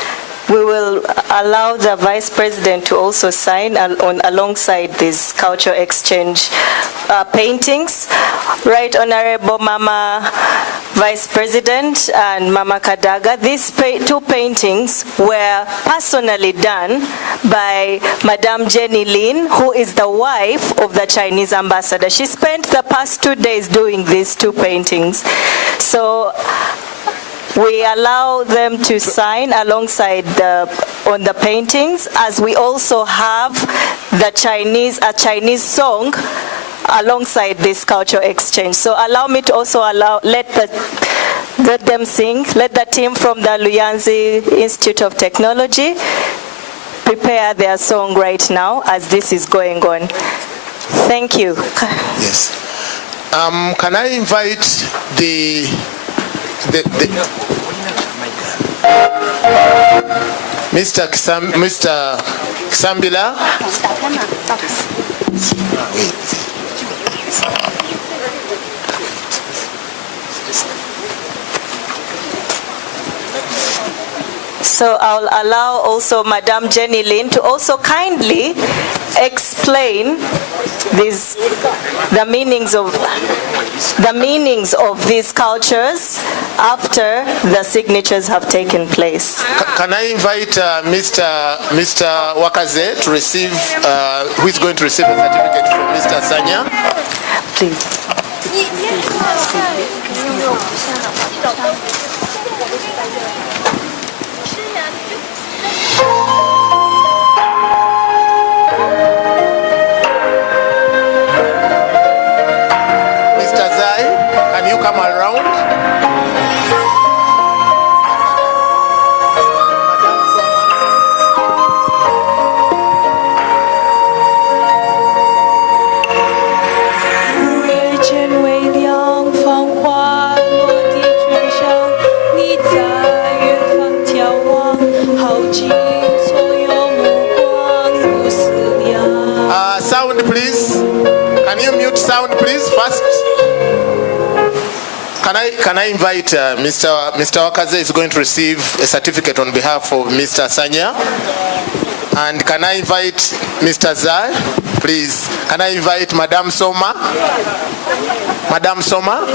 We will allow the Vice President to also sign alongside these cultural exchange paintings. Right, Honorable Mama Vice President and Mama Kadaga, these 2 paintings were personally done by Madame Jenny Lin, who is the wife of the Chinese ambassador. She spent the past 2 days doing these 2 paintings. So we allow them to sign alongside on the paintings, as we also have a Chinese song alongside this cultural exchange. So allow me to also let them sing. Let the team from the Luyanzi Institute of Technology prepare their song right now as this is going on. Thank you. Yes. Can I invite the Mr. Kisambila? So I'll allow also Madame Jenny Lin to also kindly explain the meanings of these cultures after the signatures have taken place. Can I invite Mr. Wakaze to receive, who is going to receive a certificate from Mr. Sanya? Please. Mr. Zai, can you come around? Sound, please. Can you mute sound, please, first? Can I invite Mr. Wakaze is going to receive a certificate on behalf of Mr. Sanya? And can I invite Mr. Zai, please? Can I invite Madame Soma? Madame Soma?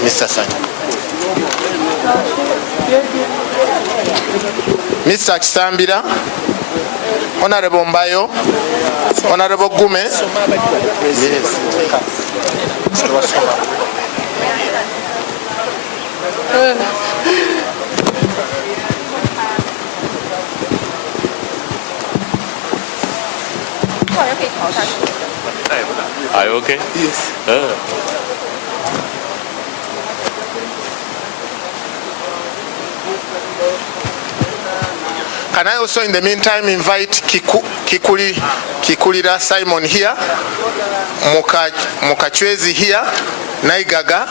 Mr. Sanya. Mr. Kisambira, Honorable Mbayo, Honorable Gume. Yes. Are you okay? Yes. Can I also in the meantime invite Kikulira Simon here, Mukachwezi here, Naigaga,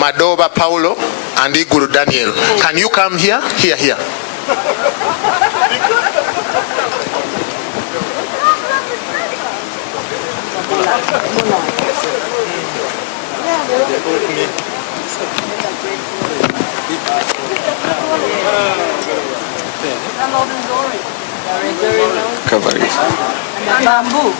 Madoba Paulo, and Iguru Daniel. Can you come here? Here. Cover it. Bamboo.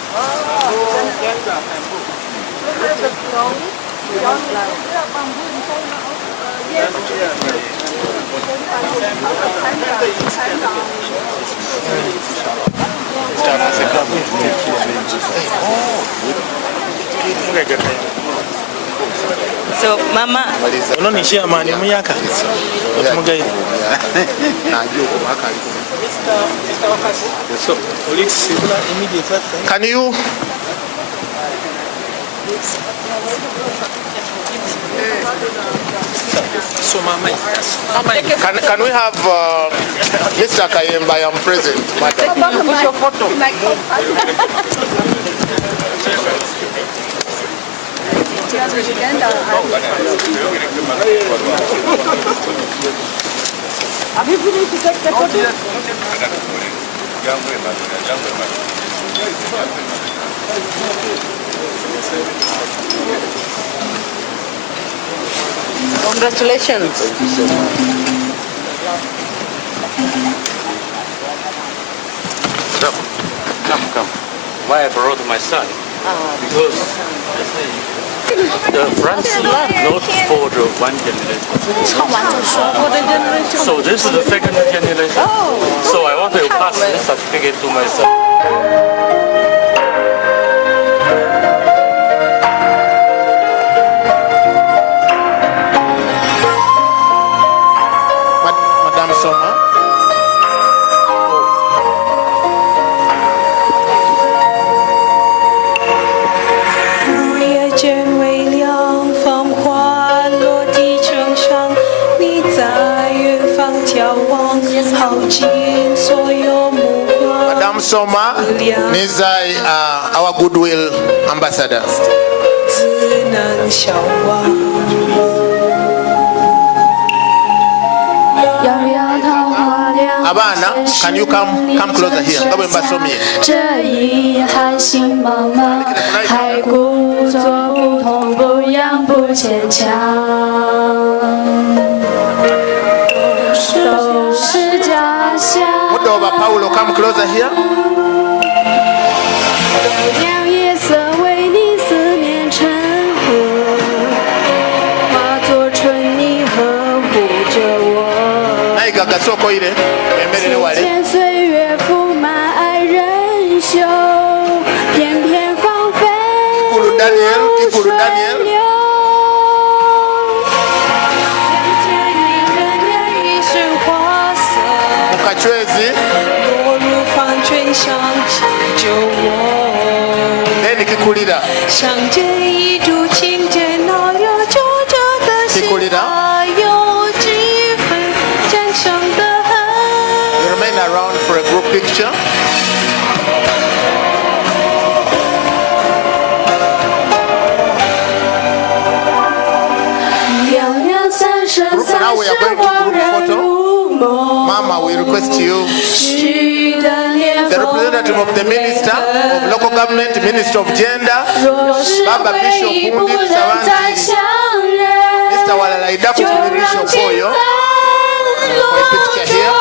So, Mama. Unonishia mani muyaka. Otumugai. So, police immediate. Can you? So, Mama. Can we have Mr. Kayemba? I am present. Push your photo. Have you finished to take the photo? Congratulations. Thank you so much. Come. Why I brought my son? Because the France not for the one generation. So this is the second generation. So I want to pass this certificate to my son. Madam Soma. Madam Soma Nizai, our goodwill ambassador. Abana, can you come closer here? Mudoba Paulo, come closer here. Gagasoko ile emerere wale Ikulu Daniel Mukachwezi Neni Kikulira Kikulira around for a group picture. Now we are going to group photo. Mama, we request you, the representative of the Minister of Local Government, Minister of Gender, Baba Bishop Hundi Savanti, Mr. Walalaidaku Bishop Boyo, for a picture here.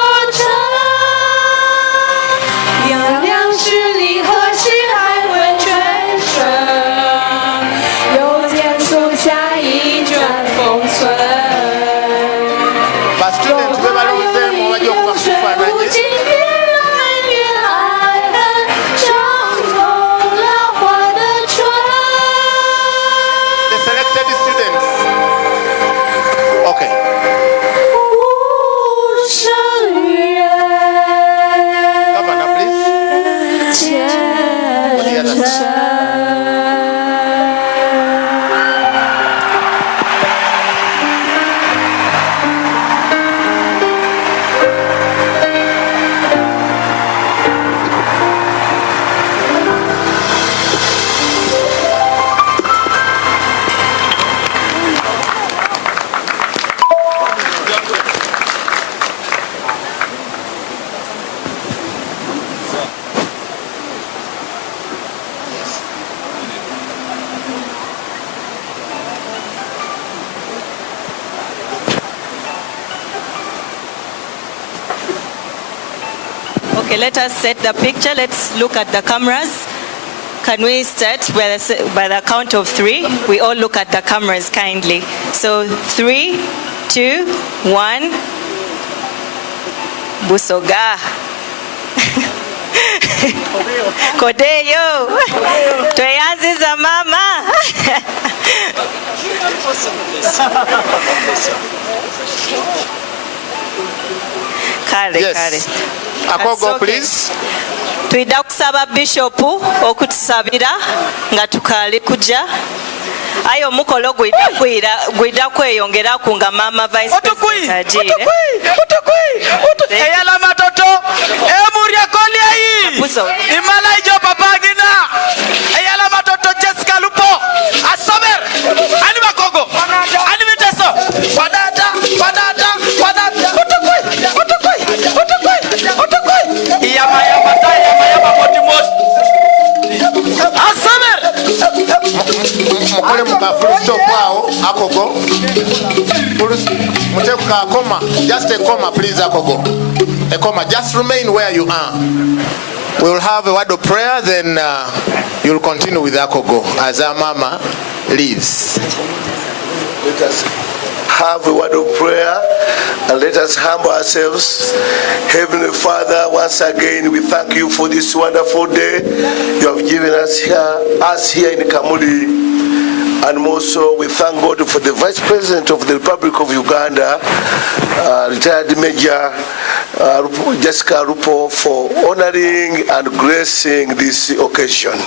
Okay, let us set the picture. Let's look at the cameras. Can we start by the count of 3? We all look at the cameras kindly. So 3, 2, 1. Busoga. Kodeyo. Tweyanziza mama. Kale, yes. Akogo, please. Tuida kusaba Bishop okutusabira nga tukali kuja. Ayo mukolo gwida kweyongera kunga mama vice president ajire. Eyala matoto emuria kolia hii imala ijo papagina eyala matoto Jessica Lupo asober ani makogo ani miteso wadata utokoi yama moti asober mukole mukafuru stop wao Akogo. Muteka comma, just a comma please Akogo. A comma, just remain where you are. We will have a word of prayer, then you'll continue with Akogo as our mama leaves. Let us have a word of prayer and let us humble ourselves. Heavenly Father, once again we thank you for this wonderful day you have given us here in Kamuli. And also we thank God for the Vice President of the Republic of Uganda, retired Major Jessica Lupo, for honoring and gracing this occasion.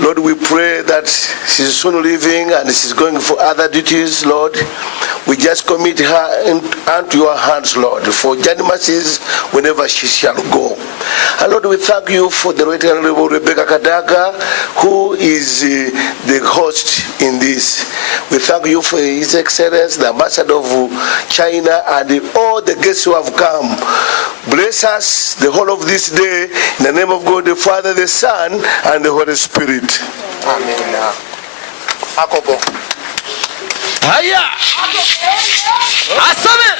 Lord, we pray that she's soon leaving and she's going for other duties, Lord. We just commit her into your hands, Lord, for journey mercies whenever she shall go. And Lord, we thank you for the Right Honorable Rebecca Kadaga, who is the host in this. We thank you for His Excellency, the Ambassador of China, and all the guests who have come. Bless us the whole of this day in the name of God, the Father, the Son, and the Holy Spirit. Amen. Akobo. Haya. Asame.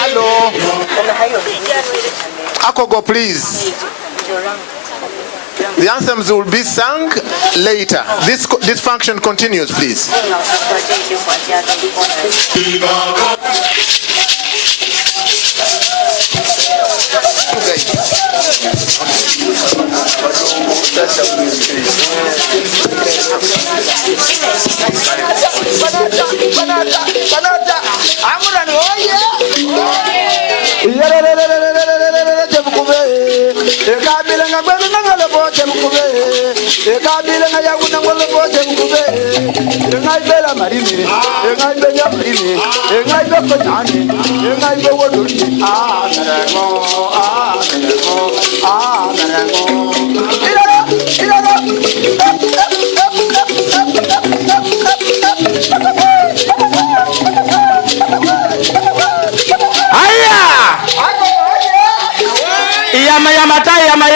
Hello. Akogo, please. The anthems will be sung later. This function continues, please.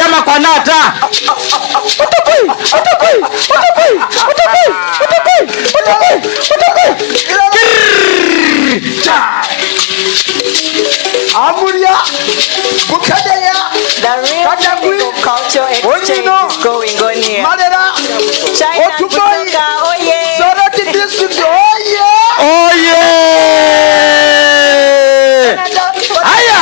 Yama kwa nata. Amulia, Bukadaya, the real culture exchange is going on here. China and Busoga, oh yeah. Soroti district, oh yeah. Oh yeah. Aya.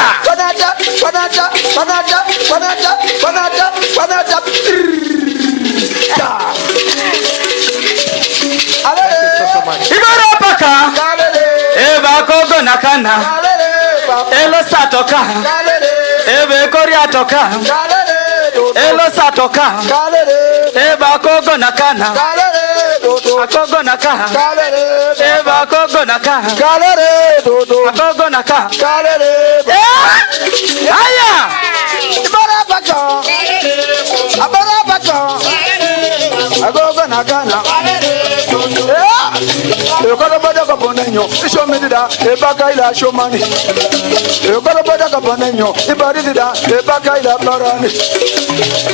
Ibara paka. Eba kogo nakana. Elo satoka. Ebe koria toka. Elo satoka. Eba kogo nakana. Akogo naka. Eba kogo naka. Akogo naka. Aya. Ibara paka. Abara paka. Caponeno, Shomida, Ebakaila Shomani, Yogarabada Caponeno, Ibadida, Ebakaila Barani,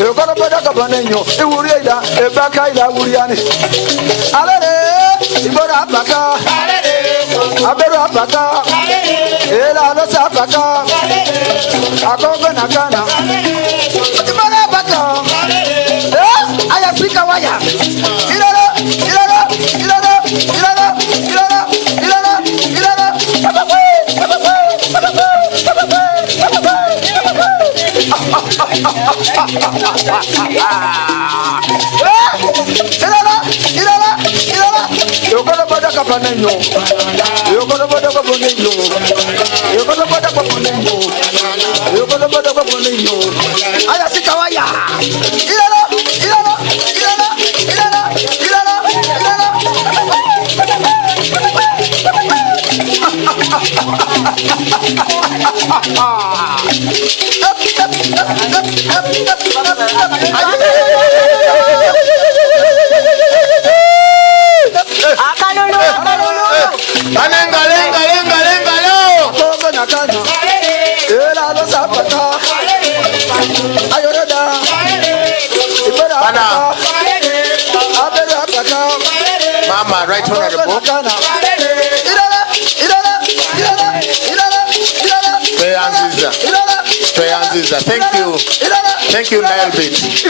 Yogarabada Caponeno, Uriada, Ebakaila Uriani, Alade, Ibora Baka, Abera Baka, Ela Sapaka, Akogana Gana, Ibora Baka, Ayafika Waya, You're gonna put a capaneno. You're gonna put a capaneno. You're gonna put a capaneno. You're gonna put a capaneno. I see Kawaya. Mama, right honorable. Thank you. Thank you, Nailbit.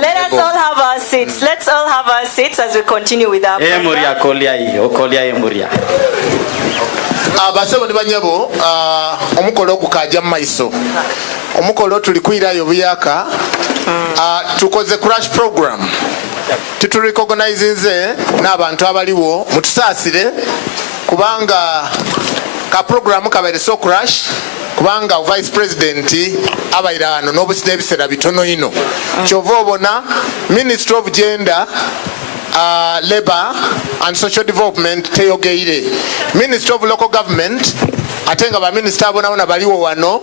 Let us all have our seats. Let's all have our seats as we continue with our abasebo ne banyabo omukolo okukajja mu maiso omukolo tulikwirayo buyaka tukoze crash program tuturecognize n'abantu abaliwo mutusaasire kubanga ka program kabere so crash kubanga vice president abairano n'obusire ebisera bitono ino kyova obona minister of gender labor and social development teyogeire minister of local government atenga ba minister abona baliwo wano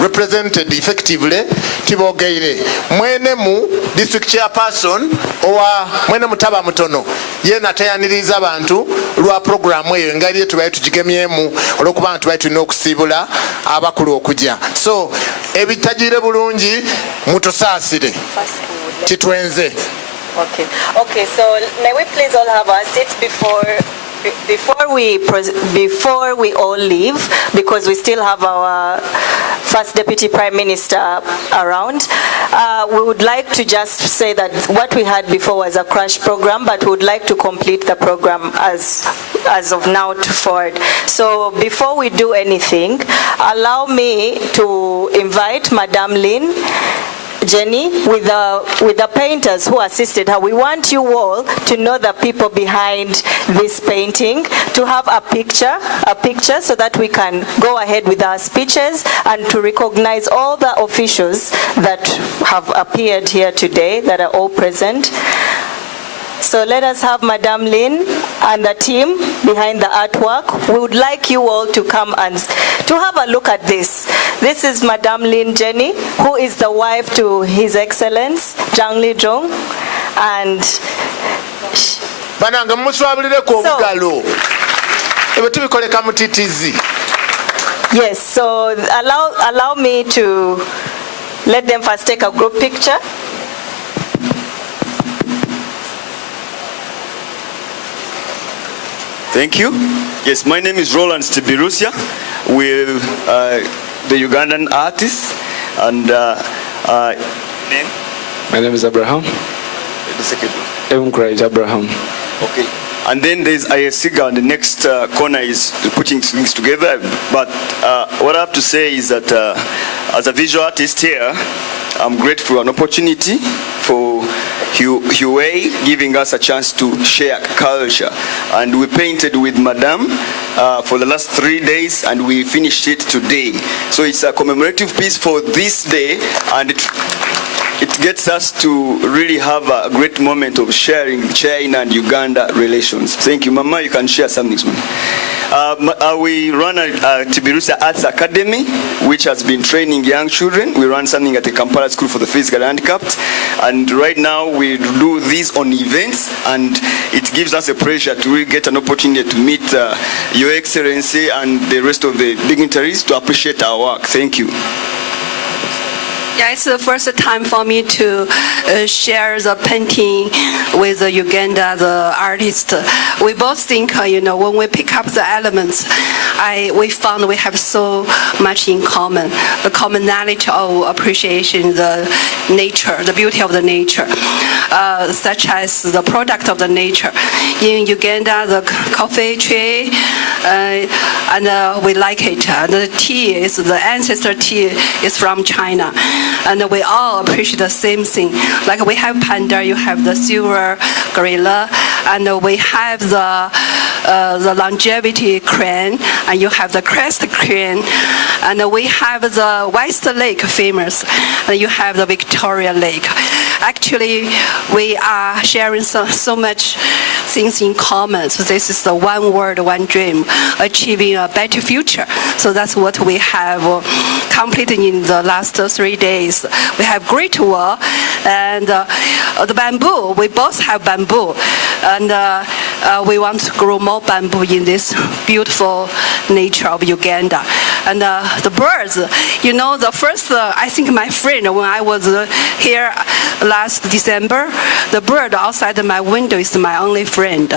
represented effectively tibogeire mwene mu district chairperson owa mwene mutaba mutono yena tayaniriza abantu lwa program eyo ngaliye tubaye tujigemyemu olokuba abantu baye tulina okusibula abakulu okujja so ebitajire bulungi mutusaasire titwenze. Okay, so may we please all have our seats before we all leave, because we still have our First Deputy Prime Minister around. We would like to just say that what we had before was a crash program, but we would like to complete the program as of now to forward. So before we do anything, allow me to invite Madame Lynn, Jenny, with the painters who assisted her. We want you all to know the people behind this painting, to have a picture so that we can go ahead with our speeches and to recognize all the officials that have appeared here today, that are all present. So let us have Madame Lynn and the team behind the artwork. We would like you all to come and to have a look at this. This is Madame Lynn Jenny, who is the wife to His Excellence Zhang Lijong, and bananga muswabulire ko obugalo ebitubikoleka mutitizi. Yes, so allow me to let them first take a group picture. Thank you. Yes, my name is Roland Stibirusia with the Ugandan artist, and name? My name is Abraham. The second one. Evangrid Abraham. Okay. And then there's Ayesiga on the next corner is putting things together. But what I have to say is that as a visual artist here, I'm grateful for an opportunity for Huawei giving us a chance to share culture. And we painted with Madame for the last 3 days, and we finished it today. So it's a commemorative piece for this day, and it gets us to really have a great moment of sharing China and Uganda relations. Thank you, Mama. You can share something with me. We run a Tibirusa Arts Academy, which has been training young children. We run something at the Kampala School for the Physically Handicapped. And right now we do these on events, and it gives us a pleasure to really get an opportunity to meet Your Excellency and the rest of the dignitaries to appreciate our work. Thank you. Yeah, it's the first time for me to share the painting with Uganda, the artist. We both think, when we pick up the elements, we found we have so much in common. The commonality of appreciation, the nature, the beauty of the nature, such as the product of the nature. In Uganda, the coffee tree, and we like it. The tea is the ancestor tea is from China. And we all appreciate the same thing. Like we have panda, you have the silver gorilla, and we have the longevity crane, and you have the crest crane, and we have the West Lake famous, and you have the Victoria Lake. Actually, we are sharing so much things in common. So this is the one word, one dream, achieving a better future. So that's what we have completed in the last 3 days. We have great work, and the bamboo, we both have bamboo, and we want to grow more bamboo in this beautiful nature of Uganda. And the birds, the first, I think my friend, when I was here last December, the bird outside my window is my only friend.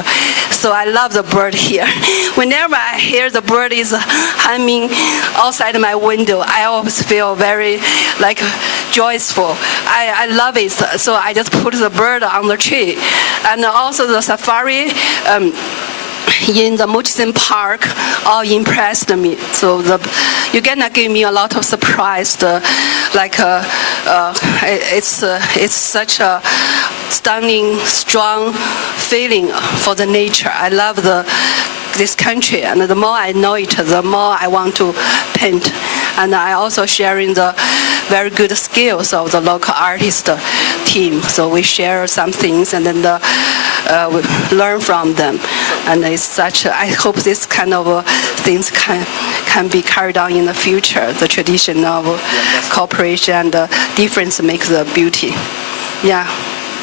So I love the bird here. Whenever I hear the bird is humming outside my window, I always feel very joyful. I love it. So I just put the bird on the tree. And also the safari in the Murchison Park all impressed me. So Uganda gave me a lot of surprise. It's such a stunning, strong feeling for the nature. I love this country, and the more I know it, the more I want to paint. And I also sharing the very good skills of the local artist team. So we share some things, and then we learn from them. And it's I hope this kind of things can be carried on in the future. The tradition of cooperation and difference makes the beauty. Yeah,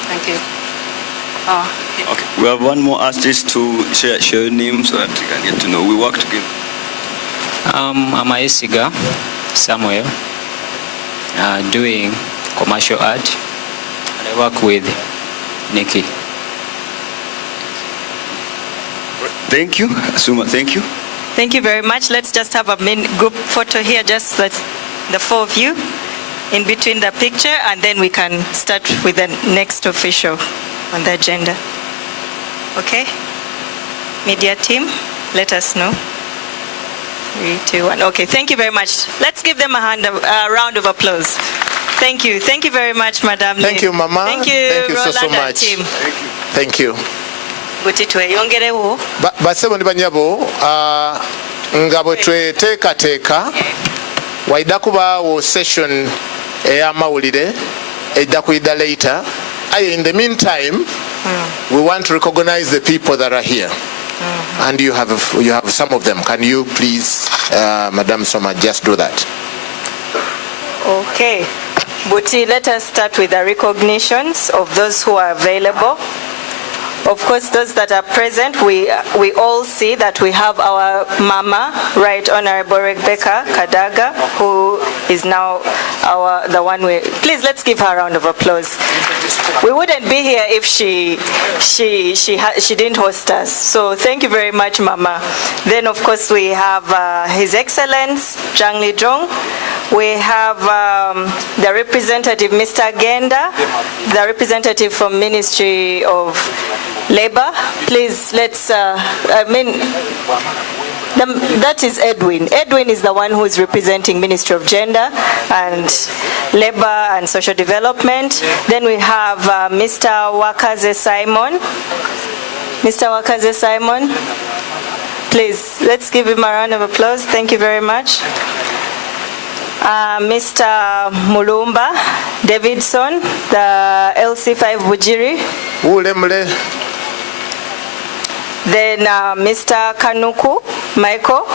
thank you. Okay. We have one more artist to share your name so that we can get to know. We work together. I'm Aesiga Samuel, doing commercial art, and I work with Nikki. Thank you. Asuma, thank you. Thank you very much. Let's just have a group photo here, just the four of you in between the picture, and then we can start with the next official on the agenda. Okay? Media team, let us know. 3, 2, 1. Okay, thank you very much. Let's give them a round of applause. Thank you. Thank you very much, Madam. Thank you, Mama. Thank you, Thank you so much. Team. Thank you. Basebo ndi banyabo nga bwe tweteekateeka waidda kubaawo session ey'amawulire ejja kuyidda later. In the meantime, we want to recognize the people that are here. And you have some of them. Can you please, Madam Soma, just do that? Okay. Buti, let us start with the recognitions of those who are available. Of course, those that are present, we all see that we have our Mama, Right Honorable Rebecca Kadaga, who is now the one we... Please, let's give her a round of applause. We wouldn't be here if she didn't host us. So thank you very much, Mama. Then, of course, we have His Excellence, Zhang Lidong. We have the representative, Mr. Genda, the representative from Ministry of Labor. Please, let's, that is Edwin. Edwin is the one who is representing Ministry of Gender and Labor and Social Development. Then we have Mr. Wakaze Simon. Mr. Wakaze Simon, please, let's give him a round of applause. Thank you very much. Mr. Mulumba Davidson, the LC5 Bujiri. Then Mr. Kanuku Michael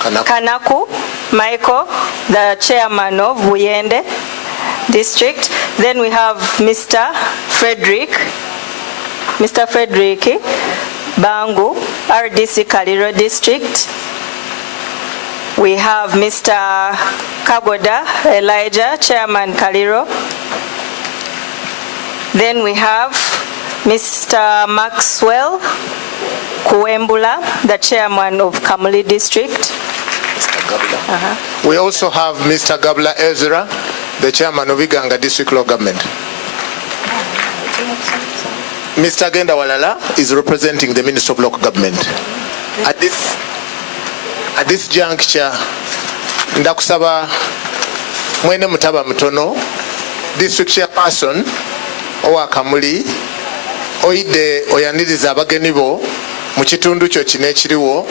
Kanaku Michael, the chairman of Wuyende district. Then we have Mr. Frederick Bangu, RDC Kaliro district. We have Mr. Kagoda Elijah, chairman Kaliro. Then we have Mr. Maxwell Kuembula, the chairman of KAMULI district. We also have Mr. Gabla Ezra, the chairman of Iganga district law government. Mr. Genda Walala is representing the Minister of Local Government. At this juncture, ndakusaba mwene mutaba mutono, district chairperson owa KAMULI, oide oyaniriza abageni bo mu kitundu kyo kino ekiriwo,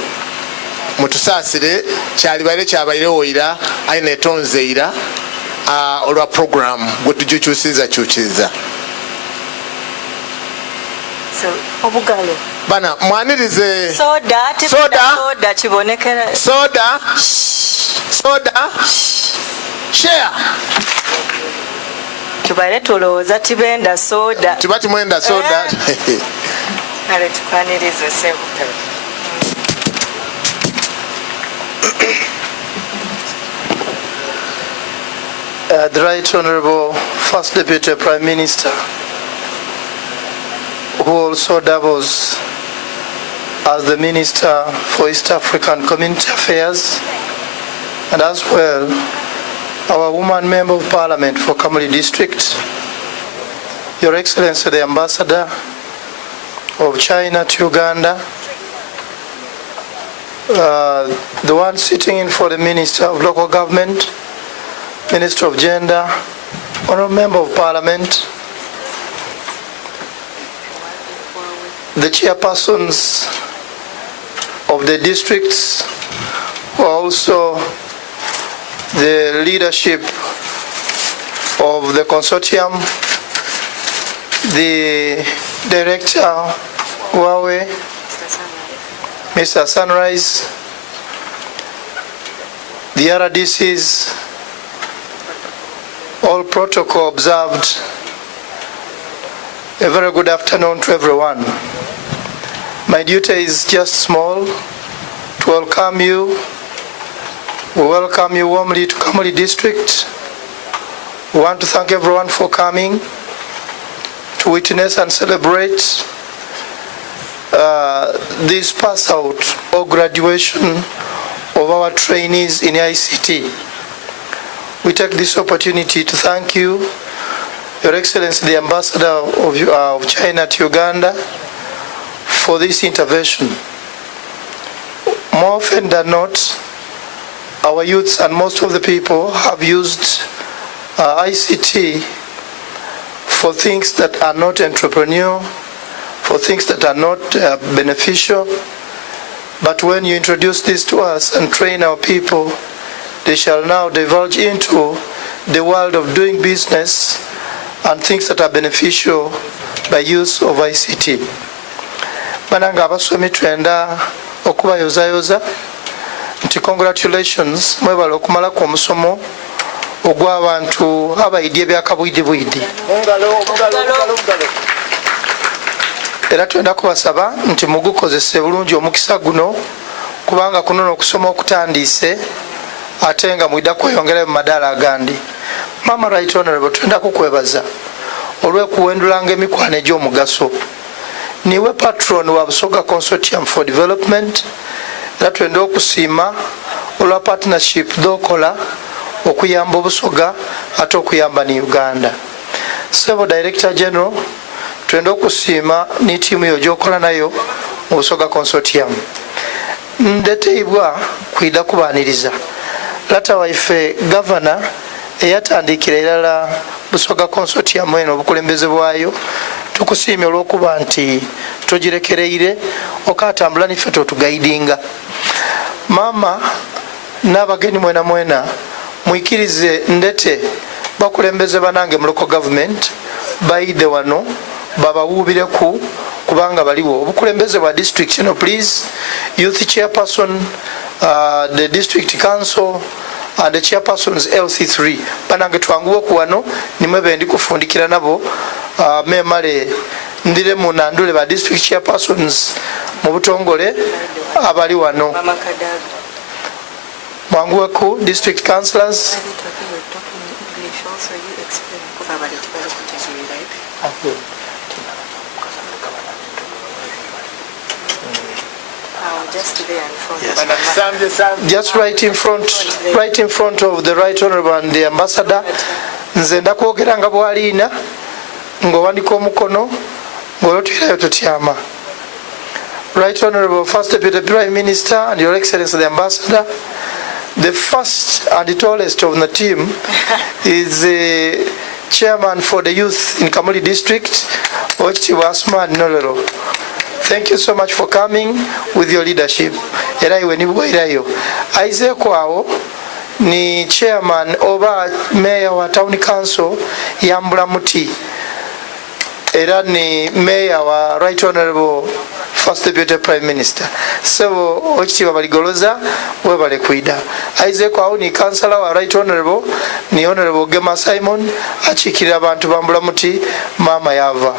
mutusaasire kyalibaire kyabaire oyira ayina etonzeira olwa program gwe tujukyusiza. Obugalo. Bana mwanirize Soda kibonekera. Soda. Share. Tubaire tulowooza tibenda soda. Tibati mwenda soda. Ale tukwanirize sebo. The Right Honorable First Deputy Prime Minister, who also doubles as the Minister for East African Community Affairs, and as well our woman Member of Parliament for KAMULI District, Your Excellency the Ambassador of China to Uganda, the one sitting in for the Minister of Local Government, Minister of Gender, Honourable Member of Parliament, the chairpersons of the districts, who are also the leadership of the consortium, the director, Huawei, Mr. Sunrise, the RDCs, all protocol observed. A very good afternoon to everyone. My duty is just small to welcome you. We welcome you warmly to KAMULI District. We want to thank everyone for coming to witness and celebrate this pass out or graduation of our trainees in ICT. We take this opportunity to thank you, Your Excellency the Ambassador of China to Uganda, for this intervention. More often than not, our youths and most of the people have used ICT for things that are not entrepreneurial, for things that are not beneficial. But when you introduce this to us and train our people, they shall now divulge into the world of doing business and things that are beneficial by use of ICT. Bananga abasomi twenda okubayozayoza nti congratulations mwebala okumala ku omusomo ogw'abantu abayidye byakabwidibwidi. Era twenda kubasaba nti mugukozese bulungi omukisa guno, kubanga kuno okusoma okutandiise ate nga mwidda kweyongera mu madaala agandi. Mama Right Honorable, twenda kukwebaza olw'ekuwendulanga emikwano egy'omugaso. Niwe patron wa Busoga Consortium for Development, era twenda okusiima olwa partnership dhokola okuyamba Busoga ate okuyamba ne Uganda. Sebo Director General, twenda okusiima ne tiimu yo gy'okola nayo mu Busoga Consortium. Ndeteibwa kwida kubaaniriza lata waife Governor eyatandikira erala Busoga Consortium eno obukulembeze bwayo, tukusiimye olw'okuba nti togirekereire okatambula niffe totugaidinga. Mama n'abagenyi mwena mwikirize ndete bakulembeze banange mu local government bayide wano babawuubireku kubanga baliwo. Obukulembeze bwa district kino please, youth chairperson, the district council and the chairpersons LC3 banange twanguwa kuwano nimwe bendi kufundikira nabo memale ndire munandule ba district chairpersons mu butongole abali wano mwanguwa ku district councillors. Just there in front. Just right in front of the Right Honorable and the Ambassador. Nze ndakwogera nga bwalina ng'owandika omukono ng'olotwirayo totyama. Right Honorable First Deputy Prime Minister and Your Excellency the Ambassador, the first and the tallest of the team is the Chairman for the Youth in KAMULI District, Ochiwa Asman Noloro. Thank you so much for coming with your leadership. Era iwe nibwirayo. Aize kwao ni chairman oba mayor wa town council ya Mbulamuti. Era ni mayor wa Right Honorable First Deputy Prime Minister. So Ochiwa baligoloza webale kuida. Aize kwao ni councillor wa Right Honorable ni Honorable Gema Simon achikira abantu ba Mbulamuti mama yava.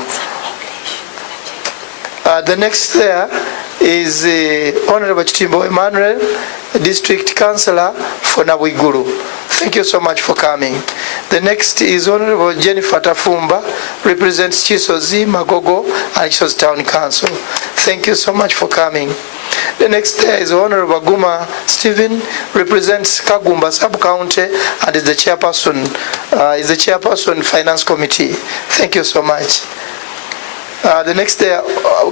The next there is Honorable Chitimbo Emmanuel, District Councillor for Nabwiguru. Thank you so much for coming. The next is Honorable Jennifer Tafumba, represents Chisozi, Magogo, and Chisozi Town Council. Thank you so much for coming. The next there is Honorable Guma Stephen, represents Kagumba Sub-County and is the chairperson, Finance Committee. Thank you so much. The next there,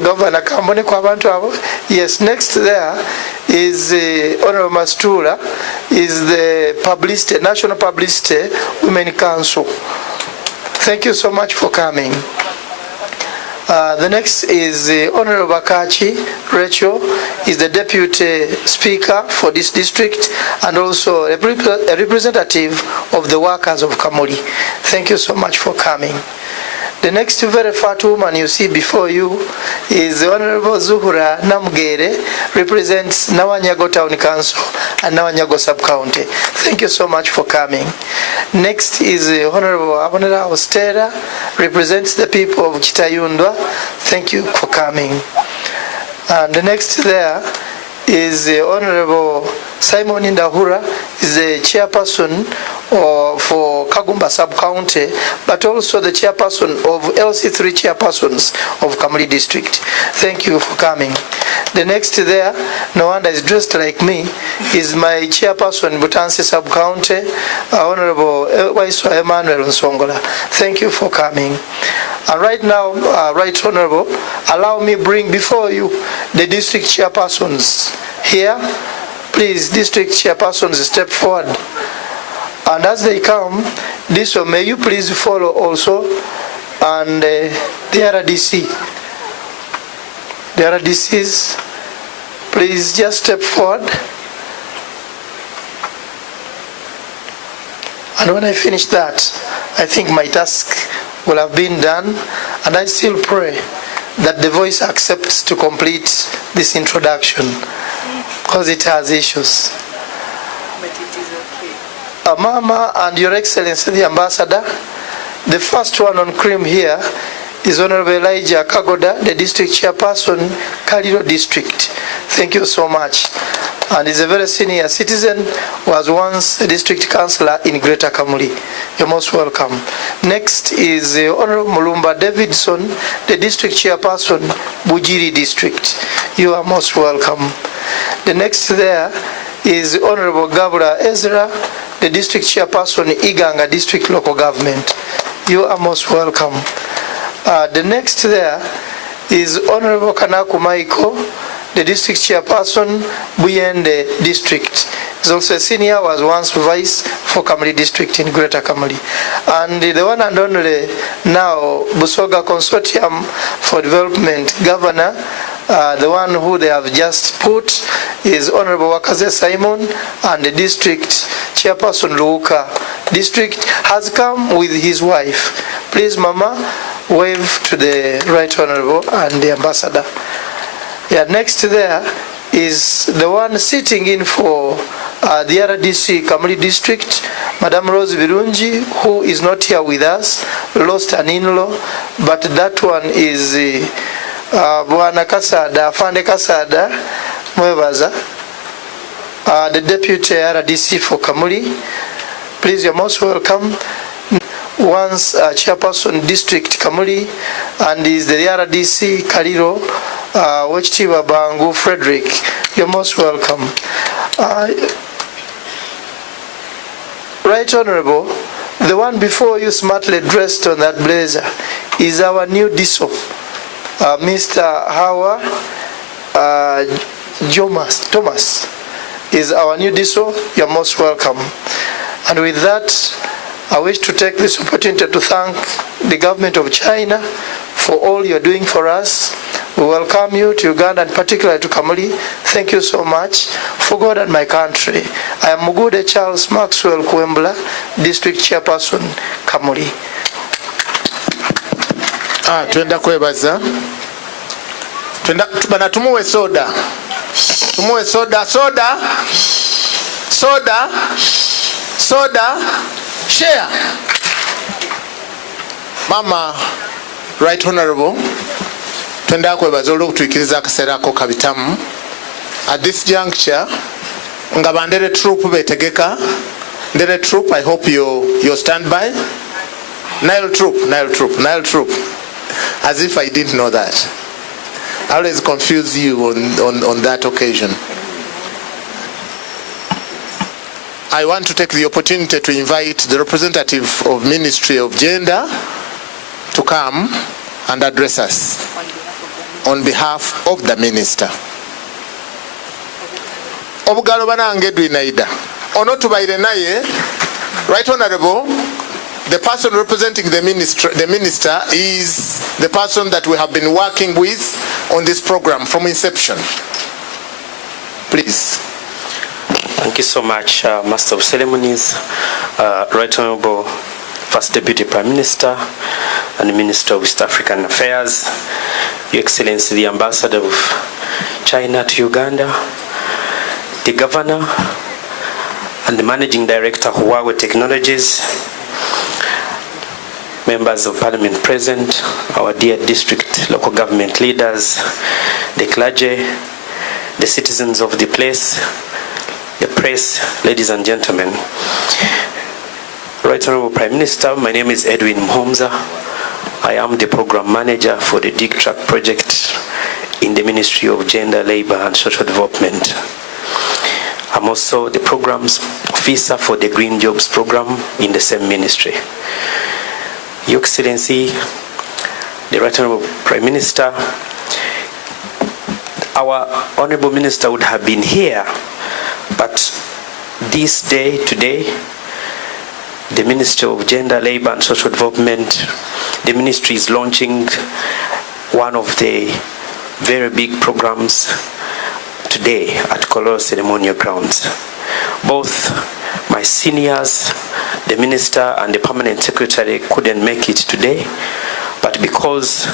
Governor Kambone Kwabantu. Yes, next there is Honorable Mastura, is the publicity, National Publicity Women Council. Thank you so much for coming. The next is Honorable Bakachi Rachel, is the Deputy Speaker for this district and also a representative of the workers of KAMULI. Thank you so much for coming. The next very fat woman you see before you is Honorable Zuhura Namgere, represents Nawanyago Town Council and Nawanyago Sub-County. Thank you so much for coming. Next is Honorable Abonera Ostera, represents the people of Kitayundwa. Thank you for coming. And the next there is Honorable Simon Indahura, is the chairperson for Kagumba Sub-County, but also the chairperson of LC3 chairpersons of KAMULI District. Thank you for coming. The next there, no wonder is dressed like me, is my chairperson Butansi Sub-County, Honorable Waiswa Emmanuel Nsongola. Thank you for coming. And right now, Right Honorable, allow me bring before you the district chairpersons here. Please, district chairpersons, step forward. And as they come, this one, may you please follow also, and the RDC. The RDCs, please just step forward. And when I finish that, I think my task will have been done, and I still pray that the voice accepts to complete this introduction, because it has issues. Mama and Your Excellency the Ambassador, the first one on cream here is Honorable Elijah Kagoda, the district chairperson, Kaliro District. Thank you so much. And is a very senior citizen, was once a district councillor in Greater KAMULI. You're most welcome. Next is Honorable Mulumba Davidson, the district chairperson, Bujiri District. You are most welcome. The next there is Honorable Gabra Ezra, the district chairperson, Iganga District Local Government. You are most welcome. The next there is Honorable Kanaku Michael, the district chairperson, Buyende District. He's also a senior, was once vice for KAMULI District in Greater KAMULI. And the one and only now Busoga Consortium for Development Governor, the one who they have just put is Honorable Wakaze Simon, and the district chairperson Luuka District has come with his wife. Please, Mama, wave to the Right Honorable and the Ambassador. Yeah, next there is the one sitting in for the RDC Kamuli district, Madam Rose Virunji, who is not here with us, lost an in-law, but that one is Bwana Kasada, Afande Kasada, Mwebaza, the deputy RDC for Kamuli. Please, you're most welcome. Once chairperson district Kamuli, and is the RDC Kaliro, Wechitiwa Bangu Frederick. You're most welcome. Right Honorable, the one before you smartly dressed on that blazer is our new DISO, Mr. Hawa Thomas is our new DISO. You're most welcome. And with that, I wish to take this opportunity to thank the government of China for all you're doing for us. We welcome you to Uganda and particularly to Kamuli. Thank you so much for God and my country. I am Mugude Charles Maxwell Kuembla, District Chairperson, Kamuli. Twenda kwebaza. Twenda bana tumuwe soda. Tumuwe soda. Share. Mama Right Honorable, twenda kwebaza olw'okutuikiriza akaseera ako kabitamu. At this juncture, nga bandere troop betegeka. Ndere troop, I hope you stand by. Nile troop. As if I didn't know that. I always confuse you on that occasion. I want to take the opportunity to invite the representative of Ministry of Gender to come and address us on behalf of the minister. Obugalo banange dwinaida. Ono tubaire naye, Right Honorable, the person representing the minister is the person that we have been working with on this program from inception. Please. Thank you so much, Master of Ceremonies, Right Honorable First Deputy Prime Minister and Minister of East African Affairs, Your Excellency the Ambassador of China to Uganda, the Governor and the Managing Director of Huawei Technologies, members of Parliament present, our dear district local government leaders, the clergy, the citizens of the place, the press, ladies and gentlemen. Right Honorable Prime Minister, my name is Edwin Mhomza. I am the Program Manager for the Digi-Truck project in the Ministry of Gender, Labour and Social Development. I'm also the Programs Officer for the Green Jobs Program in the same ministry. Your Excellency, the Right Honorable Prime Minister, our Honorable Minister would have been here, but this day, today, the Ministry of Gender, Labour and Social Development, the ministry is launching one of the very big programs today at Kololo Ceremonial Grounds. Both my seniors, the minister and the permanent secretary couldn't make it today, but because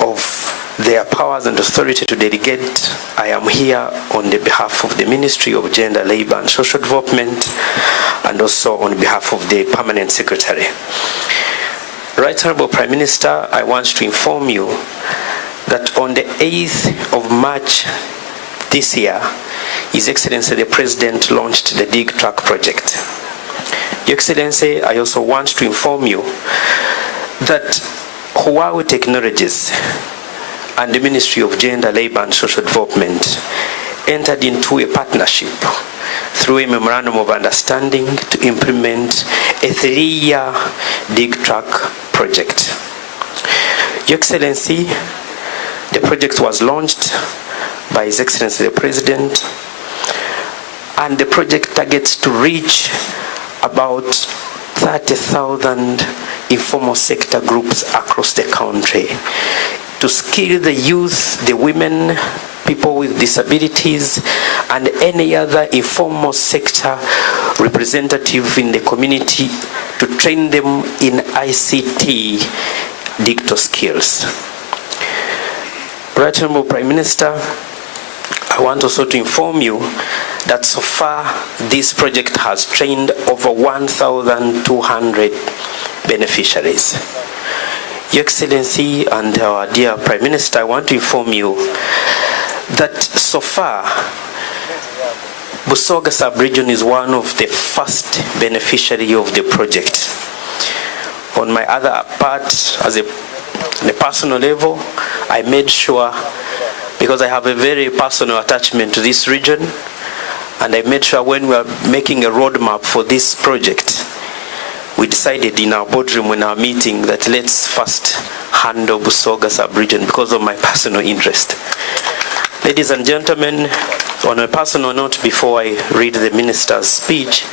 of their powers and authority to delegate, I am here on the behalf of the Ministry of Gender, Labour and Social Development and also on behalf of the permanent secretary. Right Honorable Prime Minister, I want to inform you that on the 8th of March this year, His Excellency the President launched the Digi-Truck project. Your Excellency, I also want to inform you that Huawei Technologies and the Ministry of Gender, Labour and Social Development entered into a partnership through a memorandum of understanding to implement a 3-year Digi-Truck project. Your Excellency, the project was launched by His Excellency the President, and the project targets to reach about 30,000 informal sector groups across the country to skill the youth, the women, people with disabilities, and any other informal sector representative in the community to train them in ICT digital skills. Right Honorable Prime Minister, I want also to inform you that so far this project has trained over 1,200 beneficiaries. Your Excellency and our dear Prime Minister, I want to inform you that so far Busoga sub-region is one of the first beneficiary of the project. On my other part, as a personal level, I made sure, because I have a very personal attachment to this region, and I made sure when we are making a roadmap for this project, we decided in our boardroom in our meeting that let's first handle Busoga sub-region because of my personal interest. Ladies and gentlemen, on a personal note, before I read the Minister's speech,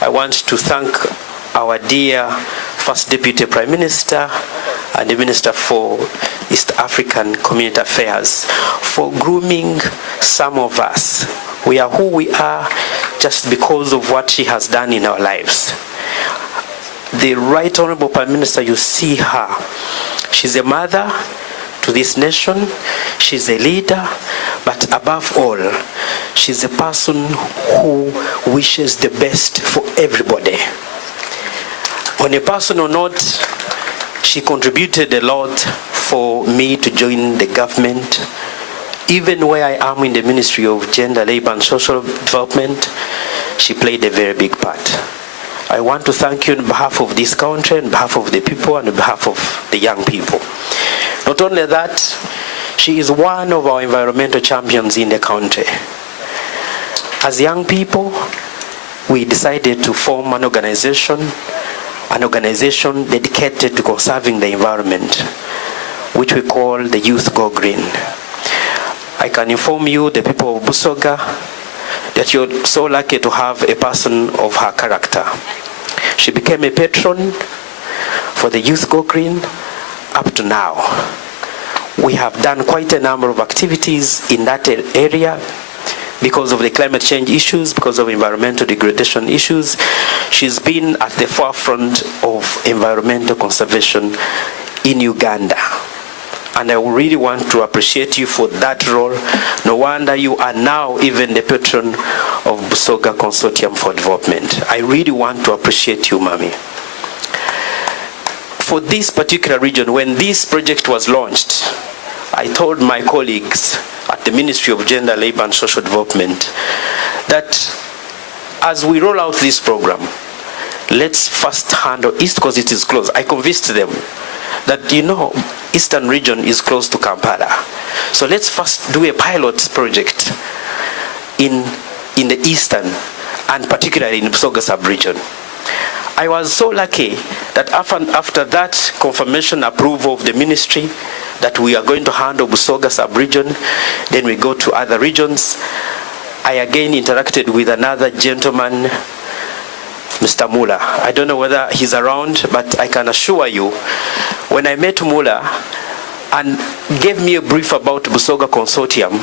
I want to thank our dear First Deputy Prime Minister and the Minister for East African Community Affairs for grooming some of us. We are who we are just because of what she has done in our lives. The Right Honorable Prime Minister, you see her. She's a mother to this nation, she's a leader, but above all, she's a person who wishes the best for everybody. On a personal note, she contributed a lot for me to join the government. Even where I am in the Ministry of Gender, Labor and Social Development, she played a very big part. I want to thank you on behalf of this country, on behalf of the people, and on behalf of the young people. Not only that, she is one of our environmental champions in the country. As young people, we decided to form an organization dedicated to conserving the environment, which we call the Youth Go Green. I can inform you, the people of Busoga, that you're so lucky to have a person of her character. She became a patron for the Youth Go Green up to now. We have done quite a number of activities in that area because of the climate change issues, because of environmental degradation issues. She's been at the forefront of environmental conservation in Uganda. And I really want to appreciate you for that role. No wonder you are now even the patron of Busoga Consortium for Development. I really want to appreciate you, Mami. For this particular region, when this project was launched, I told my colleagues at the Ministry of Gender, Labor and Social Development that as we roll out this program, let's first handle East because it is close. I convinced them that, you know, Eastern region is close to Kampala. So let's first do a pilot project in the Eastern and particularly in Busoga sub-region. I was so lucky that after that confirmation approval of the ministry that we are going to handle Busoga sub-region, then we go to other regions. I again interacted with another gentleman, Mr. Mula. I don't know whether he's around, but I can assure you, when I met Mula and gave me a brief about Busoga Consortium,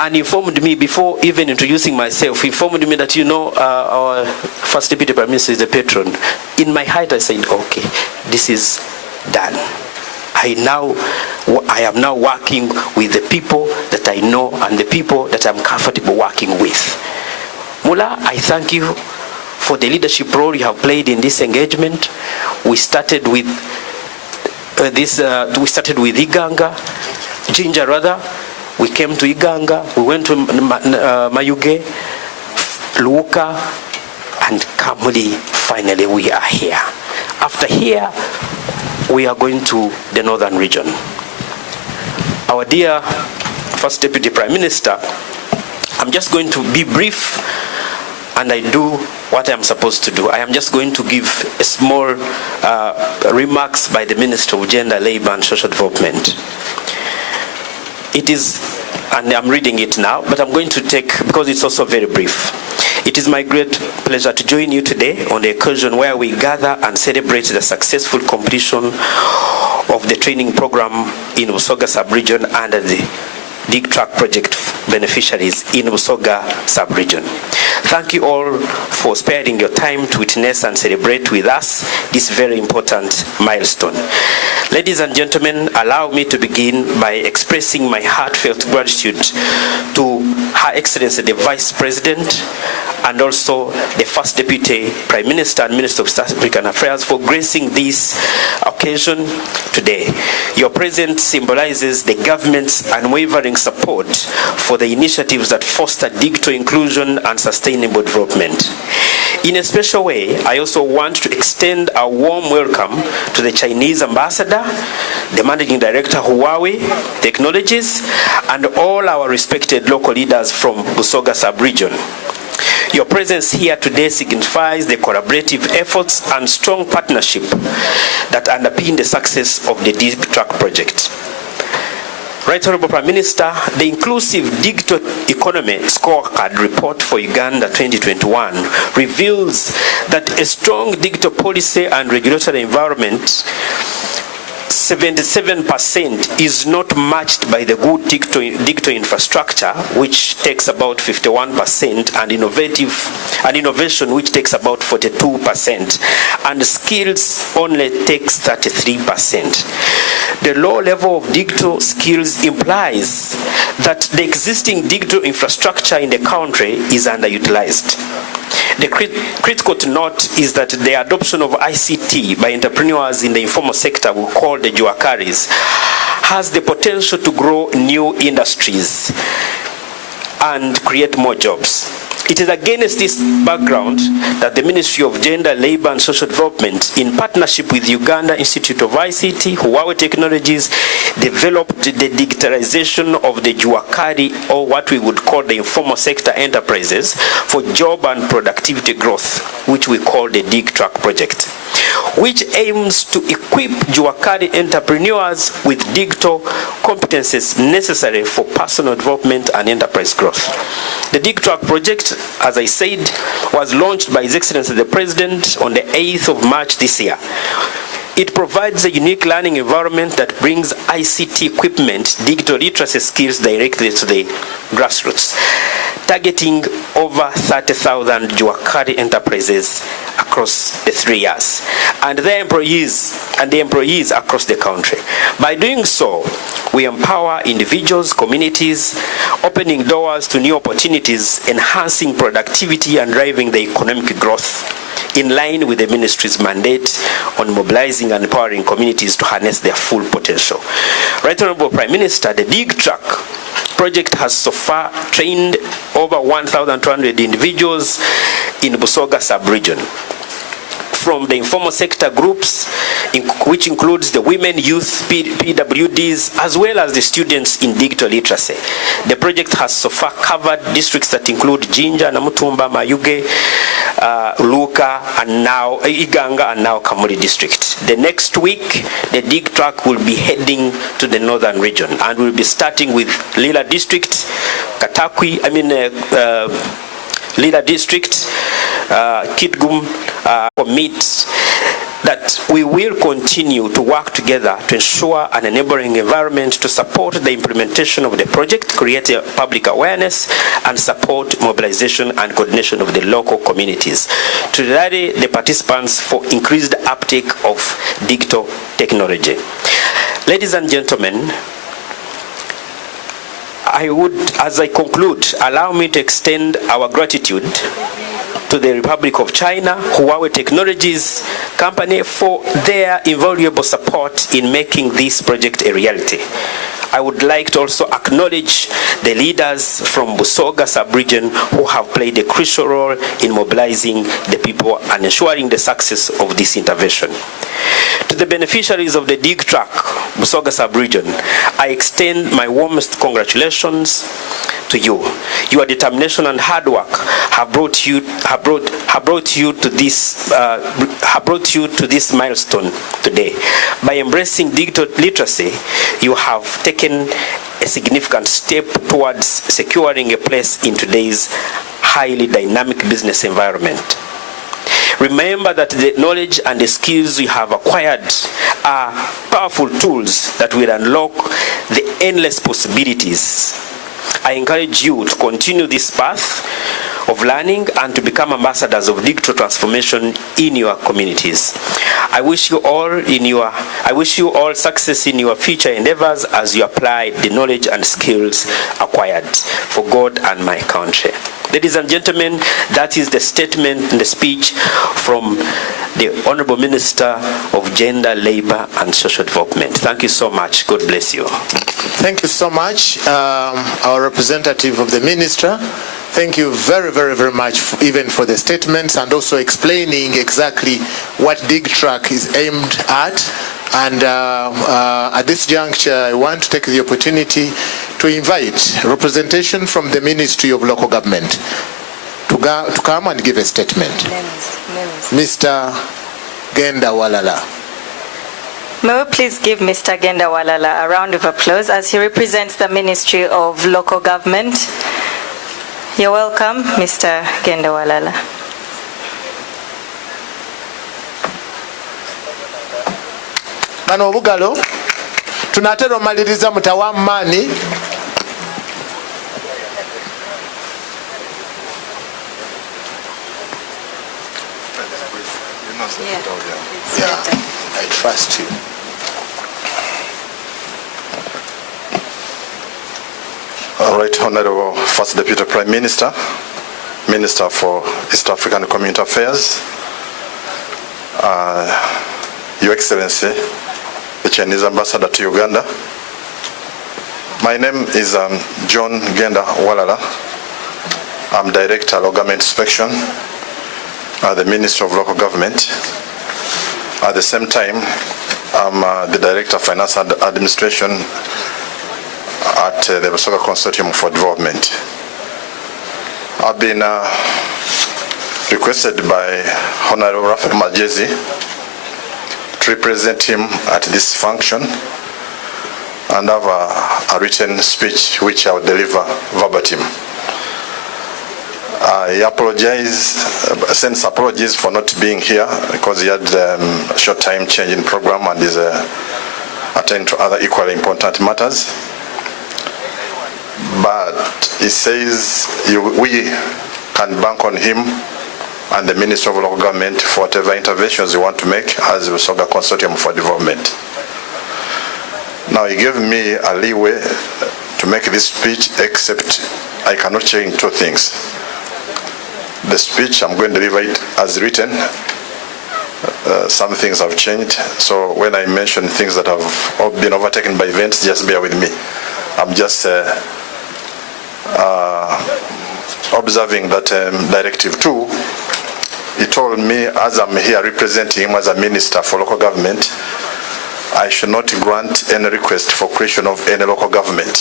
and informed me before even introducing myself, informed me that, you know, our First Deputy Prime Minister is the patron. In my heart, I said, okay, this is done. I am now working with the people that I know and the people that I'm comfortable working with. Mula, I thank you for the leadership role you have played in this engagement. We started with Iganga, Jinja rather. We came to Iganga, we went to Mayuge, Luka, and Kamuli. Finally, we are here. After here, we are going to the northern region. Our dear First Deputy Prime Minister, I'm just going to be brief and I do what I'm supposed to do. I am just going to give a small remarks by the Minister of Gender, Labor and Social Development. It is, and I'm reading it now, but I'm going to take, because it's also very brief. It is my great pleasure to join you today on the occasion where we gather and celebrate the successful completion of the training program in Busoga sub-region under the Digi-Truck project beneficiaries in Busoga sub-region. Thank you all for sparing your time to witness and celebrate with us this very important milestone. Ladies and gentlemen, allow me to begin by expressing my heartfelt gratitude to Her Excellency the Vice President and also the First Deputy Prime Minister and Minister of South African Affairs for gracing this occasion today. Your presence symbolizes the government's unwavering support for the initiatives that foster digital inclusion and sustainable development. In a special way, I also want to extend a warm welcome to the Chinese ambassador, the managing director Huawei Technologies, and all our respected local leaders from Busoga sub-region. Your presence here today signifies the collaborative efforts and strong partnership that underpin the success of the Digi-Truck project. Right Honorable Prime Minister, the Inclusive Digital Economy Scorecard Report for Uganda 2021 reveals that a strong digital policy and regulatory environment 77% is not matched by the good digital infrastructure, which takes about 51%, and innovation, which takes about 42%, and skills only takes 33%. The low level of digital skills implies that the existing digital infrastructure in the country is underutilized. The critical to note is that the adoption of ICT by entrepreneurs in the informal sector, we call the Juakaris, has the potential to grow new industries and create more jobs. It is against this background that the Ministry of Gender, Labour and Social Development, in partnership with Uganda Institute of ICT, Huawei Technologies, developed the digitalization of the Juakari, or what we would call the informal sector enterprises, for job and productivity growth, which we call the Digi-Truck project, which aims to equip Juakari entrepreneurs with digital competences necessary for personal development and enterprise growth. The Digi-Truck project, as I said, was launched by His Excellency the President on the 8th of March this year. It provides a unique learning environment that brings ICT equipment, digital literacy skills directly to the grassroots, targeting over 30,000 Juakari enterprises across the 3 years, and their employees across the country. By doing so, we empower individuals, communities, opening doors to new opportunities, enhancing productivity and driving the economic growth in line with the ministry's mandate on mobilizing and empowering communities to harness their full potential. Right Honorable Prime Minister, the Digi-Truck project has so far trained over 1,200 individuals in Busoga sub-region, from the informal sector groups, which includes the women, youth, PWDs, as well as the students in digital literacy. The project has so far covered districts that include Jinja, Namutumba, Mayuge, Luka, and now Iganga, and now KAMULI district. The next week, the Digi-Truck will be heading to the northern region, and we'll be starting with Lila district, Katakwi, Lila district, Kitgum, commit that we will continue to work together to ensure an enabling environment to support the implementation of the project, create a public awareness, and support mobilization and coordination of the local communities to ready the participants for increased uptake of digital technology. Ladies and gentlemen, I would, as I conclude, allow me to extend our gratitude to the Republic of China, Huawei Technologies company, for their invaluable support in making this project a reality. I would like to also acknowledge the leaders from Busoga sub-region who have played a crucial role in mobilizing the people and ensuring the success of this intervention. To the beneficiaries of the Digi-Truck Busoga sub-region, I extend my warmest congratulations to you. Your determination and hard work have brought you to this milestone today. By embracing digital literacy, you have taken a significant step towards securing a place in today's highly dynamic business environment. Remember that the knowledge and the skills you have acquired are powerful tools that will unlock the endless possibilities I encourage you to continue this path of learning and to become ambassadors of digital transformation in your communities. I wish you all success in your future endeavors as you apply the knowledge and skills acquired for God and my country. Ladies and gentlemen, that is the statement and the speech from the Honorable Minister of Gender, Labor and Social Development. Thank you so much. God bless you. Thank you so much, our representative of the minister. Thank you very, very, very much even for the statements and also explaining exactly what Digi-Truck is aimed at. And at this juncture, I want to take the opportunity to invite representation from the Ministry of Local Government to come and give a statement. Mr. Genda Walala. May we please give Mr. Genda Walala a round of applause as he represents the Ministry of Local Government. You're welcome, Mr. Genda Walala. Bano obugalo tunatera omaliriza mutawammani I trust you. All right, Honorable First Deputy Prime Minister, Minister for East African Community Affairs, Your Excellency, the Chinese Ambassador to Uganda. My name is John Genda Walala. I'm Director of Government Inspection at the Ministry of Local Government. At the same time, I'm the Director of Finance and Administration at the Busoga Consortium for Development. I've been requested by Honorable Raphael Majezi to represent him at this function and have a written speech which I will deliver verbatim. I apologize, sends apologies for not being here because he had a short time change in program and is attending to other equally important matters. But he says we can bank on him and the Minister of Local Government for whatever interventions you want to make as the Busoga Consortium for Development. Now he gave me a leeway to make this speech, except I cannot change two things. The speech, I'm going to deliver it as written. Some things have changed, so when I mention things that have been overtaken by events, just bear with me. I'm just observing that Directive 2, he told me, as I'm here representing him as a Minister for Local Government, I should not grant any request for creation of any local government.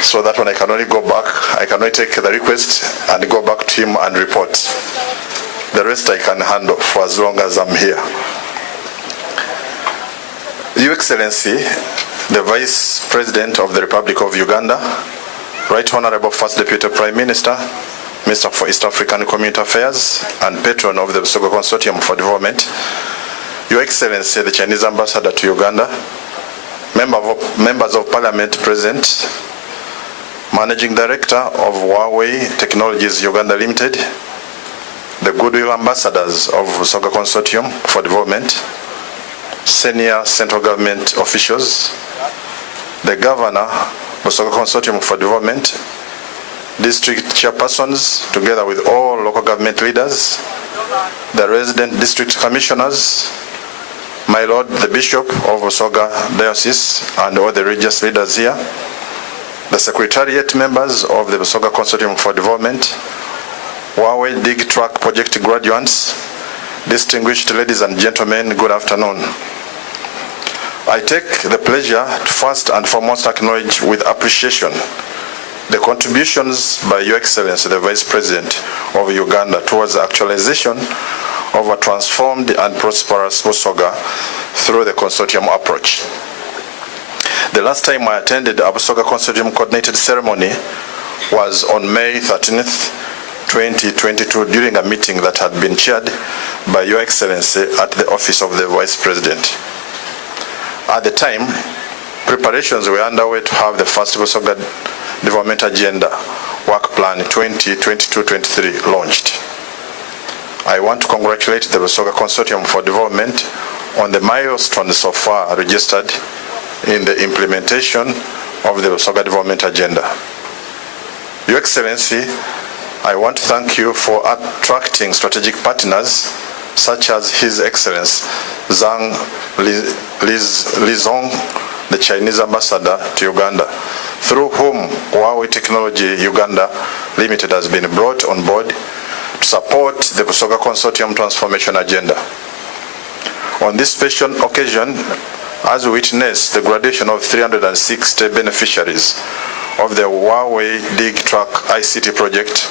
So that when I can only go back, I can only take the request and go back to him and report. The rest I can handle for as long as I'm here. Your Excellency, the Vice President of the Republic of Uganda, Right Honorable First Deputy Prime Minister, Minister for East African Community Affairs, and Patron of the Busoga Consortium for Development, Your Excellency, the Chinese Ambassador to Uganda, members of Parliament present, Managing Director of Huawei Technologies Uganda Limited, the Goodwill Ambassadors of Busoga Consortium for Development, senior central government officials, the Governor, Busoga Consortium for Development, district chairpersons, together with all local government leaders, the resident district commissioners, my Lord, the Bishop of Busoga Diocese, and all the religious leaders here, the Secretariat members of the Busoga Consortium for Development, Huawei Digi-Truck project graduates, distinguished ladies and gentlemen, good afternoon. I take the pleasure to first and foremost acknowledge with appreciation the contributions by Your Excellency, the Vice President of Uganda, towards the actualization of a transformed and prosperous Busoga through the consortium approach. The last time I attended a Busoga Consortium coordinated ceremony was on May 13th, 2022, during a meeting that had been chaired by Your Excellency at the office of the Vice President. At the time, preparations were underway to have the first Busoga Development Agenda Work Plan 2022-23 launched. I want to congratulate the Busoga Consortium for Development on the milestones so far registered in the implementation of the Busoga Development Agenda. Your Excellency, I want to thank you for attracting strategic partners such as His Excellency Zhang Lizong, the Chinese ambassador to Uganda, through whom Huawei Technology Uganda Limited has been brought on board to support the Busoga Consortium transformation agenda. On this special occasion, as we witness the graduation of 360 beneficiaries of the Huawei Digi-Truck ICT project,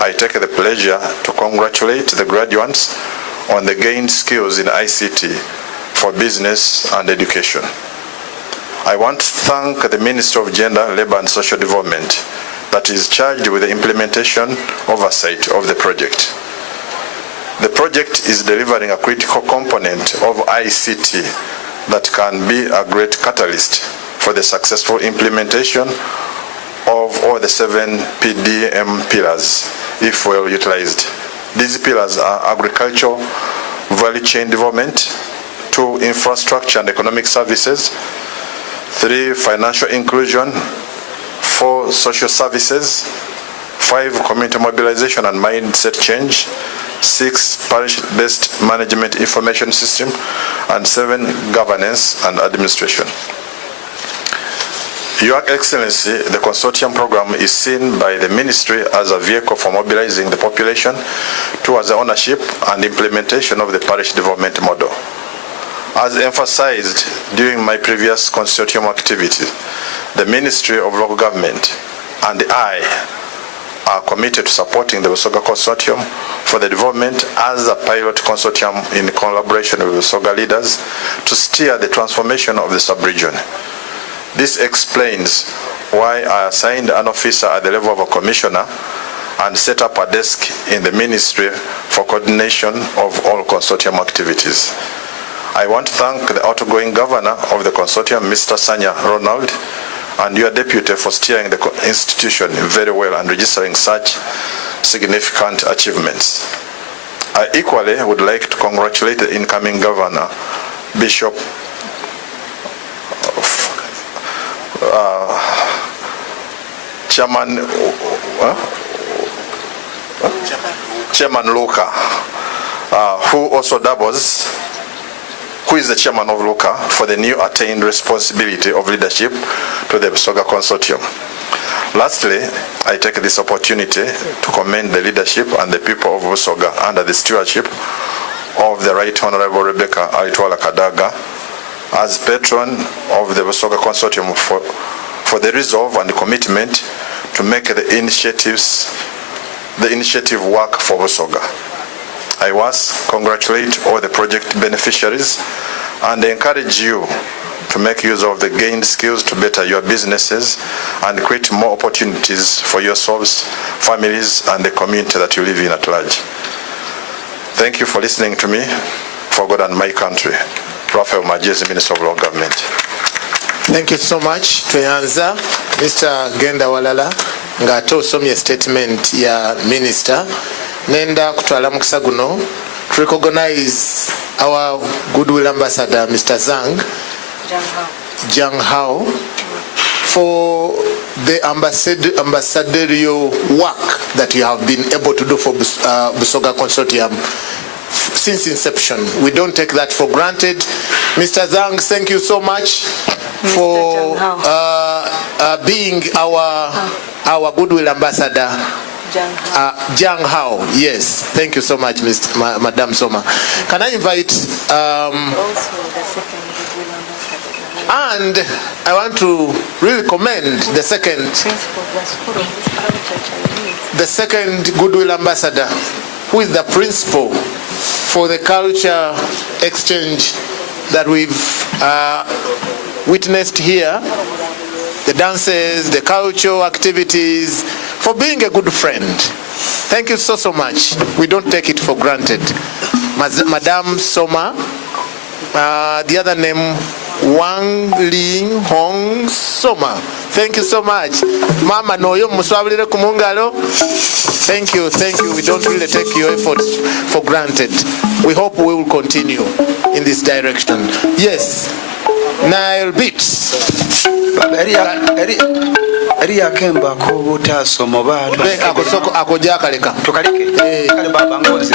I take the pleasure to congratulate the graduates on the gained skills in ICT for business and education. I want to thank the Ministry of Gender, Labour and Social Development that is charged with the implementation oversight of the project. The project is delivering a critical component of ICT that can be a great catalyst for the successful implementation of all the 7 PDM pillars, if well utilized. These pillars are agricultural value chain development, 2, infrastructure and economic services, 3, financial inclusion, 4, social services, 5, community mobilization and mindset change, 6, parish-based management information system, and 7, governance and administration. Your Excellency, the consortium program is seen by the Ministry as a vehicle for mobilizing the population towards the ownership and implementation of the parish development model. As emphasized during my previous consortium activity, the Ministry of Local Government and I are committed to supporting the Busoga Consortium for the development as a pilot consortium in collaboration with Busoga leaders to steer the transformation of the sub-region. This explains why I assigned an officer at the level of a commissioner and set up a desk in the ministry for coordination of all consortium activities. I want to thank the outgoing governor of the consortium, Mr. Sanya Ronald, and your deputy for steering the institution very well and registering such significant achievements. I equally would like to congratulate the incoming governor, Bishop Chairman Luka, who also doubles, who is the chairman of Luka, for the new attained responsibility of leadership to the Busoga Consortium. Lastly, I take this opportunity to commend the leadership and the people of Busoga under the stewardship of the Right Honorable Rebecca Aitwala Kadaga as patron of the Busoga Consortium for the resolve and commitment to make the initiative work for Busoga. I was congratulate all the project beneficiaries and encourage you to make use of the gained skills to better your businesses and create more opportunities for yourselves, families, and the community that you live in at large. Thank you for listening to me. For God and my country. Raphael Majezi, Minister of Local Government. Thank you so much. Tuyanza Mr. Genda Walala nga tosomye statement ya minister. Nenda kutwala mukisa guno to recognize our goodwill ambassador Mr. Zhang Hao for the ambassadorial work that you have been able to do for Busoga Consortium since inception. We don't take that for granted. Mr. Zhang, thank you so much for being our goodwill ambassador. Zhang Hao, yes. Thank you so much, Madam Soma. Can I invite and I want to really commend the second goodwill ambassador, who is the principal for the culture exchange that we've witnessed here, the dances, the cultural activities, for being a good friend. Thank you so much. We don't take it for granted. Madam Soma, the other name Wang Ling Hong Soma. Thank you so much. Mama noyo muswabulire ku mungalo. Thank you. We don't really take your efforts for granted. We hope we will continue in this direction. Yes. Nile Beats. Eri akemba ko butaso mobado. Akosoko akoja kaleka. Tukalike. Kale baba ngoze.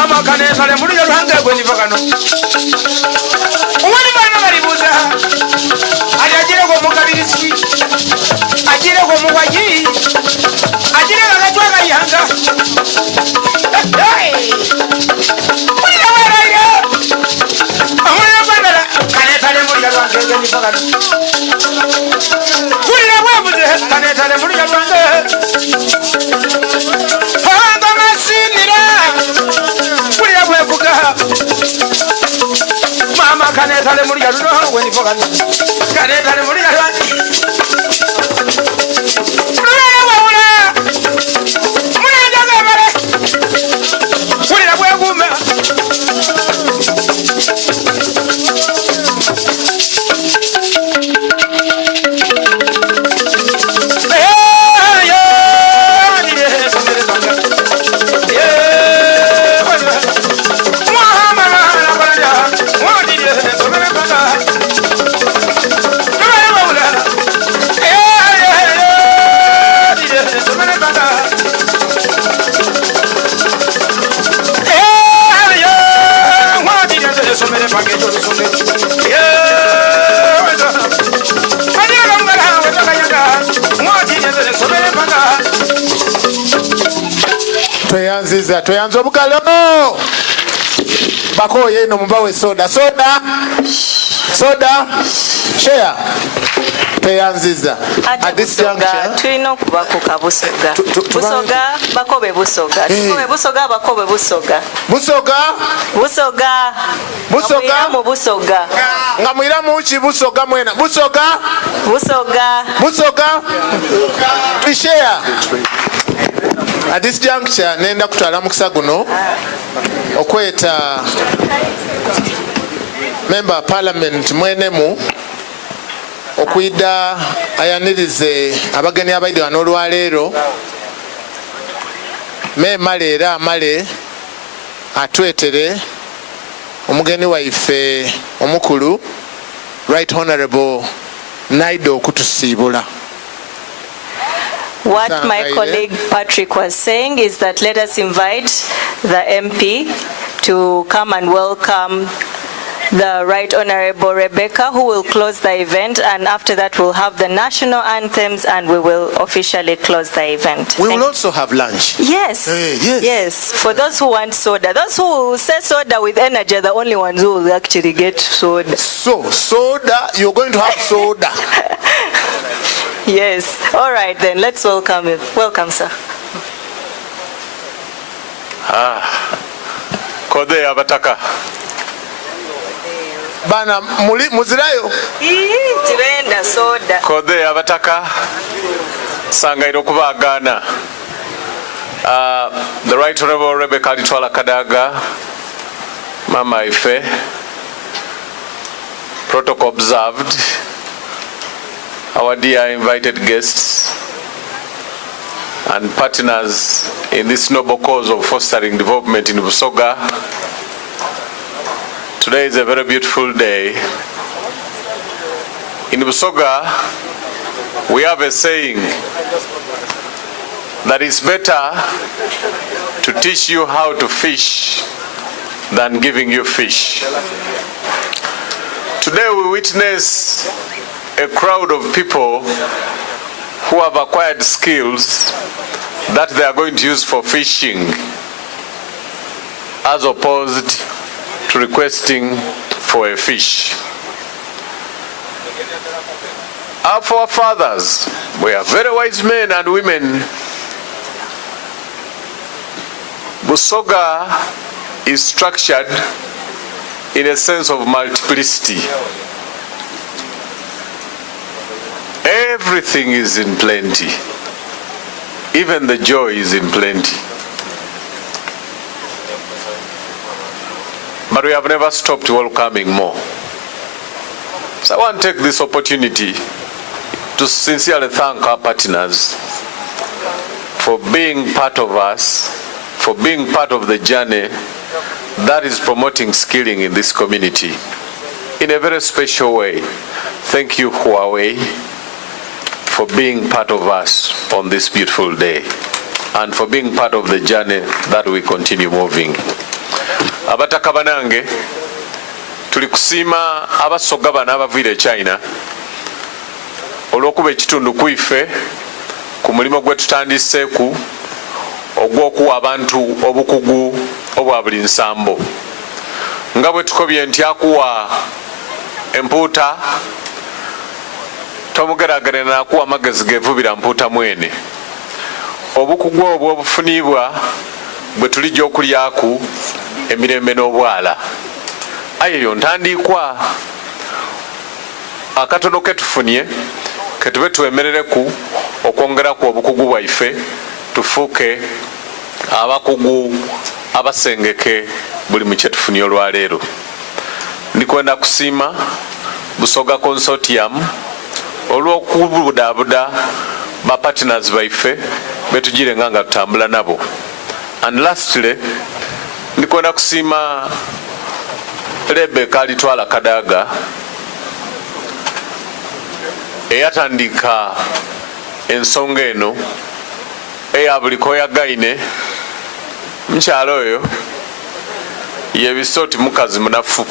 Mama kanesa le muri lwange gwe niva kano. Uwani bana balibuza. Ajire ko mukabirisi. Ajire ko muwaji. Ajire bagajwa bayanga. Hey! Muri wala ya. Amuna bana kanesa le muri lwange gwe niva kano. Muri wabuze kanesa le muri lwange. Hanga masinira. Mama kaneta le muri garuno weni foga kaneta le muri garuno mwana wawula mwana jaga mare kulira bwe gume Tweyanza obukalo bakoye eno mubawe soda share tweyanziza at this juncture tulina okuba ku kabusoga busoga bakobe busoga tukobe busoga bakobe busoga mu busoga nga mwira muchi busoga mwena busoga to share at this juncture nenda kutwala mukisa guno okweta member of parliament mwenemu okuida ayanirize abageni abaide wano olwaleero memale era amale atwetere omugeni waife omukulu right honorable Naido okutusiibula. What my colleague Patrick was saying is that let us invite the MP to come and welcome the Right Honorable Rebecca, who will close the event, and after that we'll have the national anthems and we will officially close the event. We will also have lunch. Yes. Yes. For those who want soda. Those who say soda with energy are the only ones who will actually get soda. So, soda, you're going to have soda. Yes. All right then. Let's welcome him. Welcome, sir. Kode abataka. Bana muzirayo. Tibenda soda. Kode abataka. Sangairo kubagana. The Right Honorable Rebecca Litwala Kadaga. Mama Ife. Protocol observed. Our dear invited guests and partners in this noble cause of fostering development in Busoga. Today is a very beautiful day. In Busoga, we have a saying that it's better to teach you how to fish than giving you fish. Today we witness a crowd of people who have acquired skills that they are going to use for fishing, as opposed to requesting for a fish. Our forefathers were very wise men and women. Busoga is structured in a sense of multiplicity. Everything is in plenty. Even the joy is in plenty. But we have never stopped welcoming more. So I want to take this opportunity to sincerely thank our partners for being part of us, for being part of the journey that is promoting skilling in this community in a very special way. Thank you, Huawei, for being part of us on this beautiful day and for being part of the journey that we continue moving. abataka banange tuli kusiima abasoga bano abaviire China olw'okuba ekitundu kwife ku mulimu gwe tutandiseeku ogw'okuwa abantu obukugu obwa buli nsambo nga bwe tukobye nti akuwa empuuta tomugeragerera nakuwa amagezi gevubira mpuuta mwene obukugu obwo obufunibwa bwe tulijja okulyaku emirembe n'obwala aye yo ntandikwa akatono ketufunye ketube twemerereku okwongeraku obukugu bwaife tufuuke abakugu abasengeke buli mu kyetufunye olwaleero. Ndikwenda kusiima Busoga Consortium olw'okubudaabuda ba partners baife betugire nga tutambula nabo. And lastly, ndikwenda kusiima Rebecca Alitwala Kadaga eyatandika ensonga eno eya buli koyagaine mukyalo oyo yebisooti mukazi munafu.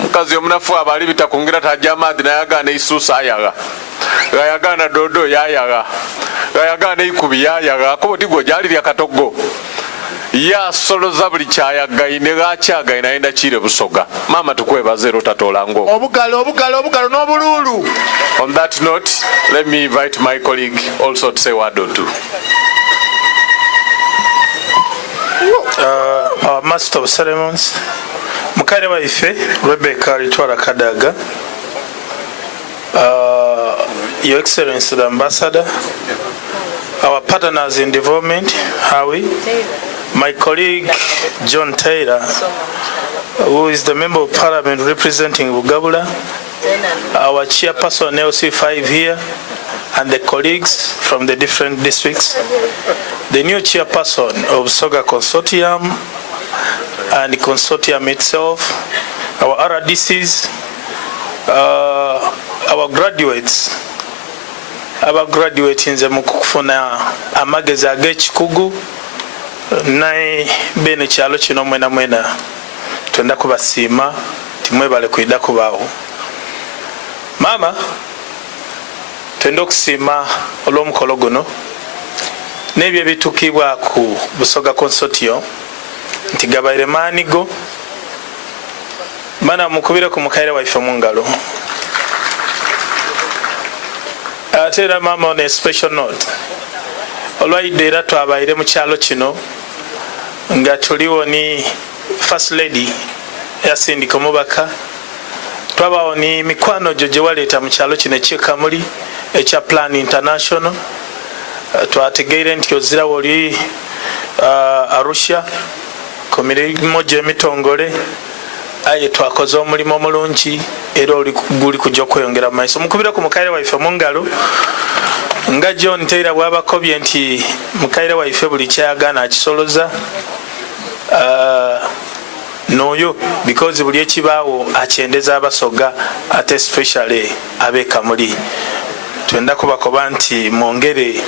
Mukazi omunafu abali bitakungira tajja amaadhi nayagaana eisuusa ayaga gayagaana dodo yayaga gayagaana eikubi yayaga kubo tigwo gyalirya katogo yasoloza buli kyayagaine gakyagaine ayenda kire Busoga. Mama tukwebaza ero tatolango obugalo n'obululu. On that note, let me invite my colleague also to say a word or two. Our Master of Ceremonies, Mukare waife Rebecca Alitwala Kadaga, Your Excellency the Ambassador, our partners in development, Huawei, my colleague John Taylor, who is the Member of Parliament representing Bugabula, our chairperson LC5 here, and the colleagues from the different districts, the new chairperson of Busoga Consortium and the consortium itself, our RDCs, our graduates, nze mu kufuna amagezi ag'ekikugu naye bene kyalo kino mwena mwena twenda kubasiima timwebale kwida kubaawo. Mama twenda okusiima olw'omukolo guno n'ebyo ebitukibwa ku Busoga Consortium nti gabaire maanigo bana mukubire ku mukaire waife mu ngalo. Ate era mama on a special note olwaidde era twabaire mu kyalo kino nga tuliwo ni First Lady yasindika omubaka, twabawo ni mikwano gyo gye waleeta mu kyalo kino eky'e Kamuli ekya Plan International. Twategeire nti ozira woli Arusha ku mirimu gy'emitongole, aye twakoze omulimu omulungi era guli kujja okweyongera mu maiso. Mukubire ku mukaire waife mu ngalo nga John Taylor bw'abakobye nti mukaire waife buli kyayagaana akisoloza n'oyo because buli ekibaawo akyendeza abasoga ate especially ab'e Kamuli. Twenda kubakoba nti mwongere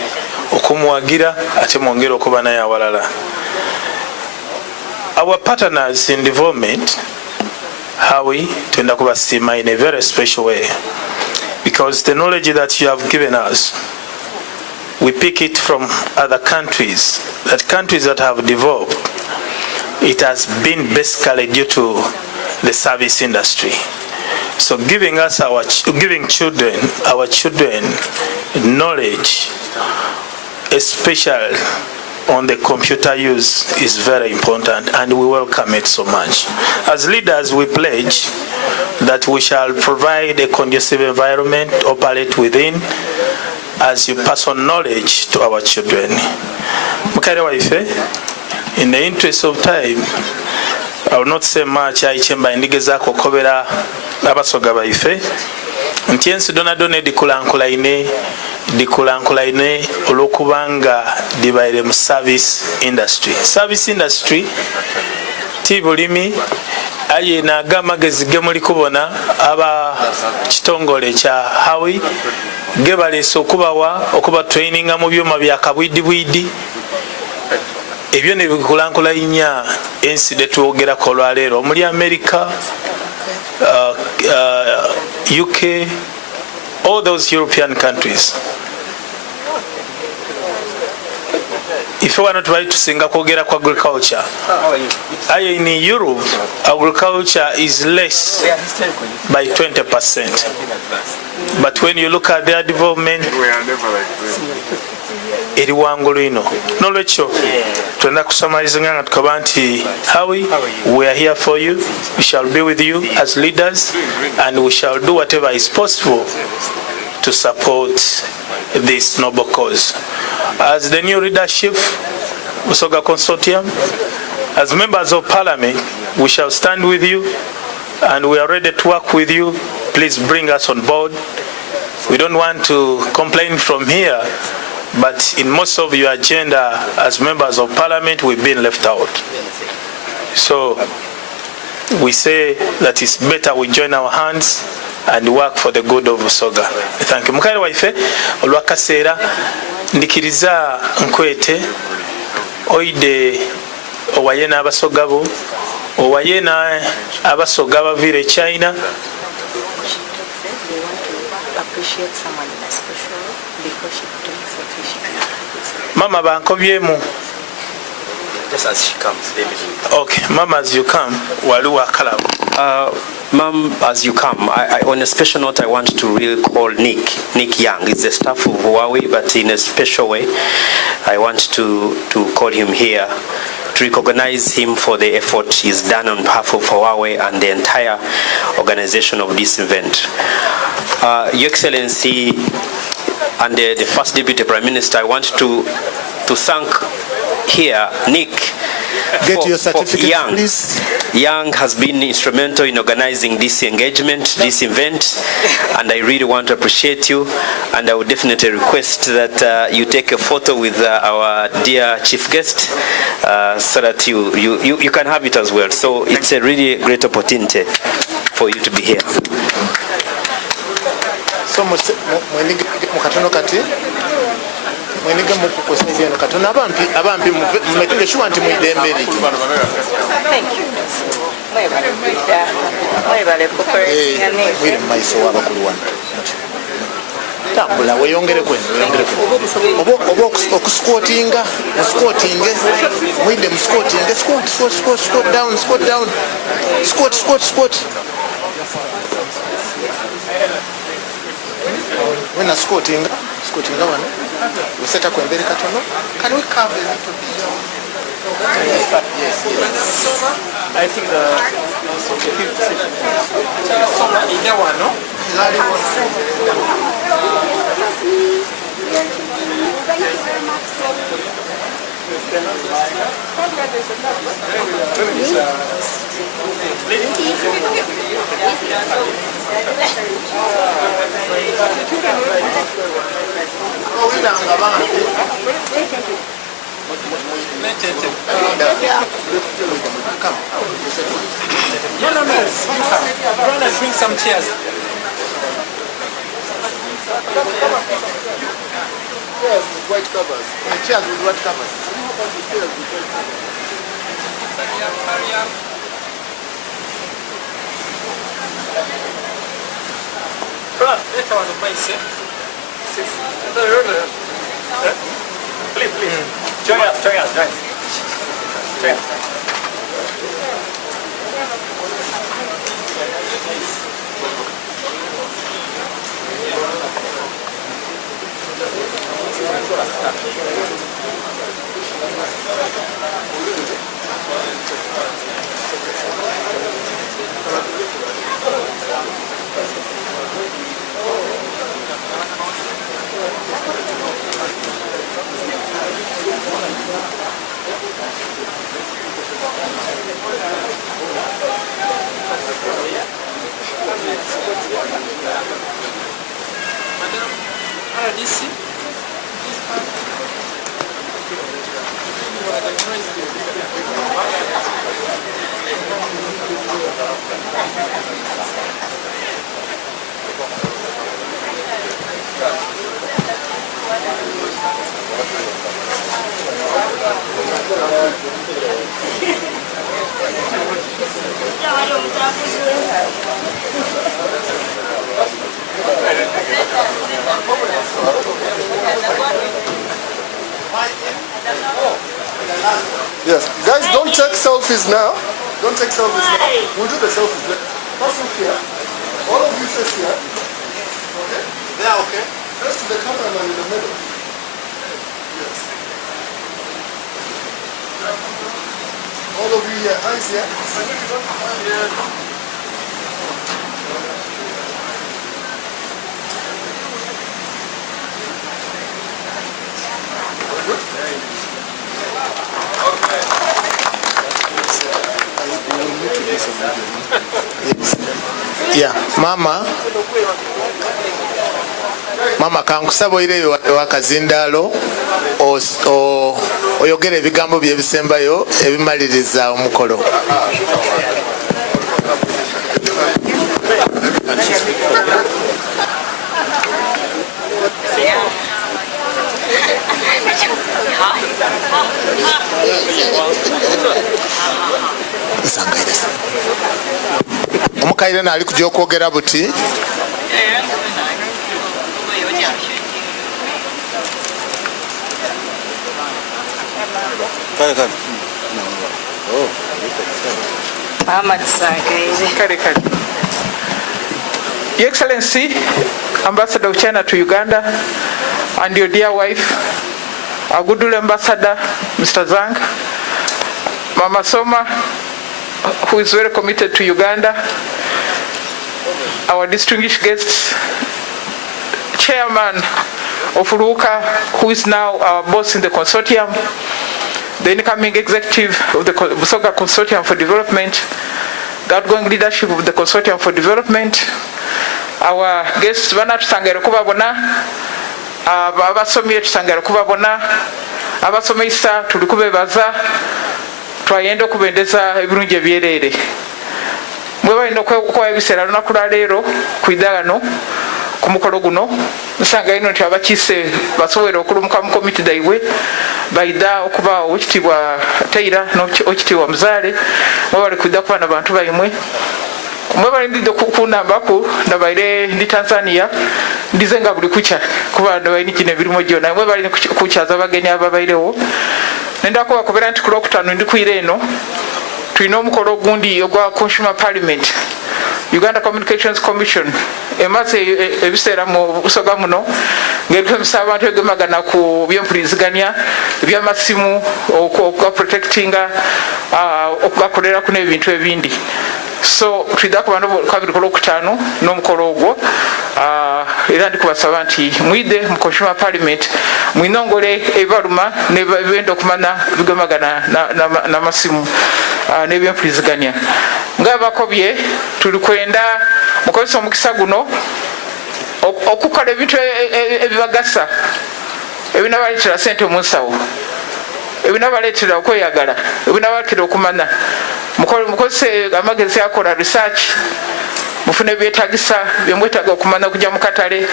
okumuwagira ate mwongere okuba naye awalala. Our partners in development, Huawei, twenda kubasiima in a very special way because the knowledge that you have given us, we pick it from other countries, that countries that have developed, it has been basically due to the service industry. So giving us our children knowledge, especially on the computer use, is very important and we welcome it so much. As leaders, we pledge that we shall provide a conducive environment to operate within as you pass on knowledge to our children. Mukaire waife, in the interest of time, I will not say much. Aichemba indigezaako okobera abasoga baife nti ensi donadona dikulankulaine olw'okubanga dibaire mu service industry ti bulimi aye naaga amagezi ge muli kubona aba kitongole kya Huawei ge baleese okuba traininga mu byuma bya kabwidibwidi ebyo ne bikulankulanya ensi de twogerako olwaleero omuli America, UK, all those European countries. If you want to try to sing agriculture, in Europe, agriculture is less by 20%. But when you look at their development, eri wangulu ino nolwekyo twenda kusamalizanga nga tukaba nti Howie, we are here for you, we shall be with you as leaders, and we shall do whatever is possible to support this noble cause. As the new leadership, Busoga Consortium, as members of Parliament, we shall stand with you and we are ready to work with you. Please bring us on board. We don't want to complain from here, but in most of your agenda as members of Parliament, we've been left out. So we say that it's better we join our hands and work for the good of Busoga. Thank you. Mukaire waife olwakaseera ndikiriza nkwete oide owaye n'abasoga bo owaye n'abasoga baviire China. Mama bankobyemu. Just as she comes, okay, Mama, as you come, waliwa kalabu. Ma'am, as you come, on a special note, I want to really call Nick Young. He's the staff of Huawei, but in a special way, I want to call him here to recognize him for the effort he's done on behalf of Huawei and the entire organization of this event. Your Excellency and the First Deputy Prime Minister, I want to thank here Nick. Get your certificate, please. Young has been instrumental in organizing this engagement, this event, and I really want to appreciate you. And I would definitely request that you take a photo with our dear chief guest, so that you can have it as well. So it's a really great opportunity for you to be here. So mukatono kati mwenige mukukosa eno katono abampi mmeteke shuwa nti mwidemberi. Thank you. Mwire maiso wabakulu wano. Tambula weyongere kwenu. Obo okusquatinga, squatinge, mwide msquatinge, squat down. Squat. When a squatting one, we set up a very katono. Can we carve a little bit? Yes. I think No. Brothers, bring some chairs. Chairs with white covers. Chairs with white covers. Please. Join us. Yes. Guys, don't take selfies now. Don't take selfies now. We'll do the selfies later. Pass it here. All of you face here. Okay? Yeah, okay. Face to the cameraman in the middle. Yes. All of you here. Eyes here. Yes. Yeah, mama kankusaba oyireyo wakazindalo oyogera ebigambo byebisembayo ebimaliriza omukolo. Omukaire nali kujja okwogera buti Your Excellency, Ambassador of China to Uganda, and your dear wife, our good ambassador, Mr. Zhang, Mama Soma, who is very committed to Uganda, our distinguished guests, Chairman of Ruka, who is now our boss in the consortium, the incoming executive of the Busoga Consortium for Development, the outgoing leadership of the Consortium for Development, our guests, bana tusangire kubabona, abasomye tusangire kubabona, abasomesa tuli kubebaza, twayenda okubendeza ebirungi ebyerere. Mwe balina okwekola ebiseera lunaku lwa leero ku idagano ku mukolo guno nsanga ino nti abakiise basobole okulumuka mu komiti daiwe baida okuba owekitiibwa Taira n'owekitiibwa Muzaale mwe bali kuida kuba n'abantu baimwe mwe bali ndidde kunambaku nabaire ndi Tanzania ndizenga buli kucha kuba nabaine kino ebirimo gyona mwe bali kukyaza abagenyi ababairewo nenda kubakubera nti ku Lwokutaano ndi kwira eno tulina omukolo ogundi ogwa Consumer Parliament Uganda Communications Commission emaze ebiseera mu Busoga muno ng'ebikozesa abantu egemagana ku by'empuliziganya eby'amasimu okuga protectinga okugakolera ku n'ebintu ebindi so tulida ku bantu kabiri ku Lwokutaano n'omukolo ogwo era ndi kubasaba nti mwide mu Consumer Parliament mwinongole ebibaluma n'ebibenda okumana bigemagana n'amasimu n'ebyempuliziganya ng'abakobye tuli kwenda mukozesa omukisa guno okukola ebintu ebibagasa ebinabaleetera ssente mu nsawo ebinabaleetera okweyagala ebinabaleetera okumanya mukozese amagezi akola research mufune ebyetagisa byemwetaaga okumanya okujja mu katale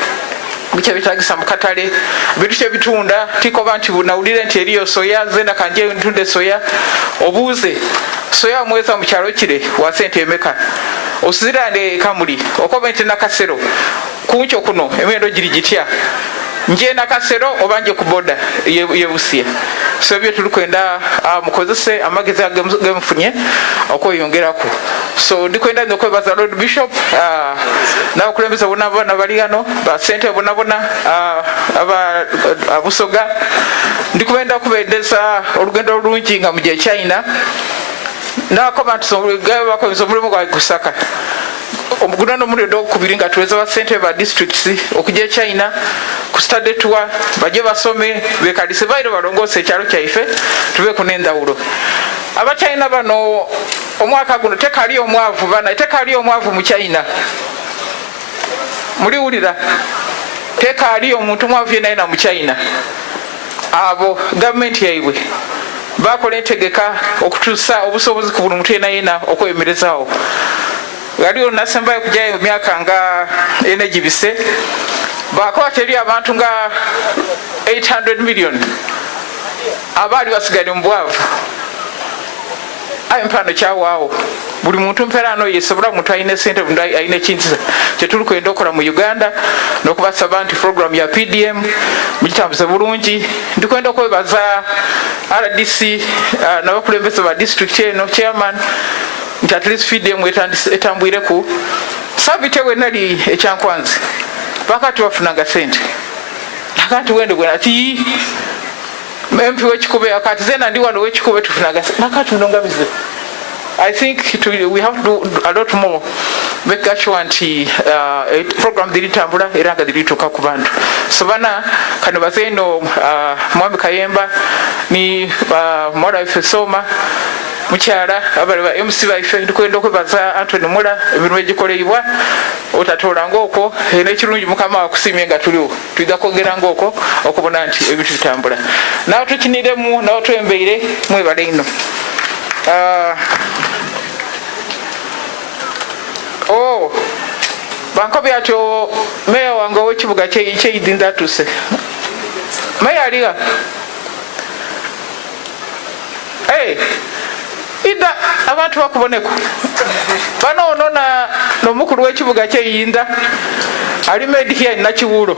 bikya bitagisa mu katale bintu kyebitunda tikoba nti bunawulire nti eriyo soya zena kanje ntunde soya obuuze soya mweza mu kyalo kire wa sente emeka osizirande Kamuli okoba nti nakasero kuncho kuno emendo giri gitya nje nakasero obanje ku boda yebusiya so byo tulikwenda mukozese amagezi agemufunye okweyongerako so ndikwenda ndokwebaza Lord Bishop n'abakulembeze bonna bali hano ba sente bonna Busoga ndikwenda kubendeza olugendo olungi nga muje China bakoze omulimu gwa kusaka omugunano mulendo okubiri nga tuweza ba sente ba districts okujja China ku study tour baje basome bekalise baire balongose ekyalo kyaife tubeko n'endawulo aba China bano omwaka guno tekali omwavu mu China muliwulira tekali omuntu mwavu yenna mu China abo government yaibwe bakola entegeka okutuusa obusobozi ku buli muntu yenna okwemerezaawo galiyo nasembayo kujayo myaka nga ene gibise bakola teri abantu nga 800 million abali basigadde mu bwavu ayo mpano kyawaawo buli muntu mpeera ano yesobola omuntu alina sente alina ekintu kyetuli kwenda okukola mu Uganda n'okubasaba nti program ya PDM mugitambuze bulungi. Ndikwenda okwebaza RDC n'abakulembeze ba district eno chairman nti at least PDM etambwireku sabite we nali ekyankwanzi pakati wafunanga sente akati wende gwe ati MP w'ekikube akati zena ndi wano w'ekikube tufunaga nakati ndongabize. I think we have to do a lot more make sure nti program dilitambula era nga dilituuka ku bantu. So bana kano bazeno Mwami Kayemba ni mwala waffe Soma mukyala abali ba MC baife ndikwenda okwebaza Anthony Mula ebintu egikoleibwa otatola ngoko n'ekirungi mukama wakusimye nga tuliwo tuiga kwogera ngoko okubona nti ebintu bitambula nawe tukiniremu nawe twembeire mwebale ino. Bankobi atyo meya wange w'ekibuga ky'Idinda atuse meya aliga ida abantu bakuboneko bano onona n'omukulu w'ekibuga ky'Iyinda ali made here in Nakiwulo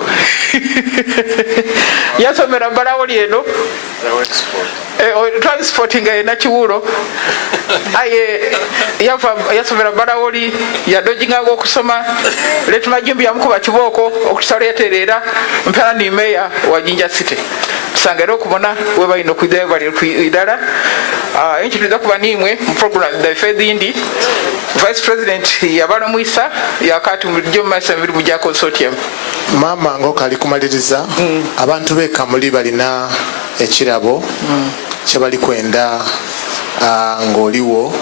yasomera Balawoli eno transporting Nakiwulo yasomera Balawoli yadojingaga okusoma letu majumbi yamukuba kibooko okusala yaterera mpera ni meya wa Jinja City tusangere okubona we balina okwidayo bali kuidala enchi tuliza kuba nimwe mu program the Fedindi Vice President yabala Muisa yakati mu Jomasa mbiri mu ja consortium. Mama ngokali kumaliriza abantu be Kamuli balina ekirabo kye bali kwenda ng'oliwo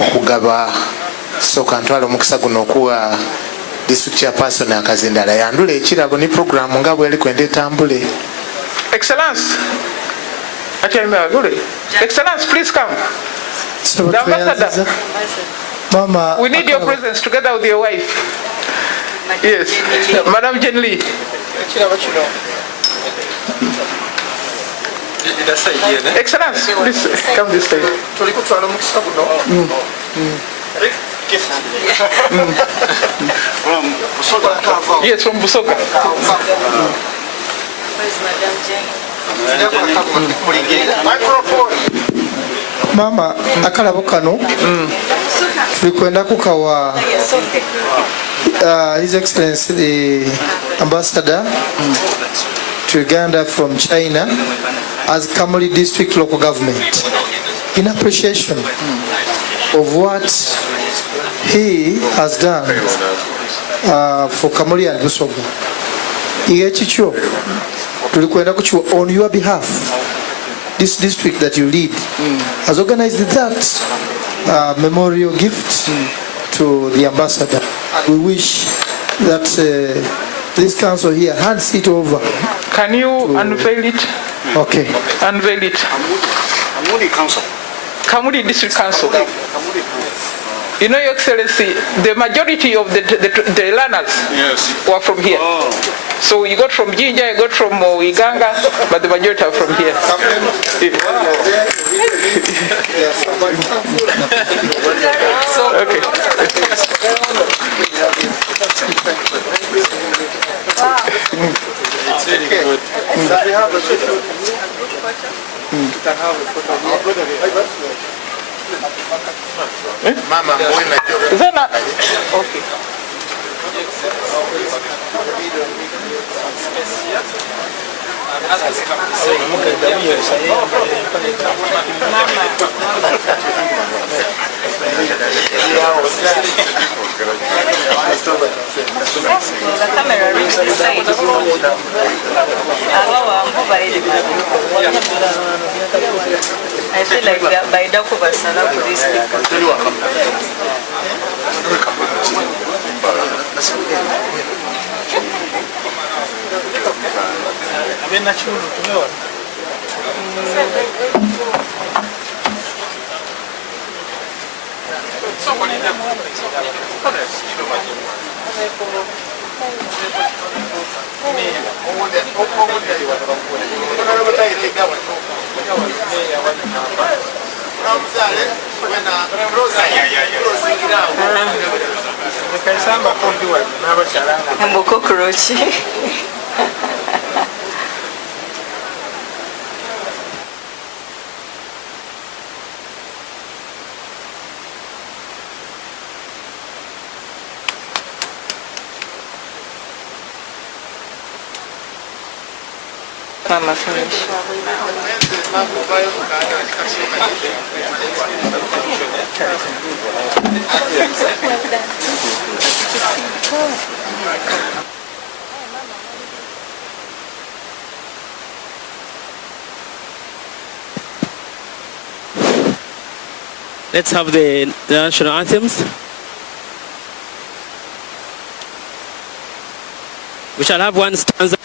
okugaba soka ntwala omukisa guno okuwa district chairperson akazindala yandula ekirabo ni program nga bwe ali kwenda etambule. Excellence. Excellence, please come. The ambassador. Mama, we need your presence together with your wife. Yes, Madam Jen Lee. Excellence, please come this side. Yes, from Busoga. Mama, akalabo kano tulikwenda kukawa His Excellency the Ambassador to Uganda from China as Kamuli District Local Government in appreciation of what he has done for Kamuli and Busoga. Igechicho tulikwenda kuchua on your behalf. This district that you lead has organized that memorial gift to the ambassador. We wish that this council here hands it over. Can you unveil it? Okay. Unveil it. Kamuli Council. Kamuli District Council. You know, Your Excellency, the majority of the learners were from here. So you got from Jinja, you got from Iganga, but the majority are from here. Okay. It's really good. We have a photo. You can have a photo. Mama, is that not? Okay. The camera reaches the side. I feel like by Dakuba Sana for these people. Mama finish. Let's have the national anthems. We shall have one stanza.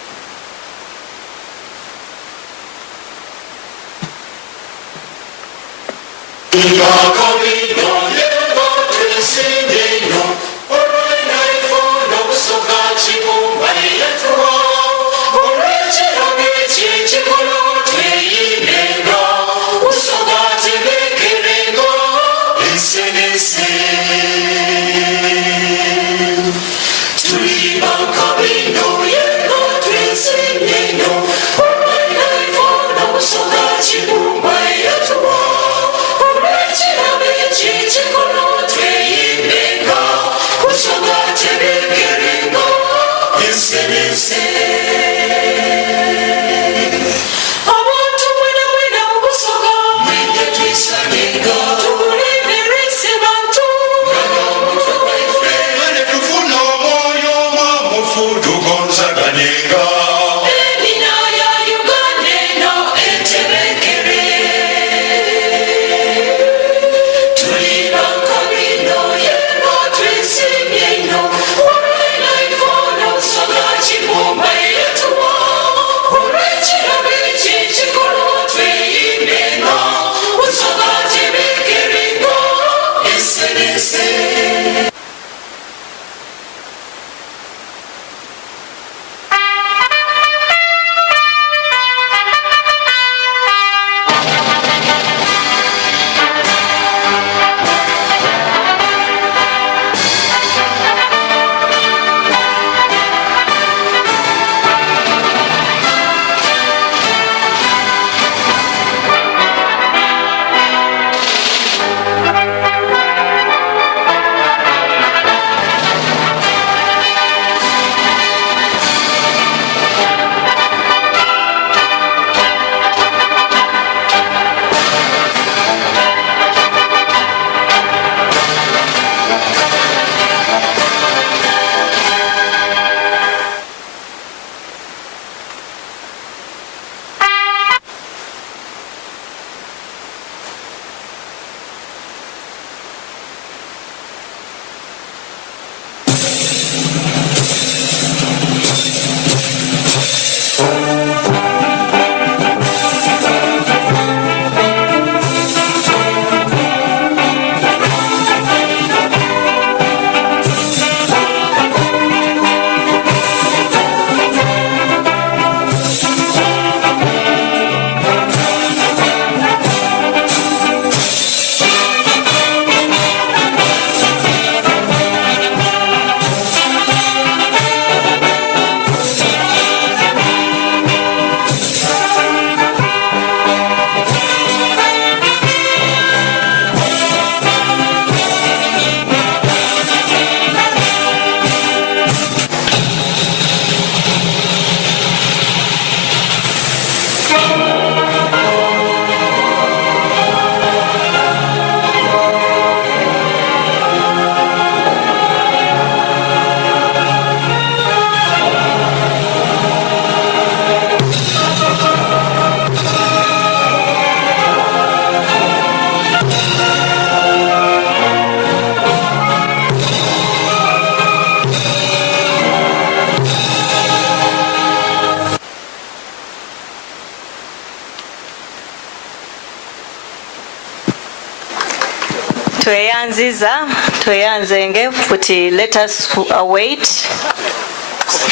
tweyanzenge futi let us await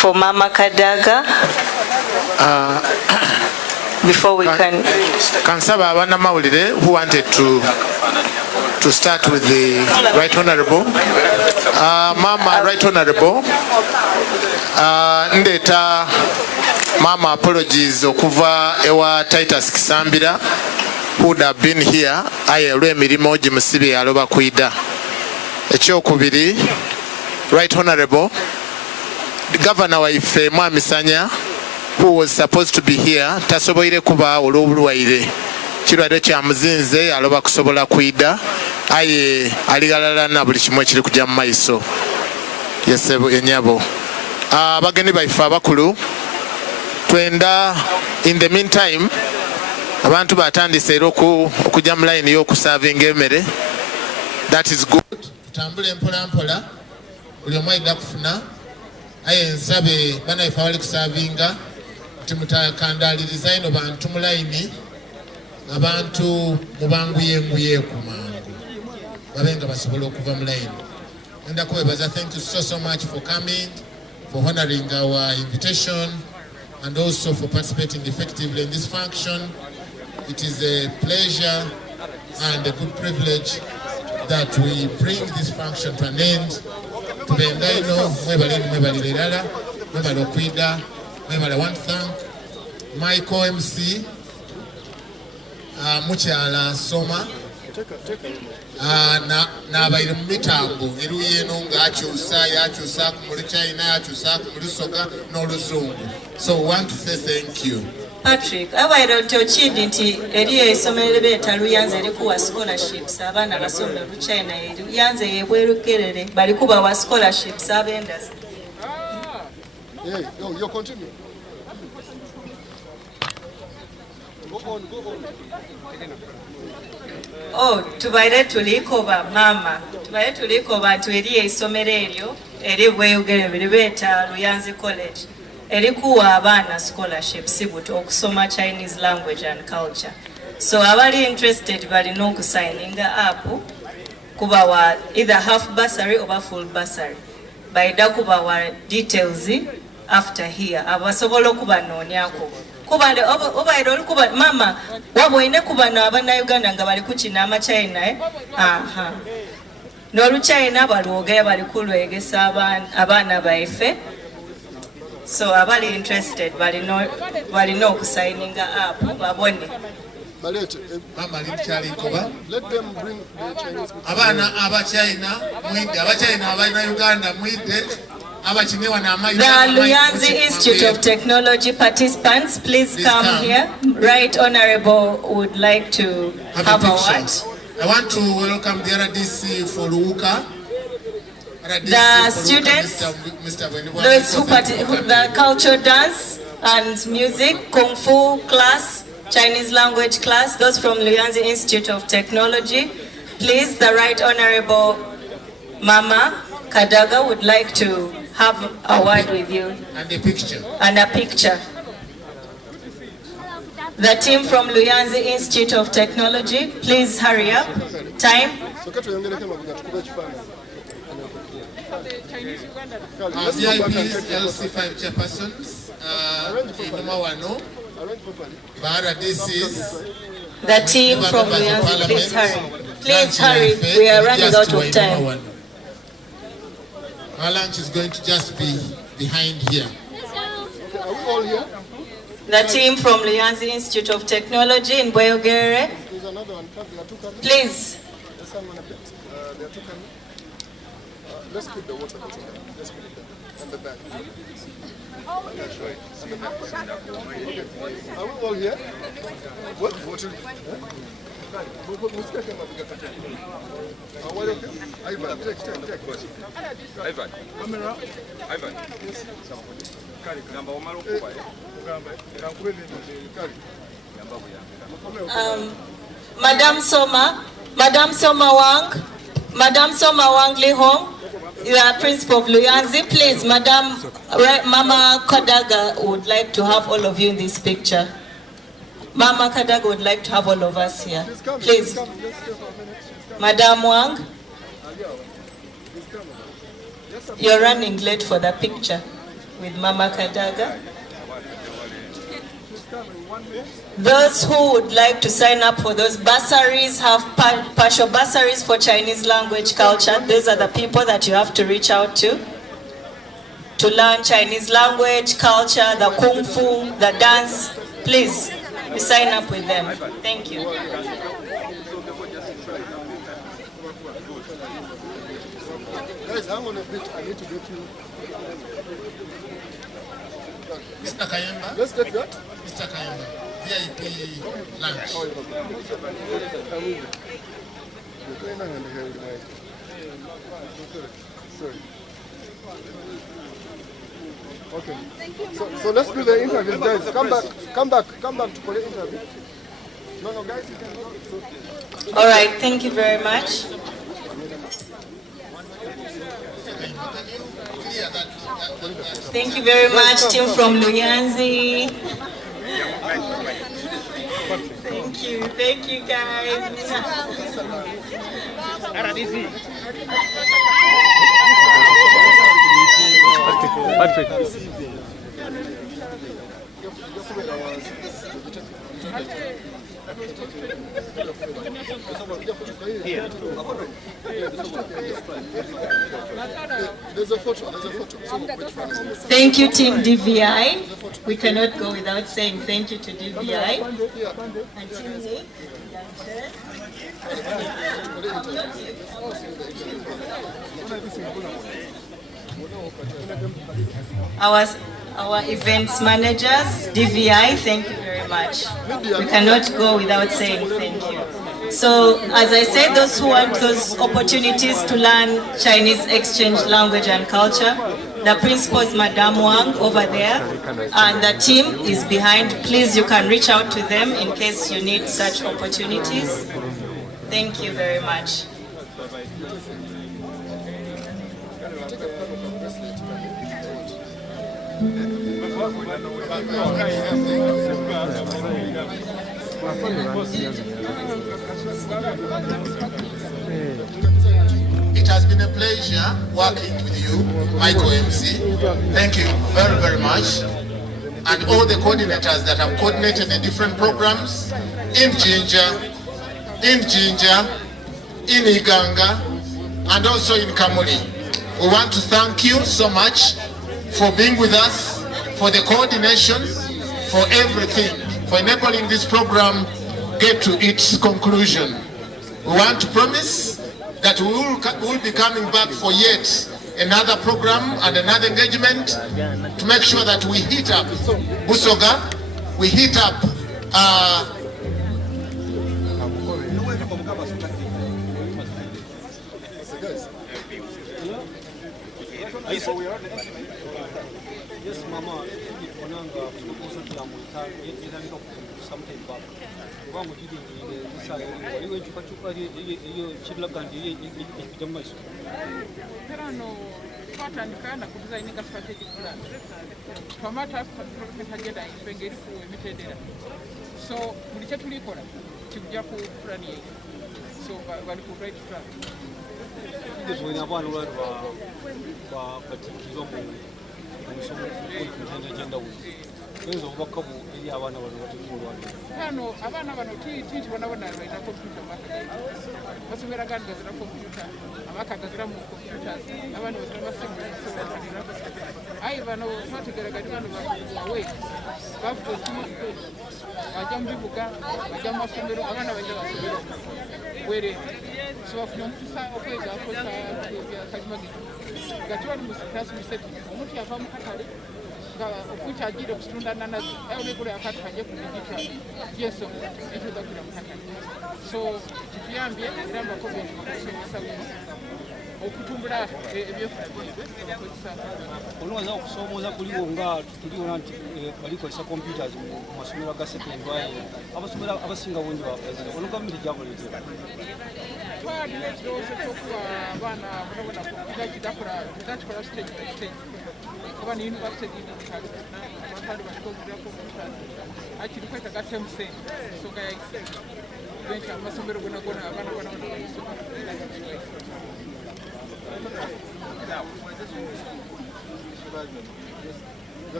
for Mama Kadaga. before we can... Kansaba Abanamawulire, who wanted to start with the Right Honorable. Mama, Right Honorable. Ndeta Mama apologies okuva ewa Titus Kisambira, who would have been here. Aye lw'emirimu gimusibye aloba kwida. Ekyokubiri, Right Honorable, the Governor waife Mwami Sanya, who was supposed to be here, tasoboire kuba olw'obulwaire. Kirwadde kya muzinze aloba kusobola kwida. Aye aligalalana buli kimu ekiri kujja mu maiso. Yesebo enyabo. Abageni baife abakulu, twenda in the meantime abantu batandise era okujja mu line y'okusavinga emmere. That is good. Tutambule mpola mpola buli omu ayidda kufuna. Aye nsabe banaife abali kusavinga nti mutakandaliriza ino bantu mu line, abantu mubanguyenguye ku mangu babenga basobola okuva mu line. Enda kwebaza, thank you so much for coming, for honoring our invitation, and also for participating effectively in this function. It is a pleasure and a good privilege that we bring this function to an end. Tubenga ino mwebale lirala, mwebale okwida, mwebale. I want to thank my co-MC, Mukyala Soma, n'abaire mu mitambo eruyi eno ng'akyusa ku China, yakyusa ku Busoga n'Oluzungu. So we want to say thank you. Patrick, abaire nti okindi nti eriyo essomero ly'ebeeta Luyanze erikuwa scholarships abaana basomera mu China. Luyanze yebwerukerere bali kubawa scholarships ab'endasi. Yeah, you continue. Go on. Oh, tubaire tulikoba mama. Tubaire tulikoba nti eriyo essomero eryo eri bweyogere beeta Luyanze College. Erikuwa abaana scholarships buto okusoma Chinese language and culture. So abali interested bali no kusigninga up kubawa either half bursary or full bursary. Baida kubawa details after here. Abasobola kubanonyako. Kubande obairo kuba mama wabwine kubana abana Uganda nga bali kuchina ama China aha. No China balwogera bali kulwegesa abana baife. So abali interested bali no kusigninga up babone. Mama lichali koba. Let them bring the Chinese people. Abana China mwide, China abana Uganda mwide. The Luyanze Institute of Technology participants, please come here. Right Honorable would like to have a word. I want to welcome the RDC for Luuka. The students, those who participate, the cultural dance and music, Kung Fu class, Chinese language class, those from Luyanze Institute of Technology. Please, the Right Honorable Mama Kadaga would like to have a word with you. And a picture. And a picture. The team from Luyanze Institute of Technology, please hurry up. Time. VIPs, LC5 chairpersons, the team from Luyanze, please hurry. Please hurry, we are running out of time. Our lunch is going to just be behind here. Okay, are we all here? The team from Luyanze Institute of Technology in Boyogere. There's another one. There are two coming. Please. There's someone up there. There are two coming. Let's keep the water. Let's keep it there. And the bag. And the bag. Okay. Are we all here? What? Water? Ivan, take. Ivan. Camera. Ivan. Madam Soma Wang Lihong, the principal of Luyanze. Please, Mama Kadaga would like to have all of you in this picture. Mama Kadaga would like to have all of us here. Please. Madam Wang, you're running late for the picture with Mama Kadaga. Those who would like to sign up for those bursaries have partial bursaries for Chinese language culture. Those are the people that you have to reach out to learn Chinese language, culture, the kung fu, the dance. Please, you sign up with them. Thank you. Guys, hang on a bit. I need to get you. Mr. Kayemba. Let's get that. Mr. Kayemba. VIP lunch. Sorry. Okay. So let's do the interview, guys. Come back for the interview. No, guys, you can go. All right. Thank you very much. Thank you very much, team from Luyanzi. Thank you guys. Patrick. There's a photo. Thank you, Team DVI. We cannot go without saying thank you to DVI. And Team Nick. Our events managers, DVI, thank you very much. We cannot go without saying thank you. So, as I said, those who want those opportunities to learn Chinese exchange language and culture, the principal is Madame Wang over there, and the team is behind. Please, you can reach out to them in case you need such opportunities. Thank you very much. It has been a pleasure working with you, Michael MC. Thank you very, very much. And all the coordinators that have coordinated the different programs in Jinja, in Iganga, and also in Kamuli. We want to thank you so much for being with us, for the coordination, for everything, for enabling this program get to its conclusion. We want to promise that we will be coming back for yet another program and another engagement to make sure that we hit up Busoga, we hit up Yes, Mama, twatandika na kudesigninga strategic plan twamata agenda ifenge eri ku emitendera so buli kye tulikola kijja ku plan ye so bali ku right track tugezwenya abaana olwali batikirwa mu musomo ku agenda wuzi kwenza obubaka bu eri abaana bano batikirwa olwali hano abaana bano titi bonabona balina computer basomera gazira computer abakagazira mu computers abantu bazira basimu ayi bano twategeraganya bano bawe bavuga kimu bajja mu bibuga bajja mu masomero abaana bajja basomero were so bafuna omutusa okwega akosa kalimagizo gatiwali mu class reset omuntu yava mu katale okukyajira okutunda nanazi ayo nekula akati kanje ku Digi-Truck yeso ekyo dakira mu katale so kituyambye era mbakobe okusomesa okutumbula ebyefuna olwaza okusomooza kuliwo nga tuliwona nti balikozesa computers mu masomero ga secondary abasomero abasinga bungi babazira ono gavumenti gyakoleetera twalina ekirowoozo kyokuwa abaana bonabona kompyuta kidakikola stage by stage kuba ne university bakandi bakikogira kompyuta akiri kwetaga temuse ensonga yaise benshi amasomero gonagona abaana bonabona balisoma.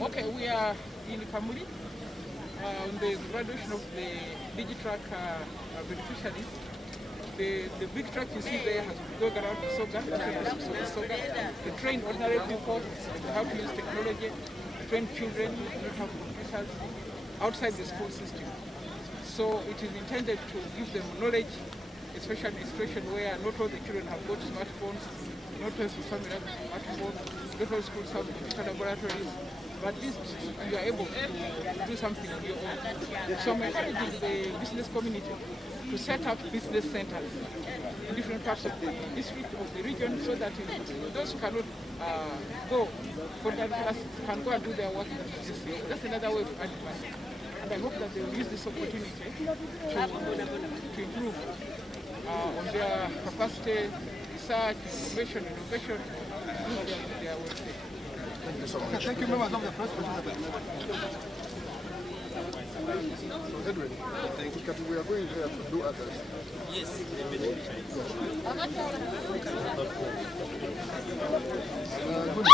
Okay, we are in Kamuli on the graduation of the Digi-Truck beneficiaries. The big truck you see there has been going around Busoga, to train ordinary people how to use technology, to train children how to computers outside the school system. So it is intended to give them knowledge, especially in a situation where not all the children have got smartphones, not all families have smartphones, not all schools have computer laboratories, but at least you are able to do something on your own. So I'm encouraging the business community to set up business centers in different parts of the district, of the region, so that those who cannot go for that classes can go and do their work in the business. That's another way to add value. And I hope that they will use this opportunity to improve on their capacity, research, innovation, innovation, their work. Thank you so much. Thank you, members of the press. So, Edwin, thank you. We are going there to do others. Yes. Good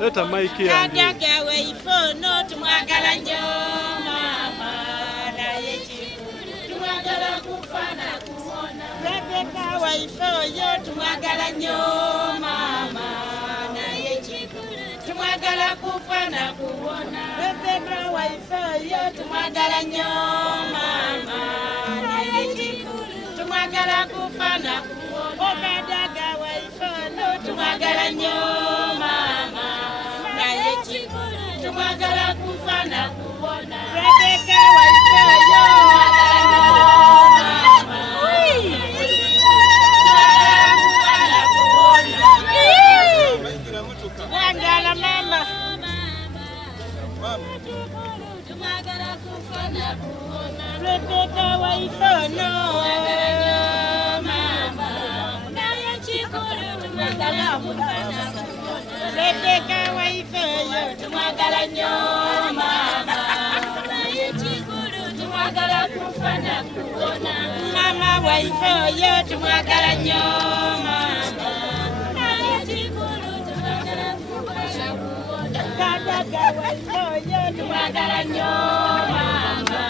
Leta maiki yangu. Kadaga weifono tumwagala nnyo mama naye kikulu tumwagala kufana kuwona. Rebeka waifoyo tumwagala nnyo mama naye kikulu tumwagala kufana kuwona. Rebeka waifoyo tumwagala nnyo mama naye kikulu tumwagala kufana kuwona. Kadaga waifono tumwagala nnyo tumwagala kufana kuwona. Rebeka waifoyo twagala mama. Tumwagala kufana kuwona. Rebeka waifono mama naye kikulu tumwagala kufana kuwona. Rebeka waifoyo tumwagala nnyo mama naye kikulu tumwagala kufana kuwona. Mama waifoyo tumwagala nnyo mama naye kikulu tumwagala kufana kuwona. Kadaga waifoyo tumwagala nnyo mama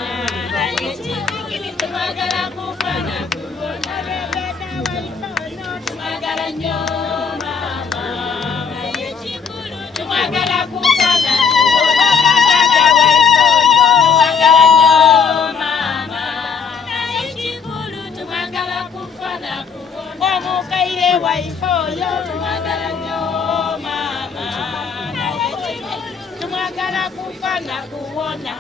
naye kikulu tumwagala kufana kuwona. Rebeka waifoyo tumwagala nnyo mama naye kikulu tumwagala kufana kuwona. Kadaga waifoyo tumwagala nnyo mama naye kikulu tumwagala kufana kuwona. Omukaire waifoyo tumwagala nnyo mama naye kikulu tumwagala kufana kuwona.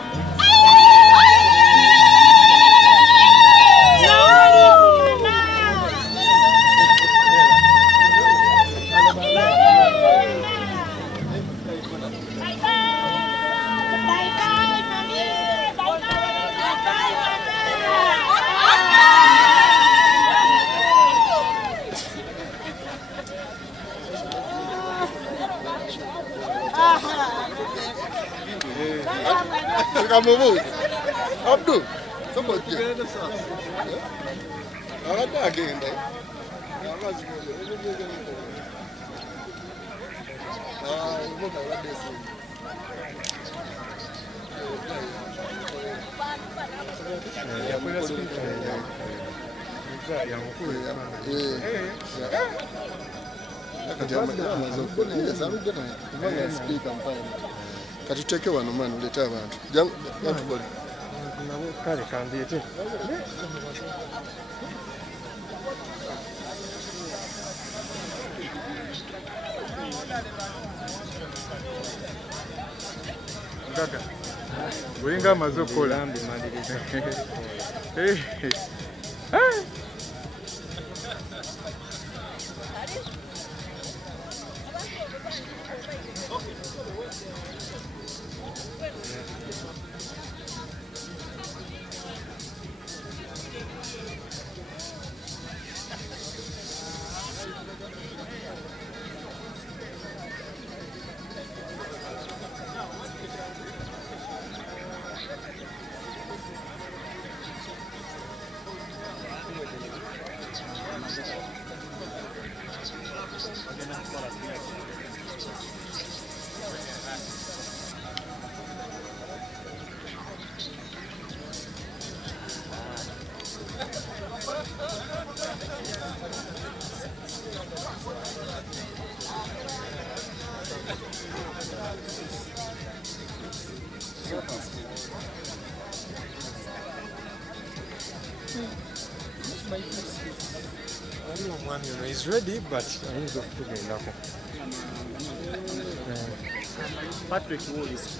Kamu Abdul, somebody. Ada again, katuteke wano mwana uleta abantu jantukole nabo kale kandiyete gaga ulinga amaze okukola He's ready, but I need to put it in. Patrick Willis.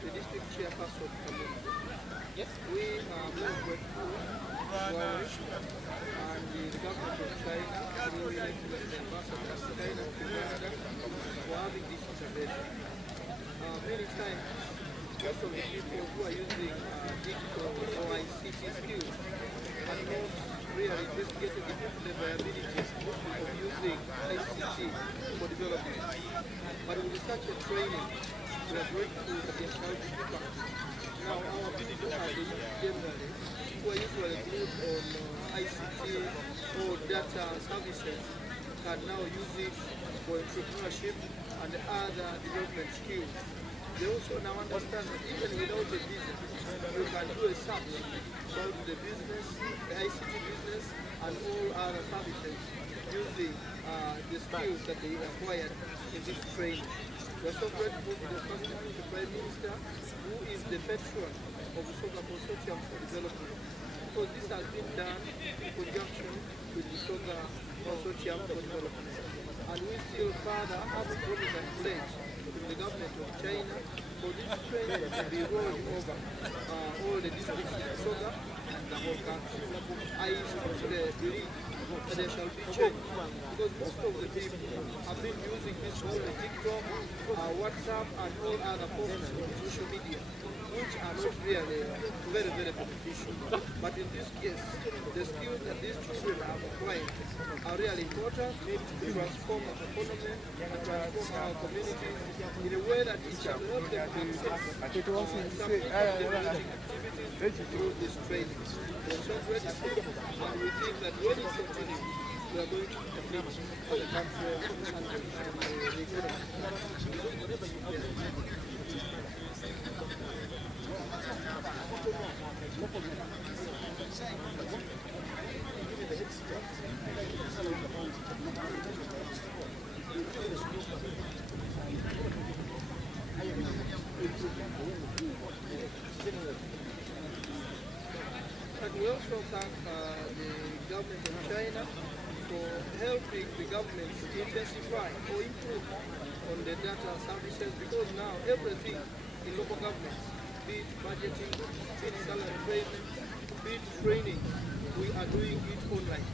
The district chairperson of KAMULI. Yes, we are very grateful to Huawei and the government of China through the ambassador of China to Canada for having this intervention. Many times most of the people who are using digital or ICT skills are not really investigated into the viability of using ICT for development. But with such a training, we are grateful that they shall be impact. Now, our people are the youth generally who are usually good on ICT or data services can now use it for entrepreneurship and other development skills. They also now understand that even without a business, you can do a search about the business, the ICT business, and all other services using the skills that they acquired in this training. We are so grateful to the Prime Minister, who is the patron of the Busoga Consortium for Development, because this has been done in conjunction with the Busoga Consortium for Development. And we still further have a promise and pledge to the government of China for this training to be rolled over all the districts in Busoga and the whole country. I believe that there shall be change, because most of the people have been using this whole TikTok, WhatsApp, and all other forms of social media, which are not really very, very beneficial. But in this case, the skills that these children have acquired are really important to transform our economy and transform our communities in a way that it can help them to access some activities through this training. We are so grateful, and we think that when it continues, we are going to complete the country and the economy. And we also thank the government of China for helping the government intensify or improve on the data services, because now everything in local governments, be it budgeting, be it salary payment, be it training, we are doing it online.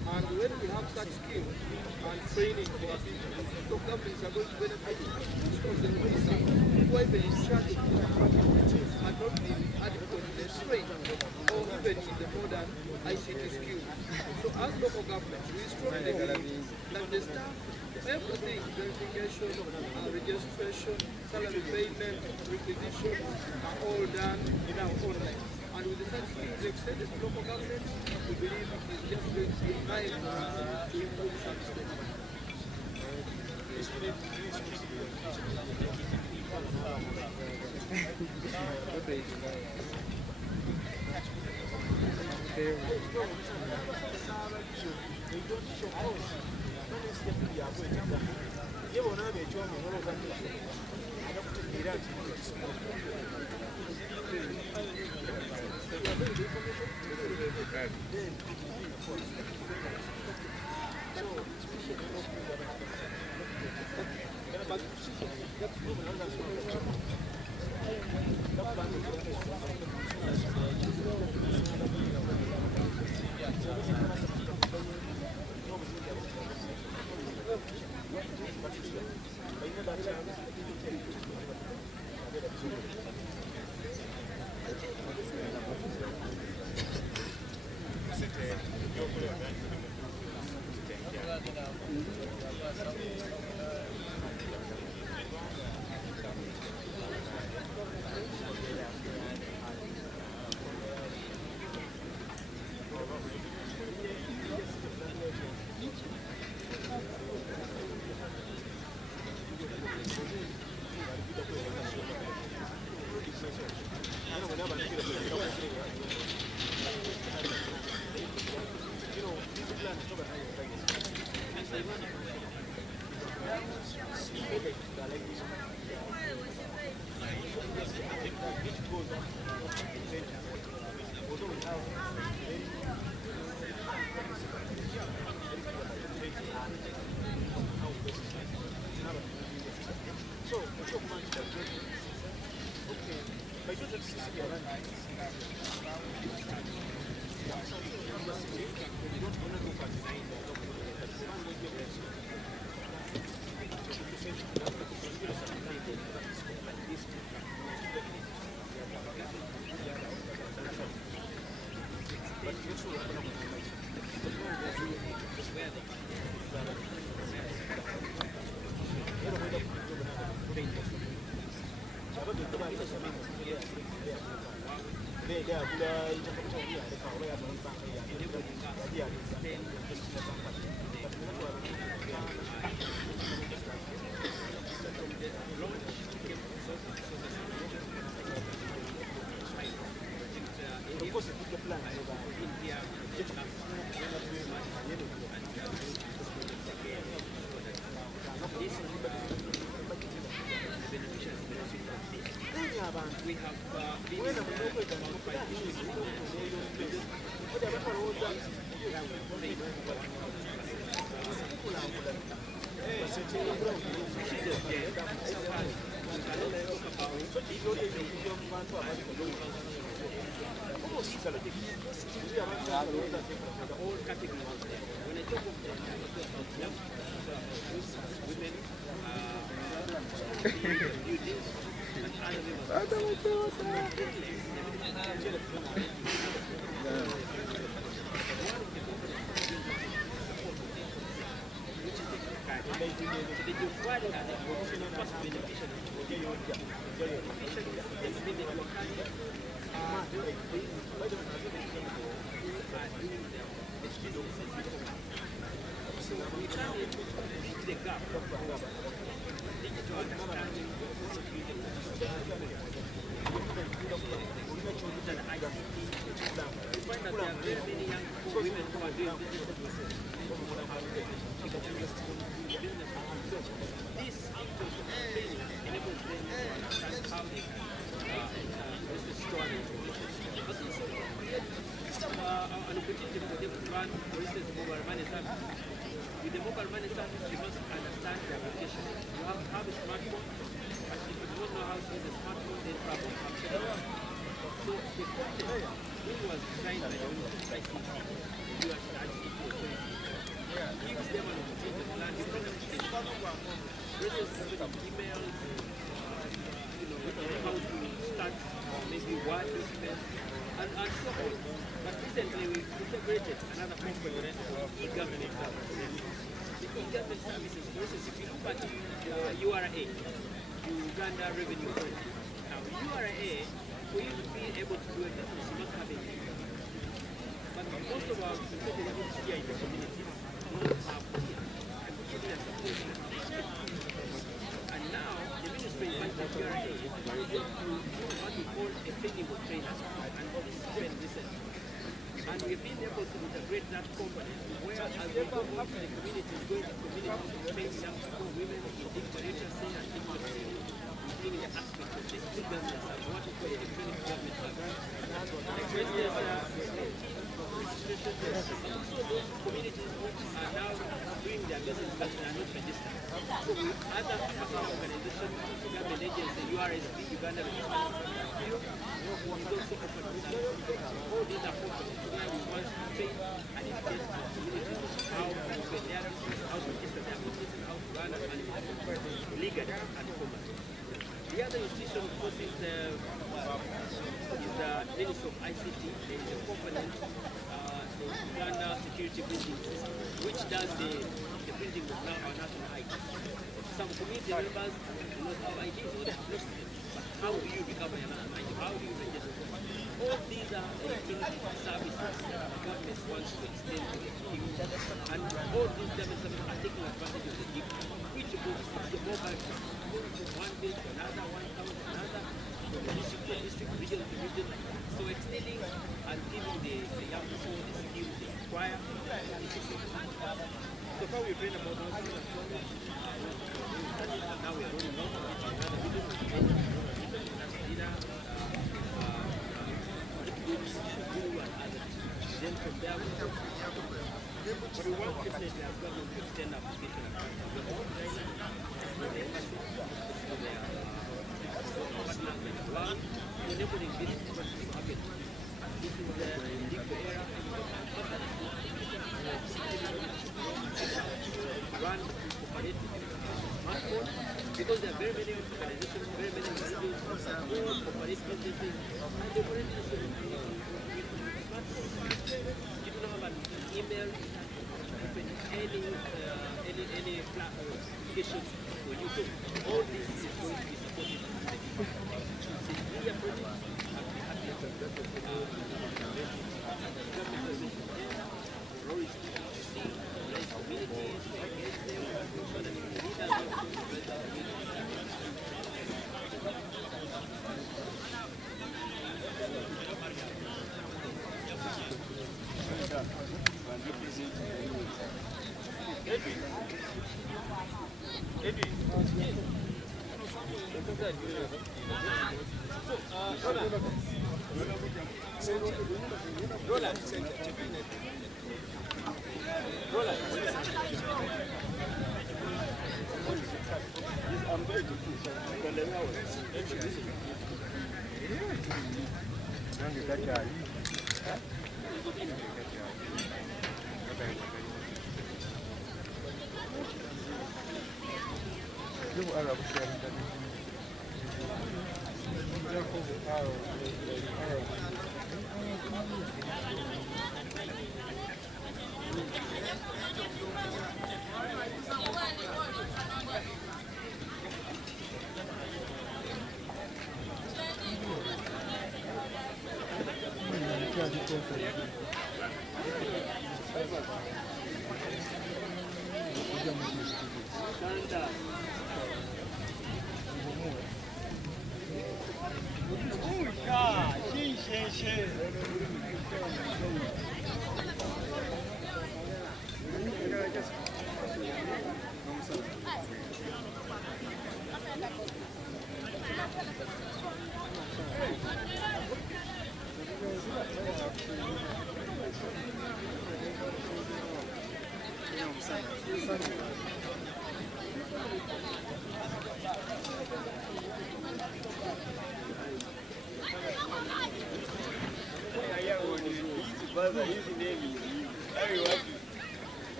And when we have such skills and training for our people, local governments are going to benefit because the minister who have been in charge of these projects had not been adequately trained or even in the modern ICT skills. So as local governments, we strongly believe that the staff, everything, verification, registration, salary payment, requisitions are all done now online. And with the such skills extended to local government, we believe it is just going to be vital to improve service. We have been all categories. When I talk of women, beauties, and other so we try to bridge the gap digital understanding we find that there are very many young women who are doing business. This enables them to understand how they can business store and but also create an opportunity for them to run, for instance, mobile money service. With the mobile money service, they must understand the application. You have a smartphone, and if you don't know how to use a smartphone, then problem comes up. So the content was designed by the ICT, the US ICT authority, gives them an opportunity to learn different applications. Versus emails, how to start maybe Word documents, and so on. But recently we integrated another component called e-government services. The e-government services, for instance, if you look at URA, Uganda Revenue Authority. Now, URA, for you to be able to do a business, you must have a name. But most of our competitors here in the community don't have and now, the ministry wants the URA to do what we call a training of trainers, and this is very recent. And we've been able to integrate that component where as we go out to the communities, going to communities to train young people, women in digital literacy and digital training, including the aspect of the e-government and what we call electronic government service. Also those communities which are now doing their business but are not registered. So other partner organizations, government agencies, URSP, Uganda Registered Bureau, is also offering services. All these are components where we want to train and educate our communities how to open their business, how to register their business, and how to run and manage their business legally and formally. The other institution, of course, is the Ministry of ICT. There is a component, the Uganda Security Printing System, which does the printing of our national ID. Some community members do not have ID, so they have lost it. But how do you become a national ID? How do you register? All these are electronic services that the government wants to extend to the community. And all these services are taking advantage of the gift, which goes to the mobile system. From one place to another, one town to another, from district to district, region to region. So extending and giving the young people the skills they require. So far we've learned about those things. Now we are rolling out another video. Then from there we go. But we want definitely as government to extend application across the enabling this process to happen. This is the legal era run cooperative smartphone because there are very many organizations, very many individuals who cooperative businesses and they operate with smartphones. applications for you. So all this is going to be supported. It's a clear project.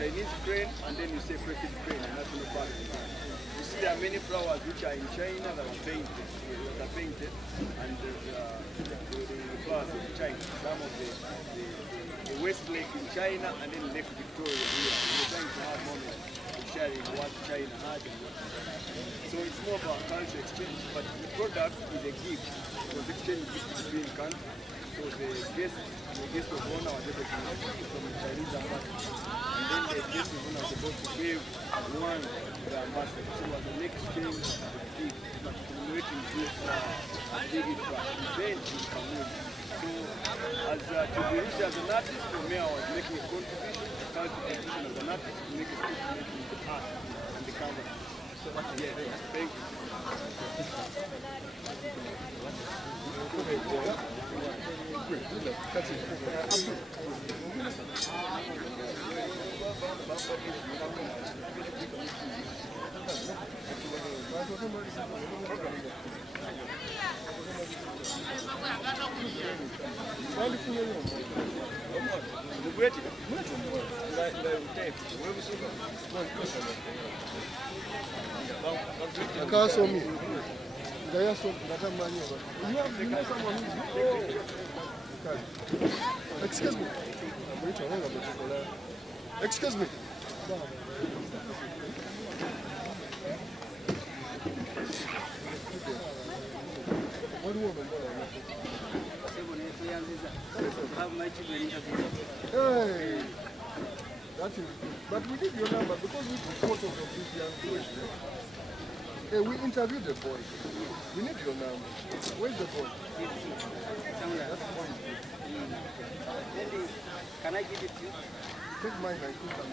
Chinese crane, and then you say pressed crane, and that's not bad. You see there are many flowers which are in China that are painted, and the flowers of China. Some of the West Lake in China, and then Lake Victoria here. We're trying to have moments of sharing what China had and what China had. So it's more about culture exchange, but the product is a gift. Because exchange gifts between countries. So the guest of honor was able to receive from the Chinese ambassador. And then the guest of honor was supposed to give one to the ambassador. So it was an exchange of gifts, but commemorating this Digi-Truck event in KAMULI. So to be rich as an artist, for me I was making a contribution, a cultural contribution as an artist to make a contribution to the art and the canvas. So yeah, thank you. Excuse me. Excuse me. Hey, that is, but we need your number because we took photos of this young boy. Hey, we interviewed the boy. We need your number. Where's the boy? Can I give it to you? Take mine and put them.